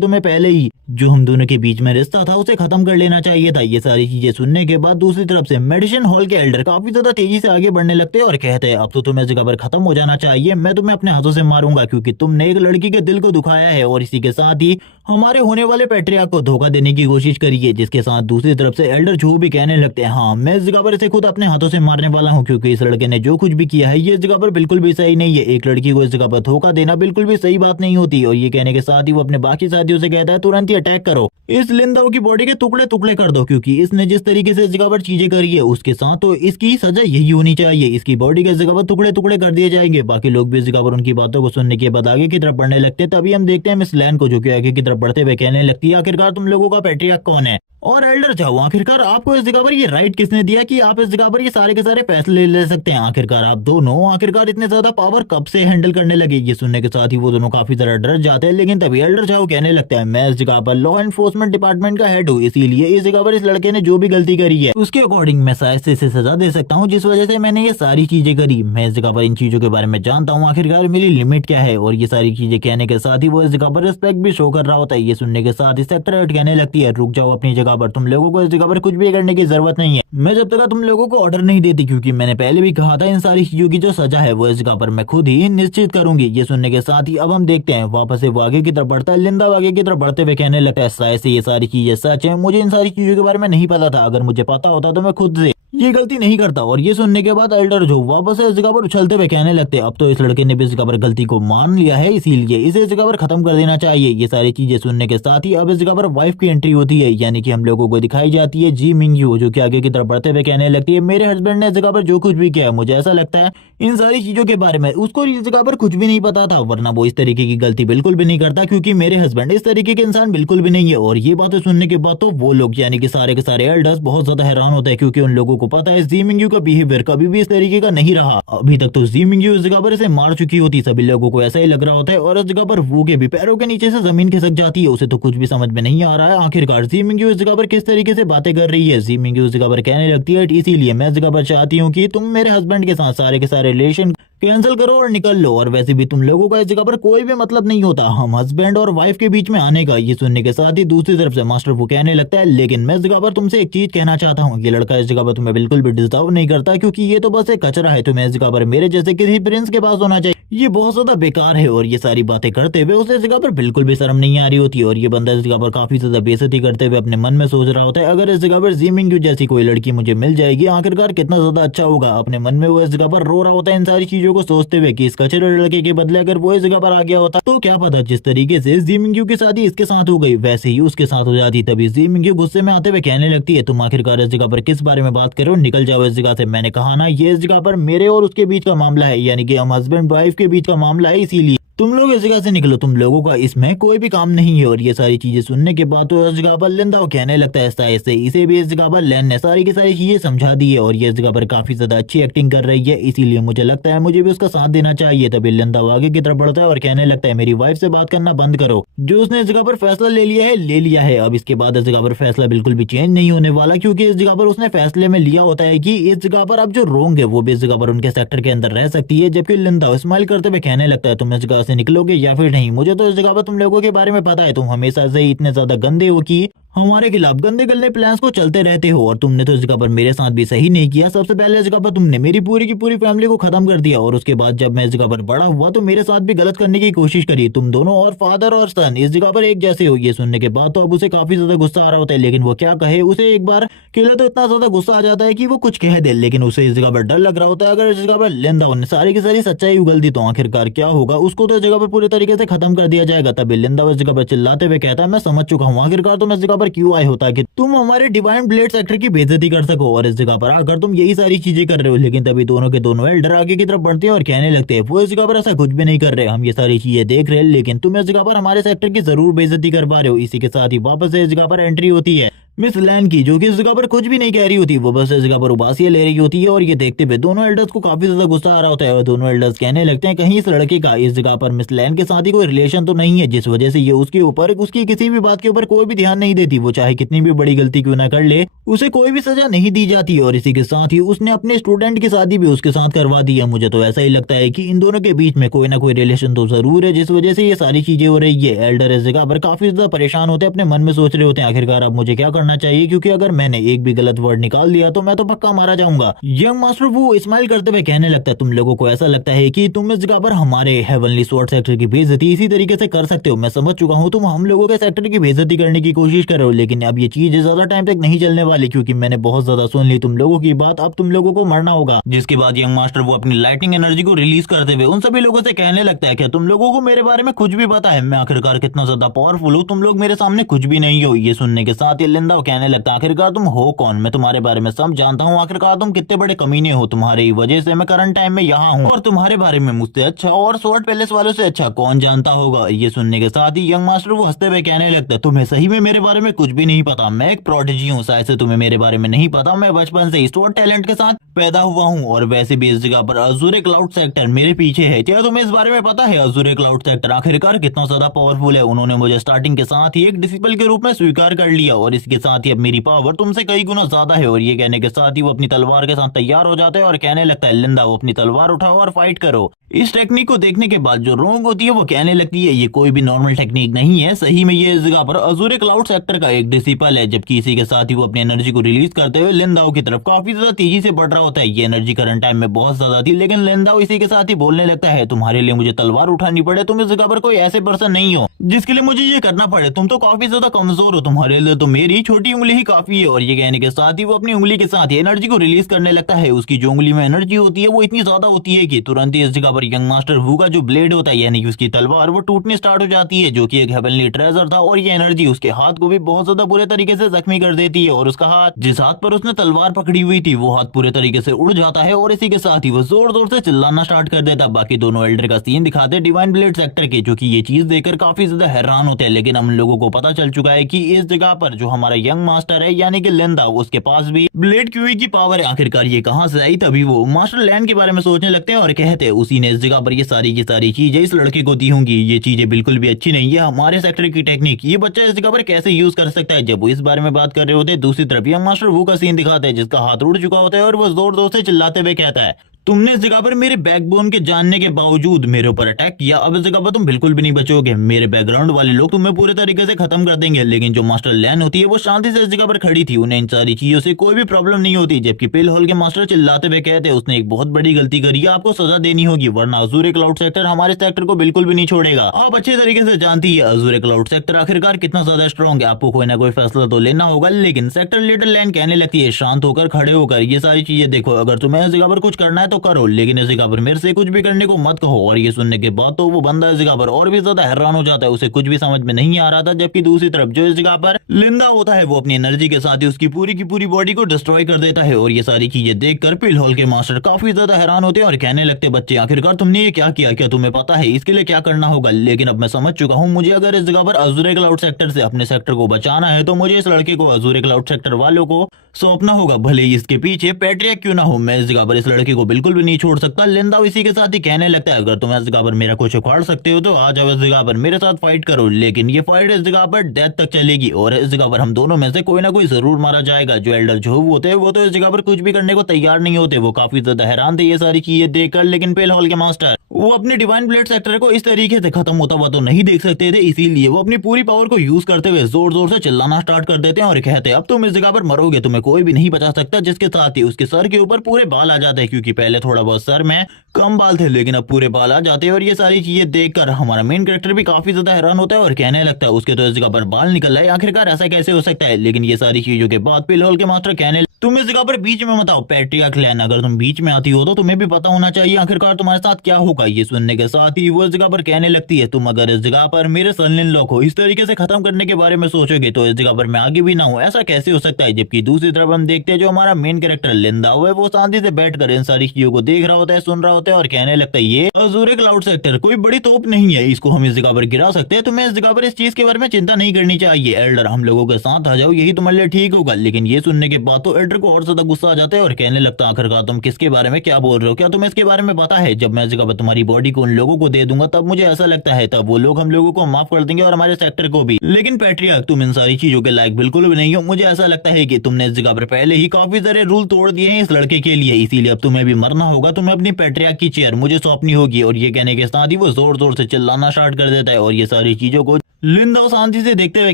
तुम्हें पहले ही जो हम दोनों के बीच में रिश्ता था उसे खत्म कर लेना चाहिए था। ये सारी चीजें सुनने के बाद दूसरी तरफ से मेडिसिन हॉल के एल्डर काफी ज्यादा तेजी से आगे बढ़ने लगते हैं और कहते हैं, अब तो तुम्हें इस जगह पर खत्म हो जाना चाहिए। मैं तुम्हें अपने हाथों से मारूंगा क्योंकि तुमने एक लड़की के दिल को दुखाया है और इसी के साथ ही हमारे होने वाले पैट्रियार्क को धोखा देने की कोशिश करी है। जिसके साथ दूसरी तरफ से एल्डर झू भी कहने लगते हैं, हाँ मैं इस जगह पर इसे खुद अपने हाथों से मारने वाला हूँ क्योंकि इस लड़के ने जो कुछ भी किया है ये इस जगह पर बिल्कुल भी सही नहीं है। एक लड़की को इस जगह पर धोखा देना बिल्कुल भी सही बात नहीं होती। और ये कहने के साथ ही वो अपने बाकी साथियों से कहता है, तुरंत ही अटैक करो, इस लिंदाओ की बॉडी के टुकड़े टुकड़े कर दो क्योंकि इसने जिस तरीके से इस जगह पर चीजें करी है उसके साथ तो इसकी सजा यही होनी चाहिए। इसकी बॉडी के जगह पर टुकड़े टुकड़े कर दिए जाएंगे। बाकी लोग भी इस जगह पर उनकी बातों को सुनने के बाद आगे की तरफ बढ़ने लगते हैं। तभी हम देखते हैं मिस लैन को, जो कि आगे की तरफ बढ़ते हुए कहने लगती है, आखिरकार तुम लोगों का पैट्रियार्क कौन है और एल्डर जाओ, आखिरकार आपको इस जगह पर ये राइट किसने दिया कि आप इस जगह पर ये सारे के सारे फैसले ले सकते हैं। आखिरकार आप दोनों आखिरकार इतने ज्यादा पावर कब से हैंडल करने लगे। ये सुनने के साथ ही वो दोनों काफी ज्यादा डर जाते हैं। लेकिन तभी एल्डर जाओ कहने लगता है, मैं इस जगह पर लॉ एनफोर्समेंट डिपार्टमेंट का हेड हूँ, इसीलिए इस जगह पर इस लड़के ने जो भी गलती करी है उसके अकॉर्डिंग मैं शायद से इसे सजा दे सकता हूँ, जिस वजह से मैंने ये सारी चीजें करी। मैं इस जगह पर इन चीजों के बारे में जानता हूँ, आखिरकार मेरी लिमिट क्या है। और ये सारी चीजें कहने के साथ ही वो इस जगह पर रिस्पेक्ट भी शो कर रहा होता है। ये सुनने के साथ ही सेक्टर 8 कहने लगती है, रुक जाओ अपनी जगह पर, तुम लोगों को इस जगह पर कुछ भी करने की जरूरत नहीं है। मैं जब तक तुम लोगों को ऑर्डर नहीं देती, क्योंकि मैंने पहले भी कहा था इन सारी चीजों की जो सजा है वो इस जगह पर मैं खुद ही निश्चित करूंगी। ये सुनने के साथ ही अब हम देखते हैं वापस से वो आगे की तरफ बढ़ता है। लिंदा आगे की तरफ बढ़ते हुए कहने लगता है, शायद से ये सारी चीजें सच है, मुझे इन सारी चीजों के बारे में नहीं पता था, अगर मुझे पता होता तो मैं खुद से ये गलती नहीं करता। और ये सुनने के बाद एल्डर जो वापस इस जगह पर उछलते हुए कहने लगते हैं, अब तो इस लड़के ने भी इस जगह पर गलती को मान लिया है, इसीलिए इसे इस जगह पर खत्म कर देना चाहिए। ये सारी चीजें सुनने के साथ ही अब इस जगह पर वाइफ की एंट्री होती है, यानी कि हम लोगों को दिखाई जाती है जी मिंग्यू, जो कि आगे की तरफ बढ़ते हुए कहने लगती है, मेरे हस्बैंड ने इस जगह पर जो कुछ भी किया मुझे ऐसा लगता है इन सारी चीजों के बारे में उसको इस जगह पर कुछ भी नहीं पता था, वरना वो इस तरीके की गलती बिल्कुल भी नहीं करता, क्योंकि मेरे हस्बैंड इस तरीके के इंसान बिल्कुल भी नहीं है। और ये बातें सुनने के बाद तो वो लोग यानी कि सारे के सारे एल्डर्स बहुत ज्यादा हैरान होते हैं, क्योंकि उन लोगों को पता है जी मिंग्यू का बिहेवियर कभी भी इस तरीके का नहीं रहा। अभी तक तो जी मिंग्यू इस जगह पर इसे मार चुकी होती, सभी लोगों को ऐसा ही लग रहा होता है। और इस जगह पर वो के भी पैरों के नीचे से जमीन खिसक जाती है, उसे तो कुछ भी समझ में नहीं आ रहा है आखिरकार जी मिंग्यू इस जगह पर किस तरीके से बातें कर रही है। जी मिंग्यू इस जगह पर कहने लगती है, इसीलिए मैं इस जगह पर चाहती हूँ कि तुम मेरे हस्बैंड के साथ सारे के सारे रिलेशन कैंसिल करो और निकल लो, और वैसे भी तुम लोगों का इस जगह पर कोई भी मतलब नहीं होता हम हस्बैंड और वाइफ के बीच में आने का। ये सुनने के साथ ही दूसरी तरफ से मास्टर वो कहने लगता है, लेकिन मैं इस जगह पर तुमसे एक चीज कहना चाहता हूँ, ये लड़का इस जगह पर तुम्हें बिल्कुल भी डिजर्व नहीं करता, क्योंकि ये तो बस एक कचरा है, तुम्हें इस जगह पर मेरे जैसे किसी प्रिंस के पास होना चाहिए, ये बहुत ज्यादा बेकार है। और ये सारी बातें करते हुए उसे इस जगह पर बिल्कुल भी शर्म नहीं आ रही होती, और ये बंदा इस जगह पर काफी ज्यादा बेइज्जती करते हुए अपने मन में सोच रहा होता है, अगर इस जगह पर जी मिंग्यू जैसी कोई लड़की मुझे मिल जाएगी आखिरकार कितना ज्यादा अच्छा होगा। अपने मन में वो इस जगह पर रो रहा होता है इन सारी चीजों को सोचते हुए कि इस कचरे लड़के के बदले अगर वो इस जगह पर आ गया होता तो क्या पता जिस तरीके से जी मिंग्यू की शादी इसके साथ हो गई वैसे ही उसके साथ हो जाती। तभी जी मिंग्यू गुस्से में आते हुए कहने लगती है, तुम आखिरकार इस जगह पर किस बारे में बात करो, निकल जाओ इस जगह से। मैंने कहा ना ये इस जगह पर मेरे और उसके बीच का मामला है, यानी कि हम हस्बैंड वाइफ के बीच का मामला है, इसीलिए तुम लोग इस जगह से निकलो, तुम लोगों का इसमें कोई भी काम नहीं है। और ये सारी चीजें सुनने के बाद तो इस जगह पर लिंदा कहने लगता है ऐसा ऐसे इसे भी इस जगह पर लैन ने सारी की सारी चीजें समझा दी है और ये इस जगह पर काफी ज्यादा अच्छी एक्टिंग कर रही है, इसीलिए मुझे लगता है मुझे भी उसका साथ देना चाहिए। तभी लिंदा आगे की तरफ बढ़ता है और कहने लगता है मेरी वाइफ से बात करना बंद करो, जो उसने इस जगह पर फैसला ले लिया है ले लिया है। अब इसके बाद इस जगह पर फैसला बिल्कुल भी चेंज नहीं होने वाला, क्योंकि इस जगह पर उसने फैसले में लिया होता है कि इस जगह पर अब जो रोंग है वो भी इस जगह पर उनके सेक्टर के अंदर रह सकती है। जबकि लिंदा स्माइल करते हुए कहने लगता है तुम इस जगह से निकलोगे या फिर नहीं, मुझे तो इस जगह पर तुम लोगों के बारे में पता है, तुम हमेशा से ही इतने ज्यादा गंदे हो कि हमारे खिलाफ गंदे गंदे प्लान्स को चलते रहते हो। और तुमने तो इस जगह पर मेरे साथ भी सही नहीं किया। सबसे पहले इस जगह पर तुमने मेरी पूरी की पूरी फैमिली को खत्म कर दिया और उसके बाद जब मैं इस जगह पर बड़ा हुआ तो मेरे साथ भी गलत करने की कोशिश करी। तुम दोनों और फादर और सन इस जगह पर एक जैसे हो। ये सुनने के बाद तो अब उसे काफी ज्यादा गुस्सा आ रहा होता है, लेकिन वो क्या कहे। उसे एक बार के लिए तो इतना ज्यादा गुस्सा आ जाता है कि वो कुछ कह दे, लेकिन उसे इस जगह पर डर लग रहा होता है अगर इस जगह पर लिंदा ने सारी की सारी सच्चाई उगल दी तो आखिरकार क्या होगा। उसको तो इस जगह पर पूरी तरीके से खत्म कर दिया जाएगा। तभी लिंदा इस जगह पर चिल्लाते हुए कहता है मैं समझ चुका हूँ, आखिरकार तुम इस जगह पर क्यों आए हो, ताकि तुम हमारे डिवाइन ब्लेड सेक्टर की बेइज्जती कर सको और इस जगह पर आकर तुम यही सारी चीजें कर रहे हो। लेकिन तभी दोनों के दोनों एल्डर आगे की तरफ बढ़ते हैं और कहने लगते हैं वो इस जगह पर ऐसा कुछ भी नहीं कर रहे, हम ये सारी चीजें देख रहे हैं, लेकिन तुम इस जगह पर हमारे सेक्टर की जरूर बेइज्जती कर पा रहे हो। इसी के साथ ही वापस से इस जगह पर एंट्री होती है मिस लैन की, जो कि इस जगह पर कुछ भी नहीं कह रही होती, वो बस इस जगह पर उबासियां ले रही होती है। और ये देखते हुए दोनों एल्डर्स को काफी ज्यादा गुस्सा आ रहा होता है और दोनों एल्डर्स कहने लगते हैं कहीं इस लड़के का इस जगह पर मिस लैन के साथ ही कोई रिलेशन तो नहीं है, जिस वजह से ये उसके ऊपर उसकी किसी भी बात के ऊपर कोई भी ध्यान नहीं देती। वो चाहे कितनी भी बड़ी गलती क्यों ना कर ले उसे कोई भी सजा नहीं दी जाती। और इसी के साथ ही उसने अपने स्टूडेंट की शादी भी उसके साथ करवा दी है। मुझे तो ऐसा ही लगता है कि इन दोनों के बीच में कोई ना कोई रिलेशन तो जरूर है, जिस वजह से ये सारी चीजें हो रही है। एल्डर इस जगह पर काफी ज्यादा परेशान होते हैं, अपने मन में सोच रहे होते हैं आखिरकार अब मुझे क्या करना चाहिए, क्योंकि अगर मैंने एक भी गलत वर्ड निकाल दिया तो मैं तो पक्का मारा जाऊंगा। यंग मास्टर वो स्माइल करते हुए कहने लगता है तुम लोगों को ऐसा लगता है कि तुम इस जगह पर हमारे हेवनली स्वॉर्ड सेक्टर की बेइज्जती इसी तरीके से कर सकते हो। मैं समझ चुका हूँ तुम हम लोगों के सेक्टर की बेइज्जती करने की कोशिश कर रहे हो, लेकिन अब ये चीज ज्यादा टाइम तक नहीं चलने वाली, क्योंकि मैंने बहुत ज्यादा सुन ली तुम लोगों की बात। अब तुम लोगों को मरना होगा। जिसके बाद यंग मास्टर वो अपनी लाइटिंग एनर्जी को रिलीज करते हुए उन सभी लोगों से कहने लगता है कि तुम लोगों को मेरे बारे में कुछ भी पता है, मैं आखिरकार कितना ज्यादा पावरफुल हूँ, तुम लोग मेरे सामने कुछ भी नहीं हो। ये सुनने के साथ ही लिंदा कहने लगता है आखिरकार तुम हो कौन, मैं तुम्हारे बारे में सब जानता हूँ, आखिरकार तुम कितने बड़े कमीने हो, तुम्हारी वजह से मैं करंट टाइम में यहाँ हूँ और तुम्हारे बारे में मुझसे अच्छा और स्वॉर्ड पैलेस वालों से अच्छा कौन जानता होगा। ये सुनने के साथ ही यंग मास्टर वो हंसते हुए कहने लगता है तुम्हें सही में मेरे बारे में कुछ भी नहीं पता, मैं एक प्रोडिजी हूँ, शायद से तुम्हें मेरे बारे में नहीं पता, मैं बचपन से स्वॉर्ड टैलेंट के साथ पैदा हुआ हूँ और वैसे भी इस जगह पर अजूरे क्लाउड सेक्टर मेरे पीछे है। क्या तुम्हें इस बारे में पता है अजूरे क्लाउड सेक्टर आखिरकार कितना ज्यादा पावरफुल है। उन्होंने मुझे स्टार्टिंग के साथ ही एक डिसिपल के रूप में स्वीकार कर लिया और इसके साथ ही अब मेरी पावर तुमसे कई गुना ज्यादा है। और ये कहने के साथ ही वो अपनी तलवार के साथ तैयार हो जाता है और कहने लगता है लिंदा वो अपनी तलवार उठाओ और फाइट करो। इस टेक्निक को देखने के बाद जो रोंग होती है वो कहने लगती है ये कोई भी नॉर्मल टेक्निक नहीं है, सही में ये इस जगह पर अजूरे क्लाउड सेक्टर का एक डिसिपल है। जबकि इसी के साथ ही वो अपनी एनर्जी को रिलीज करते हुए लिंदाओ की तरफ काफी ज्यादा तेजी से बढ़ रहा होता है। ये एनर्जी करंट टाइम में बहुत ज्यादा थी, लेकिन लिंदाओ इसी के साथ ही बोलने लगता है तुम्हारे लिए मुझे तलवार उठानी पड़े, तुम इस जगह पर कोई ऐसे पर्सन नहीं हो जिसके लिए मुझे ये करना पड़े, तुम तो काफी ज्यादा कमजोर हो, तुम्हारे लिए तो मेरी छोटी उंगली ही काफी है। और ये कहने के साथ ही वो अपनी उंगली के साथ ही एनर्जी को रिलीज करने लगता है। उसकी जो उंगली में एनर्जी होती है वो इतनी ज्यादा होती है कि तुरंत ही इस जगह पर यंग मास्टर वू का जो ब्लेड होता है यानी कि उसकी तलवार वो टूटने स्टार्ट हो जाती है, जो कि एक हेवनली ट्रेजर था। और ये एनर्जी उसके हाथ को भी बहुत ज्यादा बुरे तरीके से जख्मी कर देती है और उसका हाथ जिस हाथ पर उसने तलवार पकड़ी हुई थी वो हाथ पूरे तरीके से उड़ जाता है और इसी के साथ ही वो जोर जोर से चिल्लाना स्टार्ट कर देता। बाकी दोनों एल्डर का सीन दिखाते डिवाइन ब्लेड सेक्टर के, जो कि ये चीज देखकर काफी ज्यादा हैरान होते हैं। लेकिन हम लोगों को पता चल चुका है कि इस जगह पर जो हमारा यंग मास्टर है यानी कि लिंदा उसके पास भी ब्लेड क्यूई की पावर है, आखिरकार ये कहां से आई। तभी वो मास्टर लैंड के बारे में सोचने लगते हैं और कहते हैं उसी ने इस जगह पर ये सारी की सारी चीजें इस लड़के को दी होंगी, ये चीजें बिल्कुल भी अच्छी नहीं है, हमारे सेक्टर की टेक्निक ये बच्चा इस जगह पर कैसे यूज कर सकता है। जब वो इस बारे में बात कर रहे होते हैं दूसरी तरफ यंग मास्टर वो का सीन दिखाते हैं जिसका हाथ उड़ चुका होता है और वो जोर जोर से चिल्लाते हुए कहता है तुमने इस जगह पर मेरे बैकबोन के जानने के बावजूद मेरे ऊपर अटैक किया, अब इस जगह पर तुम बिल्कुल भी नहीं बचोगे, मेरे बैकग्राउंड वाले लोग तुम्हें पूरे तरीके से खत्म कर देंगे। लेकिन जो मास्टर लैन होती है वो शांति से इस जगह पर खड़ी थी, उन्हें इन सारी चीजों से कोई भी प्रॉब्लम नहीं होती। जबकि पिल होल के मास्टर चिल्लाते हुए कहते हैं उसने एक बहुत बड़ी गलती करी है, आपको सजा देनी होगी वरना अजूरे क्लाउड सेक्टर हमारे सेक्टर को बिल्कुल भी नहीं छोड़ेगा। आप अच्छे तरीके से जानती है अजूरे क्लाउड सेक्टर आखिरकार कितना ज्यादा स्ट्रॉन्ग है, आपको कोई ना कोई फैसला तो लेना होगा। लेकिन सेक्टर लीडर लैन कहने लगती है शांत होकर खड़े होकर ये सारी चीजें देखो, अगर तुम्हें इस जगह पर कुछ करना है तो करो, लेकिन इस जगह पर मेरे से कुछ भी करने को मत कहो। और ये सुनने के बाद तो वो बंदा इस जगह पर और भी ज्यादा हैरान हो जाता है, उसे कुछ भी समझ में नहीं आ रहा था। जबकि दूसरी तरफ जो इस जगह पर लिंदा होता है वो अपनी एनर्जी के साथ ही उसकी पूरी की पूरी बॉडी को डिस्ट्रॉय कर देता है। और ये सारी चीजें देखकर पिल हॉल के मास्टर काफी ज्यादा हैरान होते हैं और कहने लगते, बच्चे आखिरकार तुमने ये क्या किया, क्या तुम्हें पता है इसके लिए क्या करना होगा? लेकिन अब मैं समझ चुका हूँ, मुझे अगर इस जगह पर अजूरे क्लाउड सेक्टर से अपने सेक्टर को बचाना है तो मुझे इस लड़के को अजूरे क्लाउड सेक्टर वालों को सौंपना होगा, भले ही इसके पीछे पैट्रिया क्यों ना हो। मैं इस जगह पर इस लड़के को बिल्कुल भी नहीं छोड़ सकता। लिंदा इसी के साथ ही कहने लगता है, अगर तुम इस जगह पर मेरा कुछ उखाड़ सकते हो तो आ जाओ इस जगह पर मेरे साथ फाइट करो, लेकिन ये फाइट इस जगह पर डेथ तक चलेगी और इस जगह पर हम दोनों में से कोई ना कोई जरूर मारा जाएगा। जो एल्डर झोव होते हैं वो तो इस जगह पर कुछ भी करने को तैयार नहीं होते, वो काफी ज्यादा हैरान थे ये सारी चीजें देखकर। लेकिन पेल हॉल के मास्टर वो अपने डिवाइन ब्लेड सेक्टर को इस तरीके से खत्म होता हुआ तो नहीं देख सकते थे, इसीलिए वो अपनी पूरी पावर को यूज करते हुए जोर जोर से चिल्लाना स्टार्ट कर देते हैं और कहते हैं, अब तुम इस जगह पर मरोगे, तुम्हें कोई भी नहीं बचा सकता। जिसके साथ ही उसके सर के ऊपर पूरे बाल आ जाते हैं, क्योंकि पहले थोड़ा बहुत सर में कम बाल थे लेकिन अब पूरे बाल आ जाते हैं। और ये सारी चीजें देखकर हमारा मेन कैरेक्टर भी काफी ज्यादा हैरान होता है और कहने लगता है, उसके तो इस जगह पर बाल निकल रहे, आखिरकार ऐसा कैसे हो सकता है? लेकिन ये सारी चीजों के बाद पेल हॉल के मास्टर कहने, तुम इस जगह पर बीच में मत आओ पैट्रिया क्लैन, अगर तुम बीच में आती हो तो तुम्हें भी पता होना चाहिए आखिरकार तुम्हारे साथ क्या होगा। ये सुनने के साथ ही वो इस जगह पर कहने लगती है, तुम अगर इस जगह पर मेरे सन इन लॉ को इस तरीके से खत्म करने के बारे में सोचोगे तो इस जगह पर मैं आगे भी ना हूँ, ऐसा कैसे हो सकता है? जबकि दूसरी तरफ हम देखते हैं जो हमारा मेन कैरेक्टर लिंदा हुआ है वो शांति से बैठकर इन सारी चीजों को देख रहा होता है, सुन रहा होता है और कहने लगता है, ये अजूरे क्लाउड सेक्टर कोई बड़ी तोप नहीं है, इसको हम इस जगह पर गिरा सकते हैं, तुम्हें इस जगह पर इस चीज के बारे में चिंता नहीं करनी चाहिए। एल्डर हम लोगों के साथ आ जाओ, यही तुम्हारे लिए ठीक होगा। लेकिन ये सुनने के बाद तो एल्डर को और ज्यादा गुस्सा जाते हैं और कहने लगता, आखिरकार तुम किसके बारे में क्या बोल रहे हो? क्या तुम्हें इसके बारे में पता है? जब मैं इस जगह पर तुम्हारी बॉडी को उन लोगों को दे दूंगा तब मुझे ऐसा लगता है तब वो लोग हम लोगों को माफ कर देंगे और हमारे सेक्टर को भी। लेकिन पैट्रिया तुम इन सारी चीजों के लायक बिल्कुल भी नहीं हो, मुझे ऐसा लगता है कि तुमने इस जगह पर पहले ही काफी सारे रूल तोड़ दिए हैं इस लड़के के लिए, इसीलिए अब तुम्हें भी मरना होगा, तुम्हें अपनी पैट्रिया की चेयर मुझे सौंपनी होगी। और ये कहने के साथ ही वो जोर जोर से चिल्लाना स्टार्ट कर देता है और ये सारी चीजों को लिंदा शांति से देखते हुए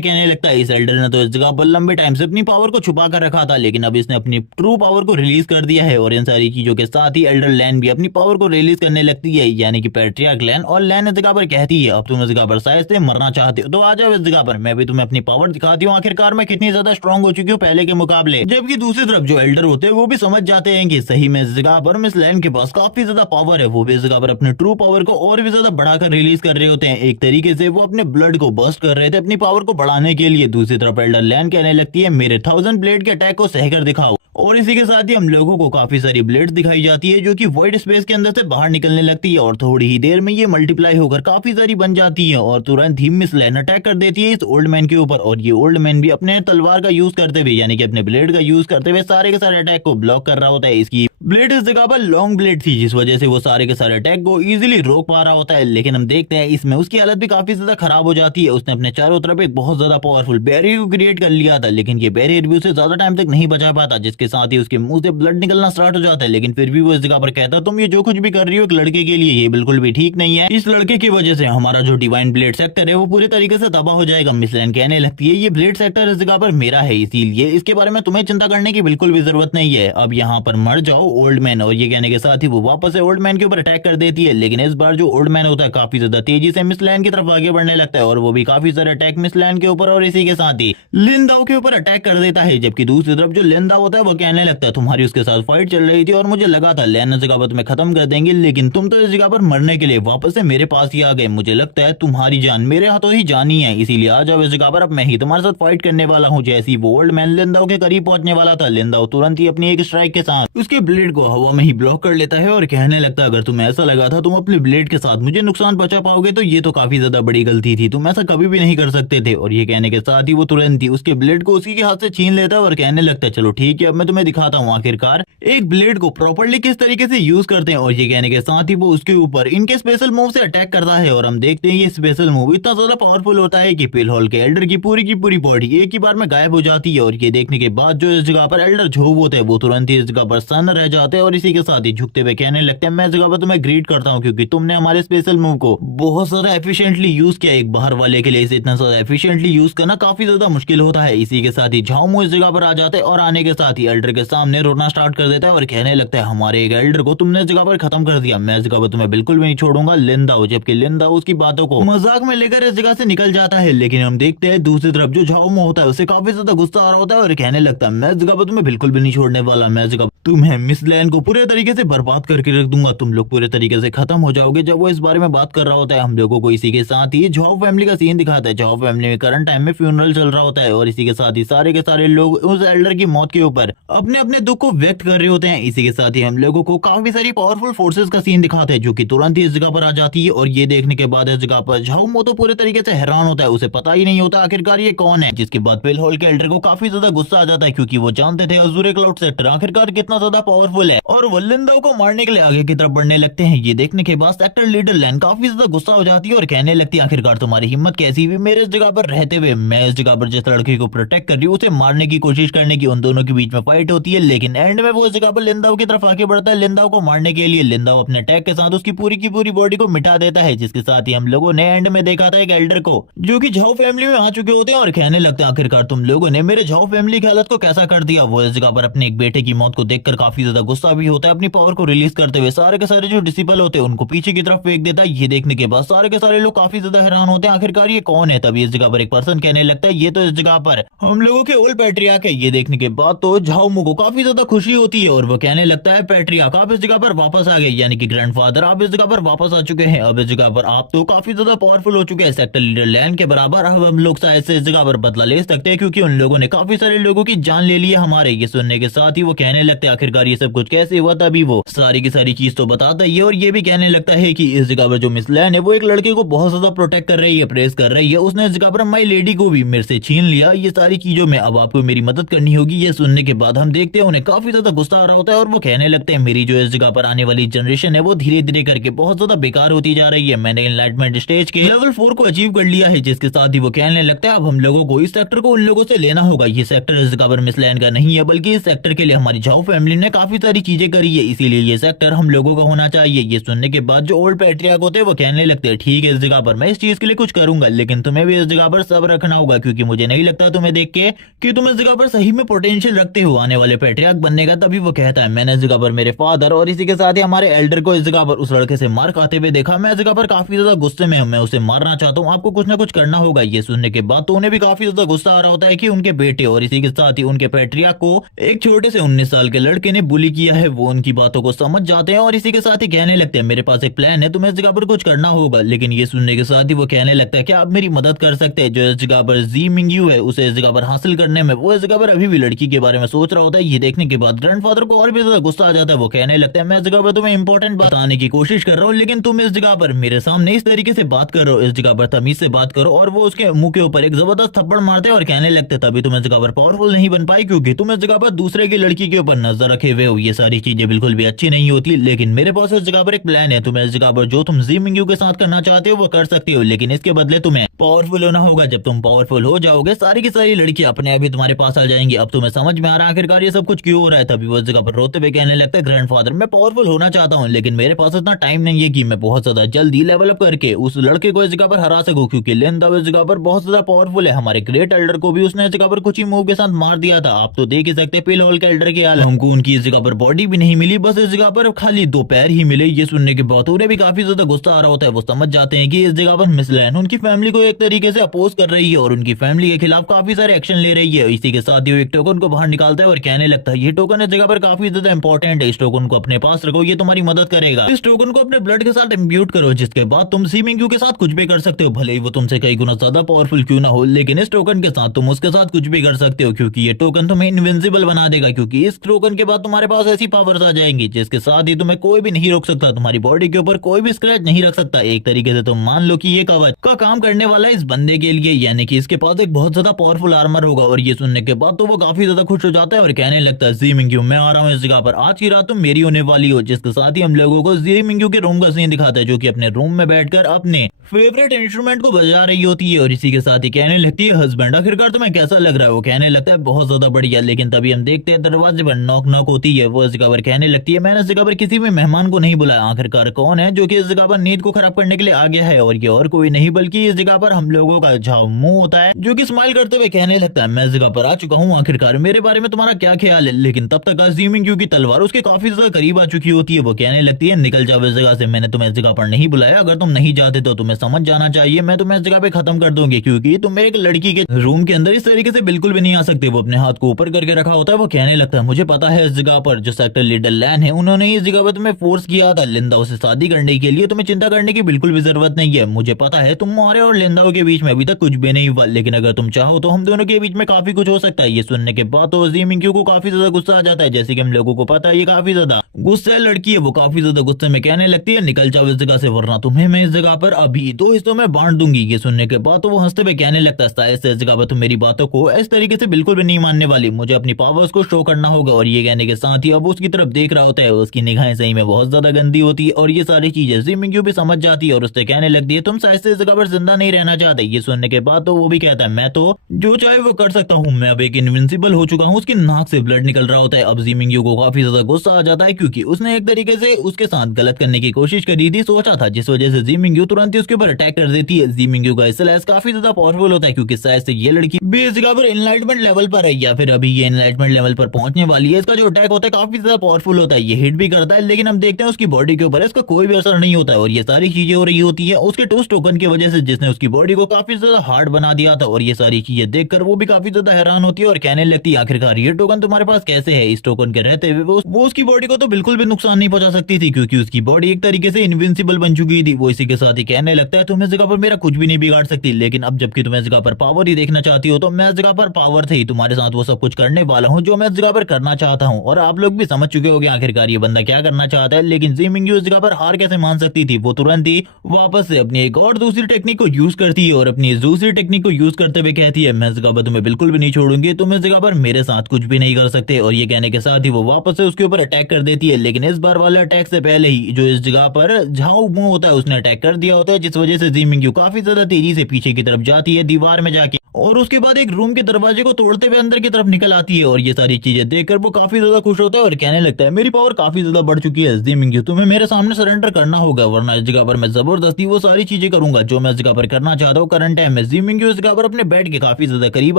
कहने लगता है, इस एल्डर ने तो इस जगह पर लंबे टाइम से अपनी पावर को छुपा कर रखा था, लेकिन अब इसने अपनी ट्रू पावर को रिलीज कर दिया है। और इन सारी चीजों के साथ ही एल्डर लैन भी अपनी पावर को रिलीज करने लगती है, यानी कि पैट्रियार्क लैन। और लैन इस जगह पर कहती है, अब तुम इस जगह पर शायद से मरना चाहते हो तो आ जाओ इस जगह पर, मैं भी तुम्हें अपनी पावर दिखाती हूँ, आखिरकार मैं कितनी ज्यादा स्ट्रांग हो चुकी हूँ पहले के मुकाबले। जबकि दूसरी तरफ जो एल्डर होते हैं वो भी समझ जाते हैं कि सही में इस जगह पर मिस लैन के पास काफी ज्यादा पावर है, वो भी इस जगह पर अपने ट्रू पावर को और भी ज्यादा बढ़ाकर रिलीज कर रहे होते हैं। एक तरीके से वो अपने ब्लड को बर्स्ट कर रहे थे अपनी पावर को बढ़ाने के लिए। दूसरी तरफ एल्डर लैन कहने लगती है, मेरे 1000 ब्लेड के अटैक को सहकर दिखाओ। और इसी के साथ ही हम लोगों को काफी सारी ब्लेड्स दिखाई जाती है जो कि वॉइड स्पेस के अंदर से बाहर निकलने लगती है और थोड़ी ही देर में ये मल्टीप्लाई होकर काफी सारी बन जाती है और तुरंत ही मिस लैन अटैक कर देती है इस ओल्ड मैन के ऊपर। और ये ओल्ड मैन भी अपने तलवार का यूज करते हुए यानी कि अपने ब्लेड का यूज करते हुए सारे के सारे अटैक को ब्लॉक कर रहा होता है। इसकी ब्लेड इस जगह पर लॉन्ग ब्लेड थी जिस वजह से वो सारे के सारे अटैक को इजीली रोक पा रहा होता है। लेकिन हम देखते हैं इसमें उसकी हालत भी काफी ज्यादा खराब हो जाती है। उसने अपने चारों तरफ एक बहुत ज्यादा पावरफुल बैरियर को क्रिएट कर लिया था, लेकिन ये बैरियर भी उसे ज्यादा टाइम तक नहीं बचा पाता, जिसके साथ ही उसके मुंह से ब्लड निकलना स्टार्ट हो जाता है। लेकिन फिर भी वो इस जगह पर कहता, तुम ये जो कुछ भी कर रही हो एक लड़के के लिए ये बिल्कुल भी ठीक नहीं है, इस लड़के की वजह से हमारा जो डिवाइन ब्लेड सेक्टर है वो पूरी तरीके से तबाह हो जाएगा। मिस लैन कहने लगती है, ये ब्लेड सेक्टर इस जगह पर मेरा है, इसीलिए इसके बारे में तुम्हें चिंता करने की बिल्कुल भी जरूरत नहीं है, अब यहाँ पर मर जाओ ओल्ड मैन। और ये कहने के साथ ही वो वापस से ओल्ड मैन के ऊपर अटैक कर देती है। लेकिन इस बार जो ओल्ड मैन होता है काफी ज्यादा तेजी से मिस लैन की तरफ आगे बढ़ने लगता है और वो भी काफी सारे अटैक मिस लैन के ऊपर और इसी के साथ ही लिंदाओ के ऊपर अटैक कर देता है। जबकि दूसरी तरफ जो लिंदा होता है वो कहने लगता है, तुम्हारी उसके साथ फाइट चल रही थी और मुझे लगा था लैन इस जगह पर तुम्हें खत्म कर देंगे, लेकिन तुम तो इस जगह पर मरने के लिए वापस से मेरे पास ही आ गए। मुझे लगता है तुम्हारी जान मेरे हाथों ही जानी है, इसीलिए आ जाओ इस जगह पर, अब मैं ही तुम्हारे साथ फाइट करने वाला हूँ। जैसे ही वो ओल्ड मैन लिंदाओ के करीब पहुंचने वाला था, लिंदाओ तुरंत ही अपनी एक स्ट्राइक के साथ उसके ब्लेड को हवा में ही ब्लॉक कर लेता है और कहने लगता है, अगर तुम्हें ऐसा लगा था तुम अपने ब्लेड के साथ मुझे नुकसान पहुंचा पाओगे तो ये तो काफी ज्यादा बड़ी गलती थी, तुम ऐसा कभी भी नहीं कर सकते थे। और ये कहने के साथ ही वो तुरंत ही उसके ब्लेड को उसी के हाथ से छीन लेता है और कहने लगता है, चलो ठीक है अब मैं तुम्हें दिखाता हूँ आखिरकार एक ब्लेड को प्रॉपर्ली किस तरीके से यूज करते हैं। और ये कहने के साथ ही वो उसके ऊपर इनके स्पेशल मूव से अटैक करता है और हम देखते हैं ये स्पेशल मूव इतना ज्यादा पावरफुल होता है कि पेल हॉल के एल्डर की पूरी बॉडी एक ही बार में गायब हो जाती है। और ये देखने के बाद जो इस जगह पर एल्डर झोव होते हैं वो तुरंत ही इस जगह पर सन्न रह जाते हैं और इसी के साथ ही झुकते हुए कहने लगते हैं, मैं इस जगह पर तुम्हें ग्रीट करता हूँ क्योंकि तुमने हमारे स्पेशल मूव को बहुत ज्यादा एफिशिएंटली यूज किया। एक बाहर वाले के लिए इसे इतना ज्यादा एफिशिएंटली यूज करना काफी ज्यादा मुश्किल होता है। इसी के साथ ही झाओमो इस जगह पर आ जाते हैं और आने के साथ ही एल्डर के सामने रोना स्टार्ट कर देता है और कहने लगता है, हमारे एक एल्डर को तुमने इस जगह पर खत्म कर दिया, मैं इस जगह पर तुम्हें बिल्कुल भी नहीं छोड़ूंगा लिंदाओ। जबकि लिंदाओ उसकी बातों को मजाक में लेकर इस जगह से निकल जाता है। लेकिन हम देखते हैं दूसरी तरफ जो झाओमो होता है उसे काफी ज्यादा गुस्सा आ रहा होता है और कहने लगता है, मैं इस जगह पर तुम्हें बिल्कुल भी नहीं छोड़ने वाला, मैं इस जगह तुम्हें मिस मिस लैन को पूरे तरीके से बर्बाद करके रख दूंगा, तुम लोग पूरे तरीके से खत्म हो जाओगे। जब वो इस बारे में बात कर रहा होता है हम लोगों को इसी के साथ ही झाओ फैमिली का सीन दिखाता है। झाओ फैमिली में करंट टाइम में फ्यूनरल चल रहा होता है और इसी के साथ ही सारे के सारे लोग उस एल्डर की मौत के ऊपर अपने अपने दुख को व्यक्त कर रहे होते हैं। इसी के साथ ही हम लोगों को काफी सारी पावरफुल फोर्सेस का सीन दिखाते हैं जो कि तुरंत ही इस जगह पर आ जाती है। और ये देखने के बाद इस जगह पर झाओ मोतो पूरे तरीके से हैरान होता है, उसे पता ही नहीं होता आखिरकार ये कौन है। जिसके बाद पिल होल के एल्डर को काफी ज्यादा गुस्सा आ जाता है क्योंकि वो जानते थे अजूरे क्लाउड सेक्टर आखिरकार कितना ज्यादा पावरफुल है और वो लिंदाओ को मारने के लिए आगे की तरफ बढ़ने लगते हैं। ये देखने के बाद सेक्टर लीडर लैन काफी ज्यादा गुस्सा हो जाती है और कहने लगती है आखिरकार तुम्हारी हिम्मत कैसी हुई मेरे इस जगह पर रहते हुए। मैं इस जगह पर जिस लड़के को प्रोटेक्ट कर रही हूँ उसे मारने की कोशिश करने की। उन दोनों के बीच में फाइट होती है लेकिन एंड में वो इस जगह पर लिंदाओ की तरफ आगे बढ़ता है लिंदाओ को मारने के लिए। लिंदाओ अपने अटैक के साथ उसकी पूरी की पूरी बॉडी को मिटा देता है। जिसके साथ ही हम लोगों ने एंड में देखा था एक एल्डर को जो कि झाओ फैमिली में आ चुके होते हैं और कहने लगते हैं आखिरकार तुम लोगों ने मेरे झाओ फैमिली की हालत को कैसा कर दिया। वो इस जगह पर अपने एक बेटे की मौत को देखकर काफी ज्यादा गुस्सा भी होता है, अपनी पावर को रिलीज करते हुए सारे के सारे जो डिसिपल होते हैं उनको पीछे की तरफ फेंक देता है। ये देखने के बाद सारे के सारे लोग काफी ज्यादा हैरान होते हैं आखिरकार ये कौन है। तभी इस जगह पर एक पर्सन कहने लगता है ये तो इस जगह पर हम लोगों के ओल्ड पैट्रियार्क है। ये देखने के बाद तो झाओ मो को काफी ज्यादा खुशी होती है और वो कहने लगता है पैट्रियार्क आप इस जगह पर वापस आ गए, यानी कि ग्रैंडफादर आप इस जगह पर वापस आ चुके हैं। अब इस जगह पर आप तो काफी ज्यादा पावरफुल हो चुके हैं, सेक्टर लीडर लैन के बराबर। अब हम लोग शायद से इस जगह पर बदला ले सकते हैं क्योंकि उन लोगों ने काफी सारे लोगों की जान ले ली है हमारे। ये सुनने के साथ ही वो कहने लगते हैं आखिरकार ये सब कुछ कैसे हुआ। तभी वो सारी की सारी चीज तो बताता ही है और ये भी कहने लगता है कि इस जगह पर जो मिस लैन है वो एक लड़के को बहुत ज्यादा प्रोटेक्ट कर रही है, प्रेस कर रही है। उसने इस जगह पर माई लेडी को भी मेरे से छीन लिया। ये सारी चीजों में अब आपको मेरी मदद करनी होगी। ये सुनने के बाद हम देखते हैं उन्हें काफी ज्यादा गुस्सा आ रहा होता है और वो कहने लगते हैं मेरी जो इस जगह पर आने वाली जनरेशन है वो धीरे धीरे करके बहुत ज्यादा बेकार होती जा रही है। मैंने एनलाइटमेंट स्टेज के लेवल 4 को अचीव कर लिया है। जिसके साथ ही वो कहने लगता है अब हम लोगों को इस सेक्टर को उन लोगों से लेना होगा। ये सेक्टर इस जगह पर मिस लैन का नहीं है बल्कि इस सेक्टर के लिए हमारी झाओ फैमिली ने काफी सारी चीजें करी है, इसीलिए ये सेक्टर हम लोगों का होना चाहिए। ये सुनने के बाद जो ओल्ड पैट्रियार्क होते हैं वो कहने लगते हैं ठीक है इस जगह पर मैं इस चीज के लिए कुछ करूंगा लेकिन तुम्हें भी इस जगह पर सब्र रखना होगा क्योंकि मुझे नहीं लगता तुम्हें देख के कि तुम इस जगह पर सही में पोटेंशियल रखते हो आने वाले पैट्रियार्क बनने का। तभी वो कहता है मैंने इस जगह पर मेरे फादर और इसी के साथ ही हमारे एल्डर को इस जगह पर उस लड़के से मार खाते हुए देखा। मैं इस जगह पर काफी ज्यादा गुस्से में हूं, मैं उसे मारना चाहता हूँ, आपको कुछ ना कुछ करना होगा। ये सुनने के बाद तो उन्हें भी काफी ज्यादा गुस्सा आ रहा होता है कि उनके बेटे और इसी के साथ ही उनके पैट्रियार्क को एक छोटे से 19 साल के लड़के ने बुली किया है। वो उनकी बातों को समझ जाते हैं और इसी के साथ ही कहने लगते हैं मेरे पास एक प्लान है, तुम्हें इस जगह पर कुछ करना होगा। लेकिन ये सुनने के साथ ही वो कहने लगता है क्या आप मेरी मदद कर सकते हैं। जो इस जगह पर जी मिंग्यू है उसे इस जगह पर हासिल करने में वो इस जगह पर अभी भी लड़की के बारे में सोच रहा होता है। ये देखने के बाद ग्रैंडफादर को और भी ज्यादा गुस्सा आ जाता है। वो कहने लगता है मैं इस जगह पर तुम्हें इंपॉर्टेंट बताने की कोशिश कर रहा हूँ लेकिन तुम इस जगह पर मेरे सामने इस तरीके से बात कर रहे हो, इस जगह पर तमीज से बात करो। और वो उसके मुंह के ऊपर एक जबरदस्त थप्पड़ मारते हैं और कहने लगते तभी तुम इस जगह पर पावरफुल नहीं बन पाई क्योंकि तुम इस जगह पर दूसरे की लड़की के ऊपर नजर रखे हुए हो। ये सारी चीजें बिल्कुल भी अच्छी नहीं होती लेकिन मेरे पास इस जगह पर एक प्लान है। तुम इस जगह पर जो तुम जी मिंग्यू के साथ करना चाहते हो वो कर सकते हो लेकिन इसके बदले तुम्हें पावरफुल होना होगा। जब तुम पावरफुल हो जाओगे सारी की सारी लड़की अपने आप ही तुम्हारे पास आ जाएंगी। अब तुम्हें समझ में आ रहा है आखिरकार ये सब कुछ क्यों हो रहा है। तभी वो इस जगह पर रोते हुए कहने लगता है ग्रैंडफादर मैं पावरफुल होना चाहता हूँ लेकिन मेरे पास इतना टाइम नहीं है कि मैं बहुत ज्यादा जल्दी लेवल अप करके उस लड़के को इस जगह पर हरा सकूं क्योंकि लिंदाओ इस जगह पर बहुत ज्यादा पावरफुल है। हमारे ग्रेट एल्डर को भी उसने इस जगह पर कुछ ही मूव के साथ मार दिया था। आप तो देख ही सकते हैं पिल होल के एल्डर के हाल, हमको उनकी इस जगह पर बॉडी भी नहीं मिली, बस इस जगह पर खाली 2 पैर ही मिले। ये सुनने के बाद उन्हें भी काफी ज्यादा गुस्सा आ रहा होता है। वो समझ जाते हैं कि इस जगह पर मिस लैन उनकी फैमिली को एक तरीके से अपोज कर रही है और उनकी फैमिली के खिलाफ काफी सारे एक्शन ले रही है। इसी के साथ ही वो एक टोकन को बाहर निकालता है और कहने लगता है ये टोकन इस जगह पर काफी ज्यादा इंपॉर्टेंट है, इस टोकन को अपने पास रखो, ये तुम्हारी मदद करेगा। इस टोकन को अपने ब्लड के साथ इम्ब्यूट करो जिसके बाद तुम जी मिंग्यू के साथ कुछ भी कर सकते हो, भले ही वो तुमसे कई गुना ज्यादा पावरफुल क्यों ना हो। लेकिन इस टोकन के साथ तुम उसके साथ कुछ भी कर सकते हो क्योंकि ये टोकन तुम्हें इनविंसिबल बना देगा क्योंकि इस टोकन के बाद तुम्हारे पास ऐसी पावर्स आ जाएंगी जिसके साथ ही तुम्हें कोई भी नहीं रोक सकता, तुम्हारी बॉडी के ऊपर कोई भी स्क्रैच नहीं रख सकता। एक तरीके से तुम मान लो कि ये कवच का काम करने वाला है इस बंदे के लिए, यानी कि इसके पास एक बहुत ज्यादा पावरफुल आर्मर होगा। और ये सुनने के बाद तो वो काफी ज्यादा खुश हो जाता है और कहने लगता है जी मिंग्यू मैं आ रहा हूँ इस जगह पर, आज की रात तुम मेरी होने वाली हो। जिसके साथ ही हम लोगों को जी मिंग्यू के रूम का सीन दिखाता है जो कि अपने रूम में बैठकर अपने फेवरेट इंस्ट्रूमेंट को बजा रही होती है और इसी के साथ ही कहने लगती है हस्बैंड आखिरकार तुम्हें कैसा लग रहा है। वो कहने लगता है बहुत ज्यादा बढ़िया। लेकिन तभी हम देखते हैं दरवाजे पर नॉक नॉक होती है। वो इस जगह पर कहने लगती है मैंने इस जगह पर किसी भी मेहमान को नहीं बुलाया, आखिरकार कौन है जो कि इस जगह पर नींद को खराब करने के लिए आ गया है। और ये और कोई नहीं बल्कि इस जगह पर हम लोगों का झामू होता है, जो कि स्माइल करते हुए कहने लगता है मैं इस जगह पर आ चुका हूँ, आखिरकार मेरे बारे में तुम्हारा क्या ख्याल है। लेकिन तब तक ज़ीमिंग की तलवार उसके काफी ज्यादा करीब आ चुकी होती है। वो कहने लगती है निकल जाओ इस जगह से, मैंने तुम्हें इस जगह पर नहीं बुलाया, अगर तुम नहीं जाते तो तुम्हें समझ जाना चाहिए, मैं तुम्हें इस जगह पे खत्म कर दूंगी, क्योंकि तुम एक लड़की के रूम के अंदर इस तरीके से बिल्कुल भी नहीं आ सकते। वो अपने हाथ को ऊपर करके रखा होता है। वो कहने लगता है मुझे पता है इस जगह पर जो सेक्टर लीडर लैन है उन्होंने इस जगह पर तुम्हें फोर्स किया था लिंदाओ से शादी करने के लिए, तुम्हें चिंता करने की बिल्कुल भी जरूरत नहीं है। मुझे पता है तुम्हारे और लिंदाओ के बीच में अभी तक कुछ भी नहीं हुआ, लेकिन अगर तुम चाहो तो हम दोनों के बीच में काफी कुछ हो सकता है। ये सुनने के बाद तो ज़ीमिंग को काफी ज्यादा गुस्सा आ जाता है। जैसे कि हम लोगों को पता है ये काफी ज्यादा गुस्से लड़की है। वो काफी ज्यादा गुस्से में कहने लगती है निकल जाओ इस जगह से, वरना तुम्हें मैं इस जगह पर अभी 2 हिस्सों में बांट दूंगी। ये सुनने के बाद तो वो हंसते हुए कहने लगता है शायद से इस जगह पर तुम मेरी बातों को इस तरीके से बिल्कुल भी नहीं मानने वाली, मुझे अपनी पावर्स को शो करना होगा। और ये कहने के साथ ही अब उसकी तरफ देख रहा होता है, उसकी निगाहें सही में बहुत ज्यादा गंदी होती है और ये सारी चीजें ज़ीमिंग भी समझ जाती है और उससे कहने लगती है तुम शायद से इस जगह पर जिंदा नहीं रहना चाहते। ये सुनने के बाद तो वो भी कहता है मैं तो जो चाहे वो कर सकता हूँ, मैं अब एक इनविंसिबल हो चुका हूँ। उसकी नाक से ब्लड निकल रहा होता है। अब ज़ीमिंग को काफी ज्यादा गुस्सा आ जाता है, क्योंकि उसने एक तरीके से उसके साथ गलत करने की कोशिश करी थी, सोचा था, जिस वजह से ज़ीमिंग तुरंत ही उसके ऊपर अटैक कर देती है। ज़ीमिंग का स्लैश काफी ज्यादा पावरफुल होता है, क्योंकि शायद से ये लड़की भी इस जगह पर एनलाइटमेंट लेवल पर है या फिर अभी ये एनलाइटमेंट लेवल पर पहुंचने वाली है। इसका जो अटैक होता है काफी ज्यादा पावरफुल होता है, ये हिट भी करता है, लेकिन हम देखते हैं उसकी बॉडी के ऊपर इसका कोई भी असर नहीं होता है। और ये सारी चीजें हो रही होती है उसके टूस टोकन की वजह से, जिसने उसकी बॉडी को काफी ज्यादा हार्ड बना दिया था। और ये सारी चीजें देखकर वो भी काफी ज्यादा हैरान होती है और कहने लगती है आखिरकार ये टोकन तुम्हारे पास कैसे है। इस टोकन के रहते हुए वो उसकी बॉडी को तो बिल्कुल भी नुकसान नहीं पहुंचा सकती थी, क्योंकि उसकी बॉडी एक तरीके से इनविंसिबल बन चुकी थी। वो इसी के साथ ही कहने लगता है तुम इस जगह पर मेरा कुछ भी नहीं बिगाड़ सकती, लेकिन अब जबकि तुम इस जगह पर पावर ही देखना चाहती हो तो मैं इस जगह पर पावर थे ही तुम्हारे साथ वो सब कुछ करने वाला हूँ जो मैं इस जगह पर करना चाहता हूँ। और आप लोग भी समझ चुके होंगे आखिरकार ये बंदा क्या करना चाहता है। लेकिन ज़ीमिंग इस जगह पर हार कैसे मान सकती थी। वो तुरंत ही वापस से अपनी एक और दूसरी टेक्निक को यूज करती है और अपनी दूसरी टेक्निक को यूज करते हुए कहती है मैं इस जगह पर तुम्हें बिल्कुल भी नहीं छोड़ूंगी, तुम इस जगह पर मेरे साथ कुछ भी नहीं कर सकते। और ये कहने के साथ ही वो वापस से उसके ऊपर अटैक कर देती है, लेकिन इस बार वाले अटैक से पहले ही जो इस जगह पर झाऊ मुंह होता है उसने अटैक कर दिया होता है, जिस वजह से ज़ीमिंग काफी ज्यादा तेजी से पीछे की तरफ जाती है दीवार में जाके, और उसके बाद एक रूम के दरवाजे को तोड़ते हुए अंदर की तरफ निकल आती है। और ये सारी चीजें देखकर वो काफी ज्यादा खुश होता है और कहने लगता है मेरी पावर काफी ज्यादा बढ़ चुकी है ज़ीमिंग, तुम्हें मेरे सामने सरेंडर करना होगा, वरना इस जगह पर मैं जबरदस्ती वो सारी चीजें करूंगा जो मैं इस जगह पर करना चाहता हूँ। करंट टाइम में ज़ीमिंग इस जगह पर अपने बेड के काफी ज्यादा करीब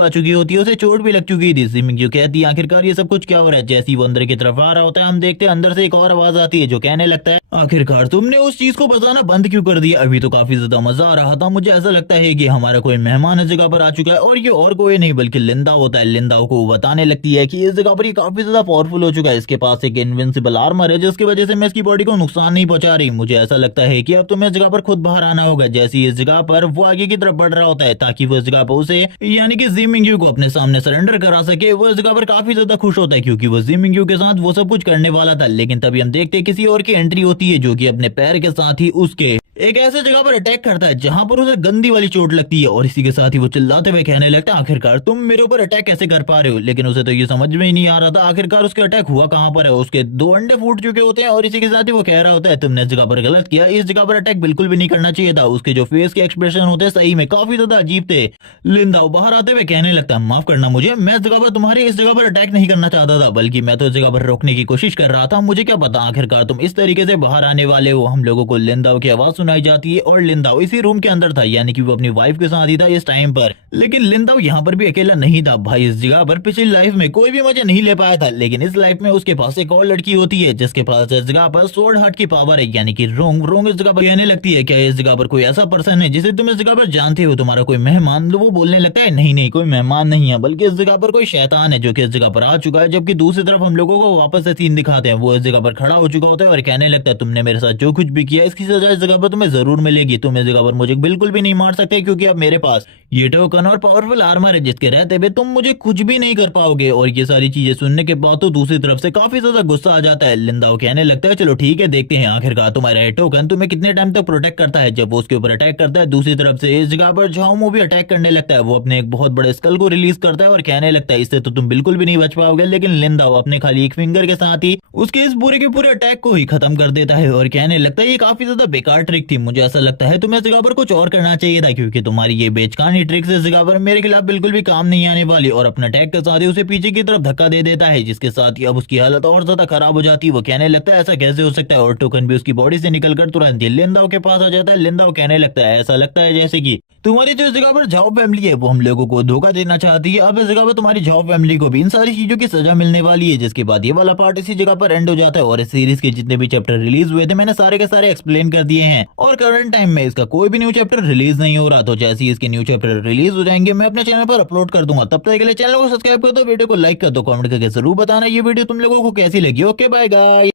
आ चुकी होती है, उसे चोट भी लग चुकी थी। ज़ीमिंग कहती है आखिरकार ये सब कुछ क्या हो रहा है। जैसे ही वो अंदर की तरफ आ रहा होता है हम देखते हैं अंदर से एक और आवाज आती है जो कहने लगता है आखिरकार तुमने उस चीज को बताना बंद क्यों कर दिया, अभी तो काफी ज्यादा मजा आ रहा था, मुझे ऐसा लगता है कि हमारा कोई मेहमान इस जगह पर आ चुका है। और ये और कोई नहीं बल्कि लिंदा होता है। लिंदा को बताने लगती है कि इस जगह पर ये काफी ज्यादा पावरफुल हो चुका है, इसके पास एक इनविंसिबल आर्मर है जिसकी वजह से मैं इसकी बॉडी को नुकसान नहीं पहुंचा रही। मुझे ऐसा लगता है कि अब तुम्हें इस जगह पर खुद बाहर आना होगा। जैसे ही इस जगह पर वो आगे की तरफ बढ़ रहा होता है ताकि वो इस जगह पर उसे यानी कि ज़ीमिंग को अपने सामने सरेंडर करा सके, वो इस जगह पर काफी ज्यादा खुश होता है क्योंकि वो ज़ीमिंग के साथ वो सब कुछ करने वाला था। लेकिन तभी हम देखते हैं किसी और की एंट्री होती है जो कि अपने पैर के साथ ही उसके एक ऐसे जगह पर अटैक करता है जहां पर उसे गंदी वाली चोट लगती है। और इसी के साथ ही वो चिल्लाते हुए कहने लगता है आखिरकार तुम मेरे ऊपर अटैक कैसे कर पा रहे हो। लेकिन उसे तो ये समझ में ही नहीं आ रहा था आखिरकार उसके अटैक हुआ कहां पर है। उसके 2 अंडे फूट चुके होते हैं और इसी के साथ ही वो कह रहा होता है तुमने इस जगह पर गलत किया, इस जगह पर अटैक बिल्कुल भी नहीं करना चाहिए था। उसके जो फेस के एक्सप्रेशन होते हैं सही में काफी ज्यादा अजीब थे। लिंदा बाहर आते हुए कहने लगता है माफ करना मुझे, मैं इस जगह पर तुम्हारे इस जगह पर अटैक नहीं करना चाहता था, बल्कि मैं तो इस जगह पर रोकने की कोशिश कर रहा था। मुझे क्या पता आखिरकार तुम इस तरीके से बाहर आने वाले हो। हम लोगों को लिंदा की आवाज सुनाई जाती है और लिंदाओ इसी रूम के अंदर था, यानी कि वो अपनी वाइफ के साथ ही था इस टाइम पर। लेकिन लिंदाओ यहाँ पर भी अकेला नहीं था भाई। इस जगह पर पिछली लाइफ में कोई भी मजा नहीं ले पाया था, लेकिन इस लाइफ में उसके पास एक और लड़की होती है जिसके पास इस जगह पर सोर्ड हार्ट की पावर है, यानी कि रोंग। रोंग इस जगह पर कहने लगती है क्या इस जगह पर कोई ऐसा पर्सन है जिसे तुम इस जगह पर जानते हो, तुम्हारा कोई मेहमान। वो बोलने लगता है नहीं नहीं कोई मेहमान नहीं है, बल्कि इस जगह पर कोई शैतान है जो कि इस जगह पर आ चुका है। जबकि दूसरी तरफ हम लोगों को वापस से सीन दिखाते हैं, वो इस जगह पर खड़ा हो चुका होता है और कहने लगता है तुमने मेरे साथ जो कुछ भी किया इसकी सजा इस जगह पर तुम्हें जरूर मिलेगी। तुम इस जगह पर मुझे बिल्कुल भी नहीं मार सकते क्योंकि अब मेरे पास ये टोकन और पावरफुल आर्मर है जिसके रहते हुए तुम मुझे कुछ भी नहीं कर पाओगे। और ये सारी चीजें सुनने के बाद तो दूसरी तरफ से काफी ज्यादा गुस्सा आ जाता है। लिंदाओ कहने लगता है चलो ठीक है देखते हैं आखिरकार तुम्हारा ये टोकन तुम्हें कितने टाइम तक प्रोटेक्ट करता है। जब वो उसके ऊपर अटैक करता है दूसरी तरफ से इस जगह पर झाओमो भी अटैक करने लगता है। वो अपने एक बहुत बड़े स्कल को रिलीज करता है और कहने लगता है इससे तो तुम बिल्कुल भी नहीं बच पाओगे। लेकिन लिंदाओ अपने खाली एक फिंगर के साथ ही उसके इस पूरे के पूरे अटैक को ही खत्म कर देता है और कहने लगता है ये काफी ज्यादा बेकार ट्रिक मिस्टेक थी। मुझे ऐसा लगता है तुम्हें इस जगह पर कुछ और करना चाहिए था, क्योंकि तुम्हारी ये बेचकानी ट्रिक्स इस जगह पर मेरे खिलाफ बिल्कुल भी काम नहीं आने वाली। और अपना अटैक के साथ ही उसे पीछे की तरफ धक्का दे देता है, जिसके साथ ही अब उसकी हालत और ज्यादा खराब हो जाती है। वो कहने लगता है ऐसा कैसे हो सकता है, और टोकन भी उसकी बॉडी से निकलकर तुरंत ही लिंदाओ के पास आ जाता है। लिंदाओ कहने लगता है ऐसा लगता है जैसे कि तुम्हारी जो इस जगह पर झाओ फैमिली है वो हम लोगों को धोखा देना चाहती है। अब इस जगह पर तुम्हारी झाओ फैमिली को भी इन सारी चीजों की सजा मिलने वाली है, जिसके बाद ये वाला पार्ट इसी जगह पर एंड हो जाता है। और इस सीरीज के जितने भी चैप्टर रिलीज हुए थे मैंने सारे के सारे एक्सप्लेन कर दिए हैं, और करंट टाइम में इसका कोई भी न्यू चैप्टर रिलीज नहीं हो रहा। तो जैसे ही इसके न्यू चैप्टर रिलीज हो जाएंगे मैं अपने चैनल पर अपलोड कर दूंगा। तब तक के लिए चैनल को सब्सक्राइब कर दो, वीडियो को लाइक कर दो, कमेंट करके जरूर बताना ये वीडियो तुम लोगों को कैसी लगी। Okay bye guys.